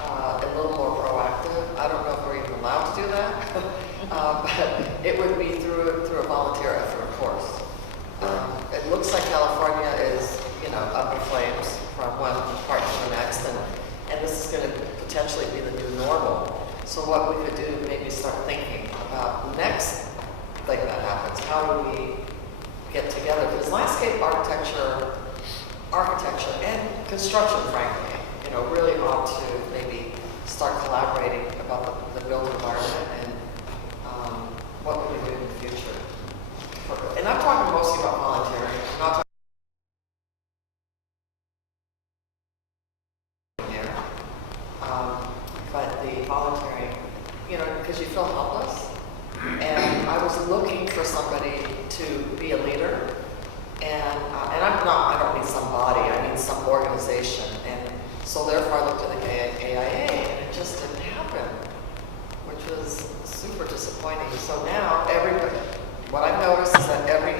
a little more proactive. I don't know if we're even allowed to do that, but it would be through a volunteer effort, of course. It looks like California is, up in flames from one part to the next, and this is going to potentially be the new normal. So what we could do is maybe start thinking about the next thing that happens. How do we get together? Because landscape architecture and construction, frankly, really ought to maybe start collaborating about the built environment and what we can do in the future. And I'm talking mostly about volunteering. I'm not talking here. But the volunteering, because you feel helpless. And I was looking for somebody to be a leader. And I don't mean somebody, I mean some organization. And so therefore I looked at the AIA and it just didn't happen, which was super disappointing. So now what I've noticed is that every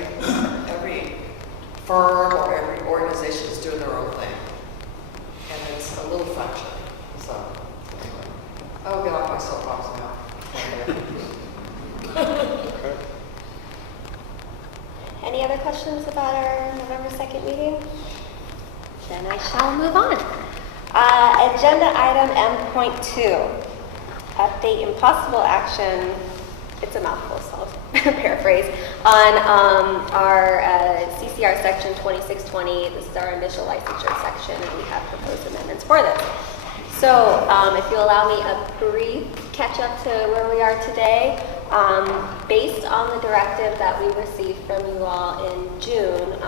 firm or every organization is doing their own thing. And it's a little frustrating. So anyway, I'll get off my soapbox now. Any other questions about our November 2nd meeting? Then I shall move on. Agenda item M.2, update and possible action, it's a mouthful, so I'll paraphrase, on our CCR section 2620. This is our initial licensure section, and we have proposed amendments for this. So if you allow me a brief catch up to where we are today, based on the directive that we received from you all in June,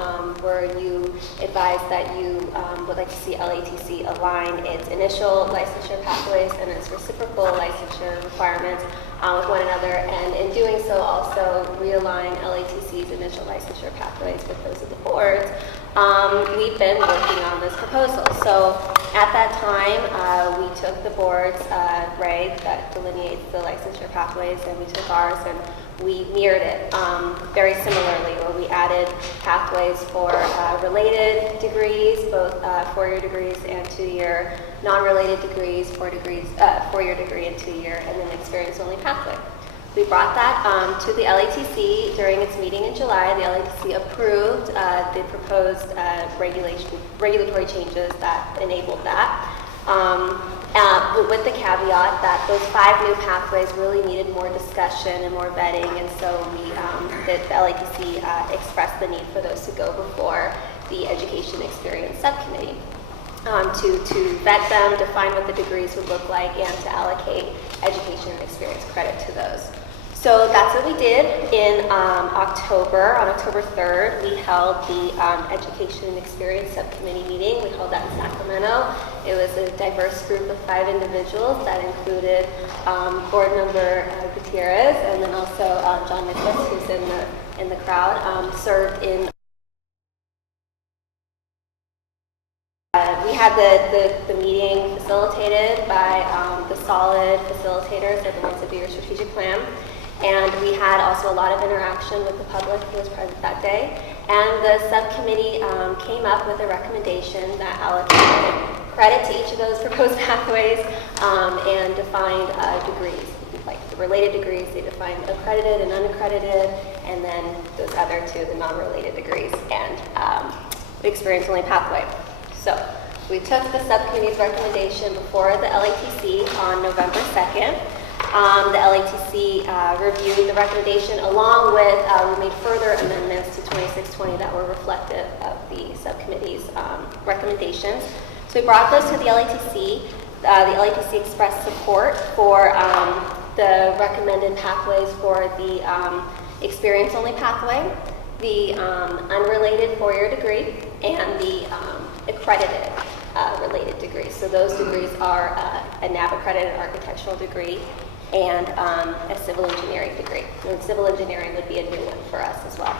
where you advised that you would like to see LATC align its initial licensure pathways and its reciprocal licensure requirements with one another, and in doing so also realign LATC's initial licensure pathways with those of the boards, we've been working on this proposal. So at that time, we took the board's reg that delineates the licensure pathways, and we took ours and we mirrored it very similarly, where we added pathways for related degrees, both 4-year degrees and 2-year, non-related degrees, 4-year degree and 2-year, and then experience-only pathway. We brought that to the LATC during its meeting in July. The LATC approved the proposed regulatory changes that enabled that, with the caveat that those 5 new pathways really needed more discussion and more vetting, and so the LATC expressed the need for those to go before the Education Experience Subcommittee to vet them, define what the degrees would look like, and to allocate education and experience credit to those. So that's what we did in October. On October 3rd, we held the Education and Experience Subcommittee meeting. We held that in Sacramento. It was a diverse group of 5 individuals that included board member Gutierrez, and then also John Nicholas, who's in the crowd, served in. We had the meeting facilitated by the solid facilitators, they're the ones that do your strategic plan. And we had also a lot of interaction with the public who was present that day. And the subcommittee came up with a recommendation that allocated credit to each of those proposed pathways and defined degrees, like the related degrees. They defined accredited and unaccredited, and then those other 2, the non-related degrees, and the experience-only pathway. So we took the subcommittee's recommendation before the LATC on November 2nd. The LATC reviewed the recommendation along with, we made further amendments to 2620 that were reflective of the subcommittee's recommendations. So we brought those to the LATC. The LATC expressed support for the recommended pathways for the experience-only pathway, the unrelated 4-year degree, and the accredited related degrees. So those degrees are a NAB accredited architectural degree and a civil engineering degree. And civil engineering would be a new one for us as well.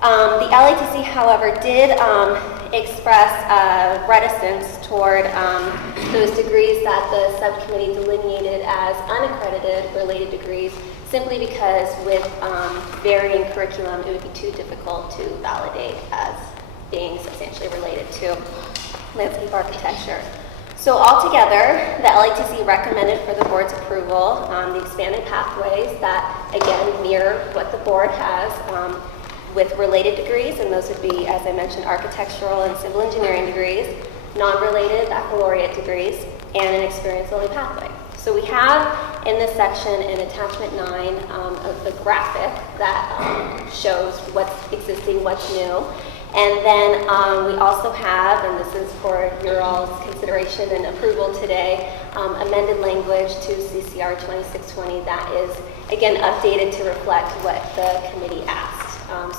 The LATC, however, did express reticence toward those degrees that the subcommittee delineated as unaccredited related degrees, simply because with varying curriculum, it would be too difficult to validate as being substantially related to landscape architecture. So altogether, the LATC recommended for the board's approval the expanded pathways that, again, mirror what the board has with related degrees, and those would be, as I mentioned, architectural and civil engineering degrees, non-related baccalaureate degrees, and an experience-only pathway. So we have in this section in attachment 9 of the graphic that shows what's existing, what's new. And then we also have, and this is for your all's consideration and approval today, amended language to CCR 2620 that is, again, updated to reflect what the committee asked.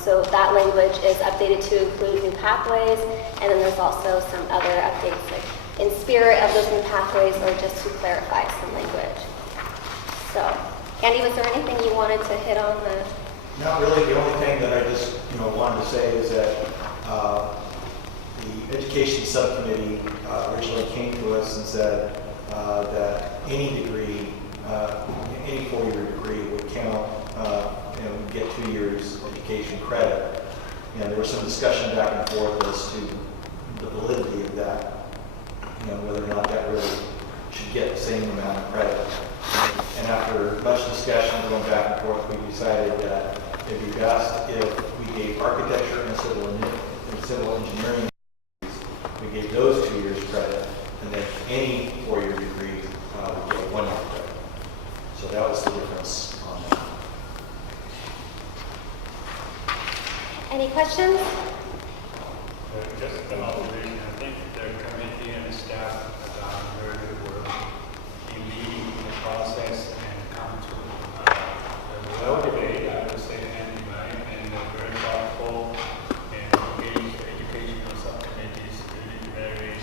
So that language is updated to include new pathways, and then there's also some other updates like in spirit of those new pathways or just to clarify some language. So, Andy, was there anything you wanted to hit on? Not really. The only thing that I just wanted to say is that the education subcommittee originally came to us and said that any degree, any 4-year degree would count and get 2 years education credit. And there was some discussion back and forth as to the validity of that, whether or not that really should get the same amount of credit. And after much discussion going back and forth, we decided that it'd be best if we gave architecture and civil engineering, we gave those 2 years credit, and then any 4-year degree would get 1 year credit. So that was the difference on that. Any questions? Just an observation. I think the committee and the staff have done very good work in leading the process and come to a well debate, I would say, and very thoughtful and engaged educational subcommittees really very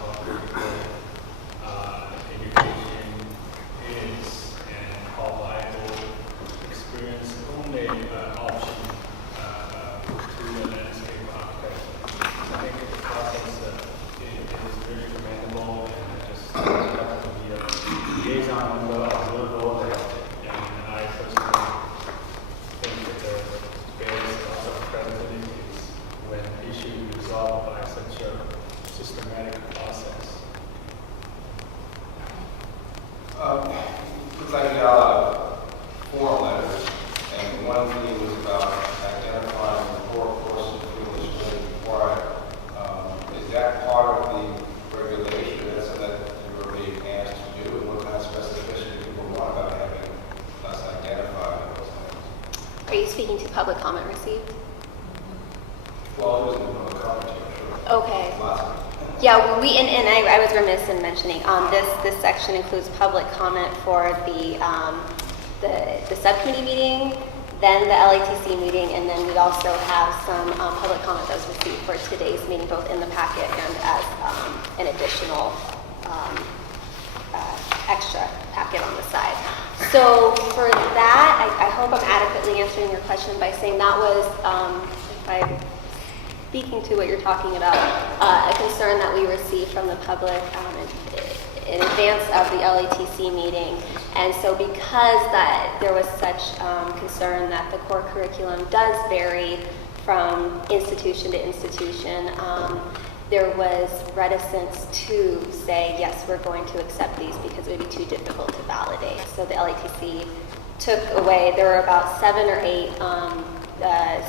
how critical education is and how vital experience only option to the landscape architecture. I think the process is very commendable, and I just have to be a liaison member of the board, and I personally think that there's a lot of credibility when issues resolved by such a systematic process. Looks like you got a lot of form letters, and one thing was about identifying the core courses really required. Is that part of the regulation? That's something that you were being asked to do, and what kind of specificity people want about having us identify those things? Are you speaking to public comment received? Well, it was in the public commentary, sure. Okay. Lots of it. Yeah, I was remiss in mentioning, this section includes public comment for the the subcommittee meeting, then the LATC meeting, and then we also have some public comment that was received for today's meeting, both in the packet and as an additional extra packet on the side. So for that, I hope I'm adequately answering your question by saying that was, if I'm speaking to what you're talking about, a concern that we received from the public in advance of the LATC meeting. And so because that there was such concern that the core curriculum does vary from institution to institution, there was reticence to say, yes, we're going to accept these because it would be too difficult to validate. So the LATC took away, there were about 7 or 8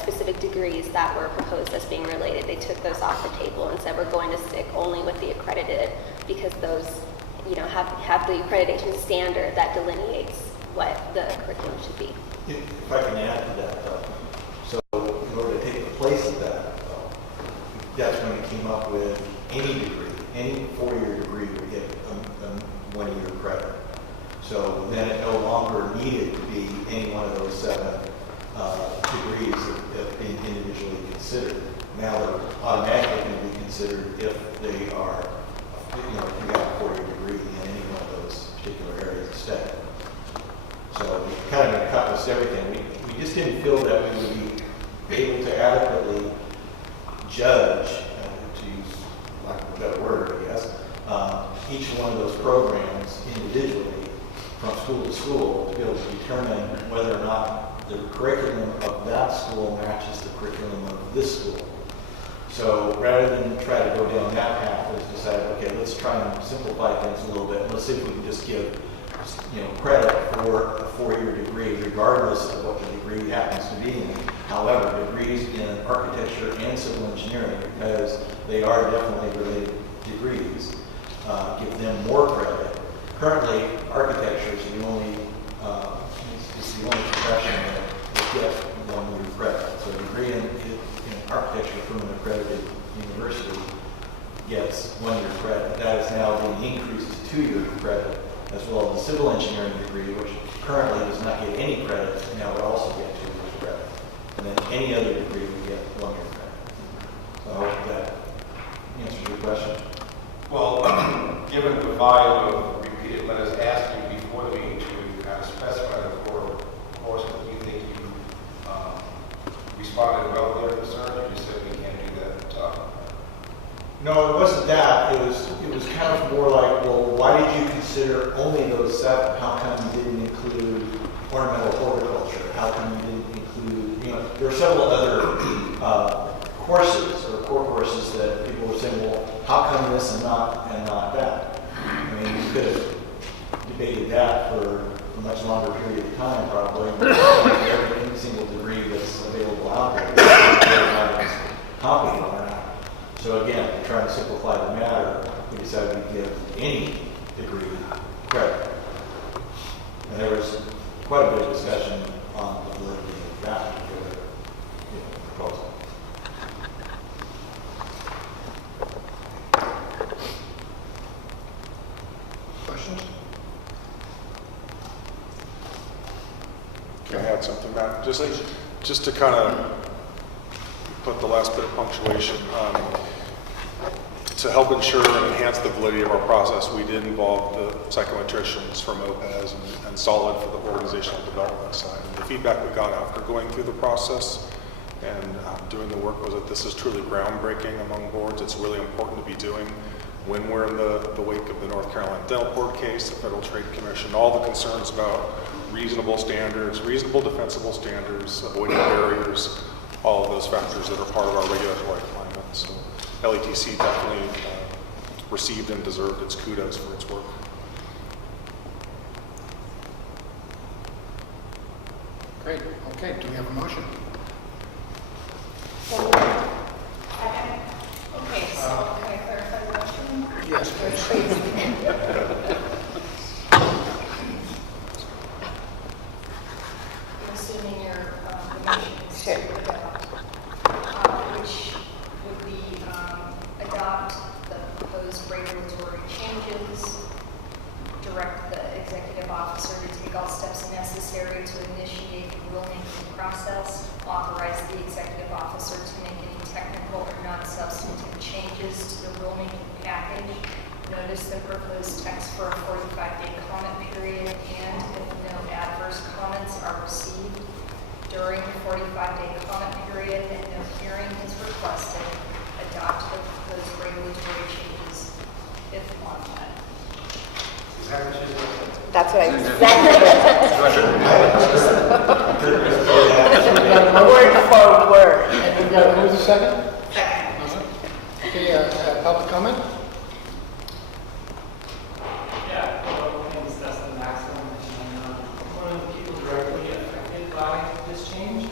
specific degrees that were proposed as being related. They took those off the table and said we're going to stick only with the accredited because those, you know, have the accreditation standard that delineates what the curriculum should be. If I can add to that, though. So in order to take the place of that, though, that's when we came up with any degree, any 4-year degree would get a 1-year credit. So then it no longer needed to be any one of those 7 degrees that being individually considered. Now they're automatically going to be considered if they are, you know, if you got a 4-year degree in any one of those particular areas of study. So we kind of encompassed everything. We just didn't feel that we would be able to adequately judge, to use lack of a better word, I guess, each one of those programs individually from school to school to be able to determine whether or not the curriculum of that school matches the curriculum of this school. So rather than try to go down that path, let's decide, okay, let's try and simplify things a little bit. Let's see if we can just give, you know, credit for a 4-year degree, regardless of what the degree happens to be in. However, degrees in architecture and civil engineering, because they are definitely related degrees, give them more credit. Currently, architecture is the only profession that gets 1-year credit. So a degree in architecture from an accredited university gets 1-year credit. That is now being increased to 2-year credit, as well as a civil engineering degree, which currently does not get any credit, now would also get 2 years credit. And then any other degree would get 1-year credit. So I hope that answers your question. Well, given the volume of repeated letters asking before the meeting to kind of specify the core course, do you think you responded well to their concerns, or you said we can't do that? No, it wasn't that. It was kind of more like, well, why did you consider only those 7? How come you didn't include ornamental horticulture? How come you didn't include, you know, there are several other courses or core courses that people were saying, well, how come this and not that? I mean, you could have debated that for a much longer period of time, probably. Every single degree that's available out there, whether or not it's comparable or not. So again, to try and simplify the matter, we decided to give any degree credit. And there was quite a bit of discussion on the validity of that particular proposal. Questions? Can I add something back? Just to kind of put the last bit of punctuation. To help ensure and enhance the validity of our process, we did involve the psychometricians from OPES and Solid for the organizational development side. And the feedback we got after going through the process and doing the work was that this is truly groundbreaking among boards. It's really important to be doing when we're in the wake of the North Carolina Dental Board case, the Federal Trade Commission, all the concerns about reasonable standards, reasonable defensible standards, avoiding barriers, all of those factors that are part of our regulatory climate. So LATC definitely received and deserved its kudos for its work. Great. Okay, do we have a motion? Second. Okay, so can I clarify the motion? Yes, please. I'm assuming your motion is to adopt, which would be adopt the proposed regulatory changes, direct the executive officer to take all steps necessary to initiate the rulemaking process, authorize the executive officer to make any technical or non-substantive changes to the rulemaking package, notice the proposed text for a 45-day comment period, and if no adverse comments are received during the 45-day comment period and no hearing is requested, adopt the proposed regulatory changes if modified. Is that what she's doing? That's what I word for word. And we've got, who's the second? Second. Okay, public comment? Yeah, well, my name is Dustin Maxim, and I'm one of the people directly affected by this change.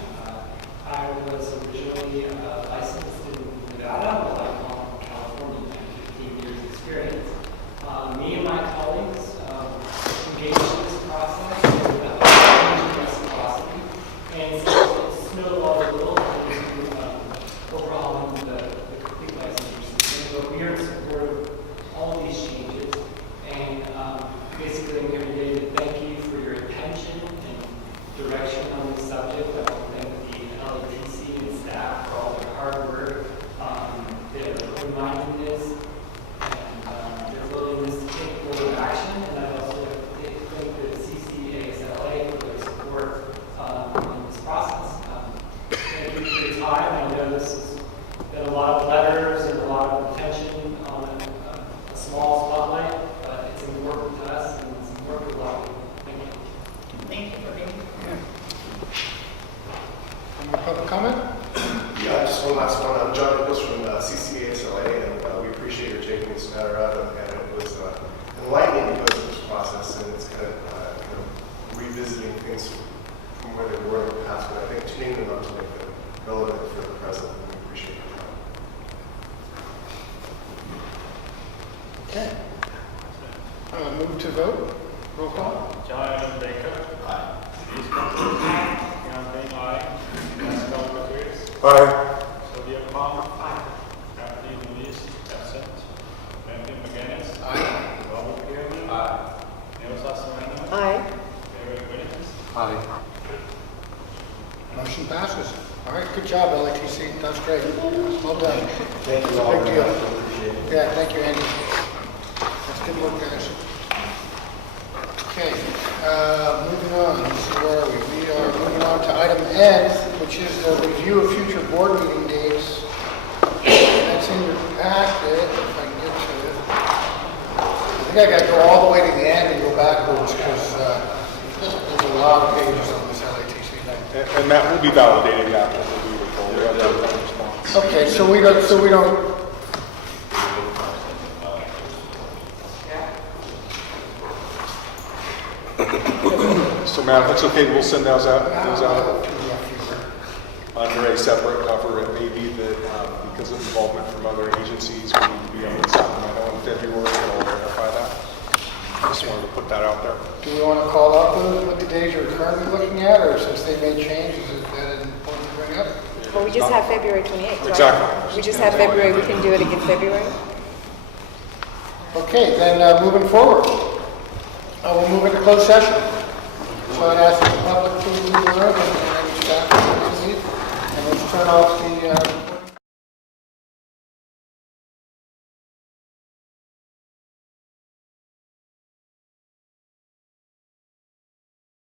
I was originally licensed in Nevada, but I'm from California, and 15 years experience. Me and my colleagues engaged in this process with reciprocity, and so it's snowballed a little into overhauling the complete licensure system. But we are in support of all of these changes, and basically I'm here today to thank you for your attention and direction on this subject. I want to thank the LATC and staff for all their hard work, their open-mindedness, and their willingness to take forward action. And I also thank the CCASLA for their support in this process. Thank you for your time. I know this has been a lot of letters and a lot of attention on a small spotlight, but it's important to us and it's important to a lot of people. Thank you. Thank you for being here. Any public comment? Yeah, just one last one. I'm John Nichols from CCASLA, and we appreciate your taking this matter up, and it was enlightening because of this process, and it's kind of revisiting things from where they were in the past, but I think tuning them up to make them relevant for the present, and we appreciate your time. Okay. Move to vote. Roll call. John Baker. Aye. Aye. Pascal Gutierrez. Aye. Sylvia Palm. Aye. Kathleen Luis, absent. Matthew McGinnis. Aye. Robert Peterson. Aye. Neil Sassamano. Aye. David Williams. Aye. Motion passes. All right, good job, LATC. That's great. Well done. Thank That's you a all. big deal. Appreciate it. Yeah, thank you, Andy. That's good work, guys. Okay, moving on. Let's see, where are we? We are moving on to item N, which is the review of future board meeting dates. That's in your packet, if I can get to it. I think I got to go all the way to the end and go backwards because there's a lot of pages on this LATC thing. And that will be validated after we do the poll. We have that response. Okay, so we don't. So Matt, if it's okay, we'll send those out under a separate cover. It may be that because of involvement from other agencies, we need to be able to Sacramento in February, and I'll verify that. Just wanted to put that out there. Do we want to call out those, what the days you're currently looking at, or since they may change, is that important to bring up? Well, we just have February 28th, right? Exactly. We just have February, we can do it again February? Okay, then moving forward, we'll move into closed session. So I'd ask the public to leave the room and staff to leave, and let's turn off the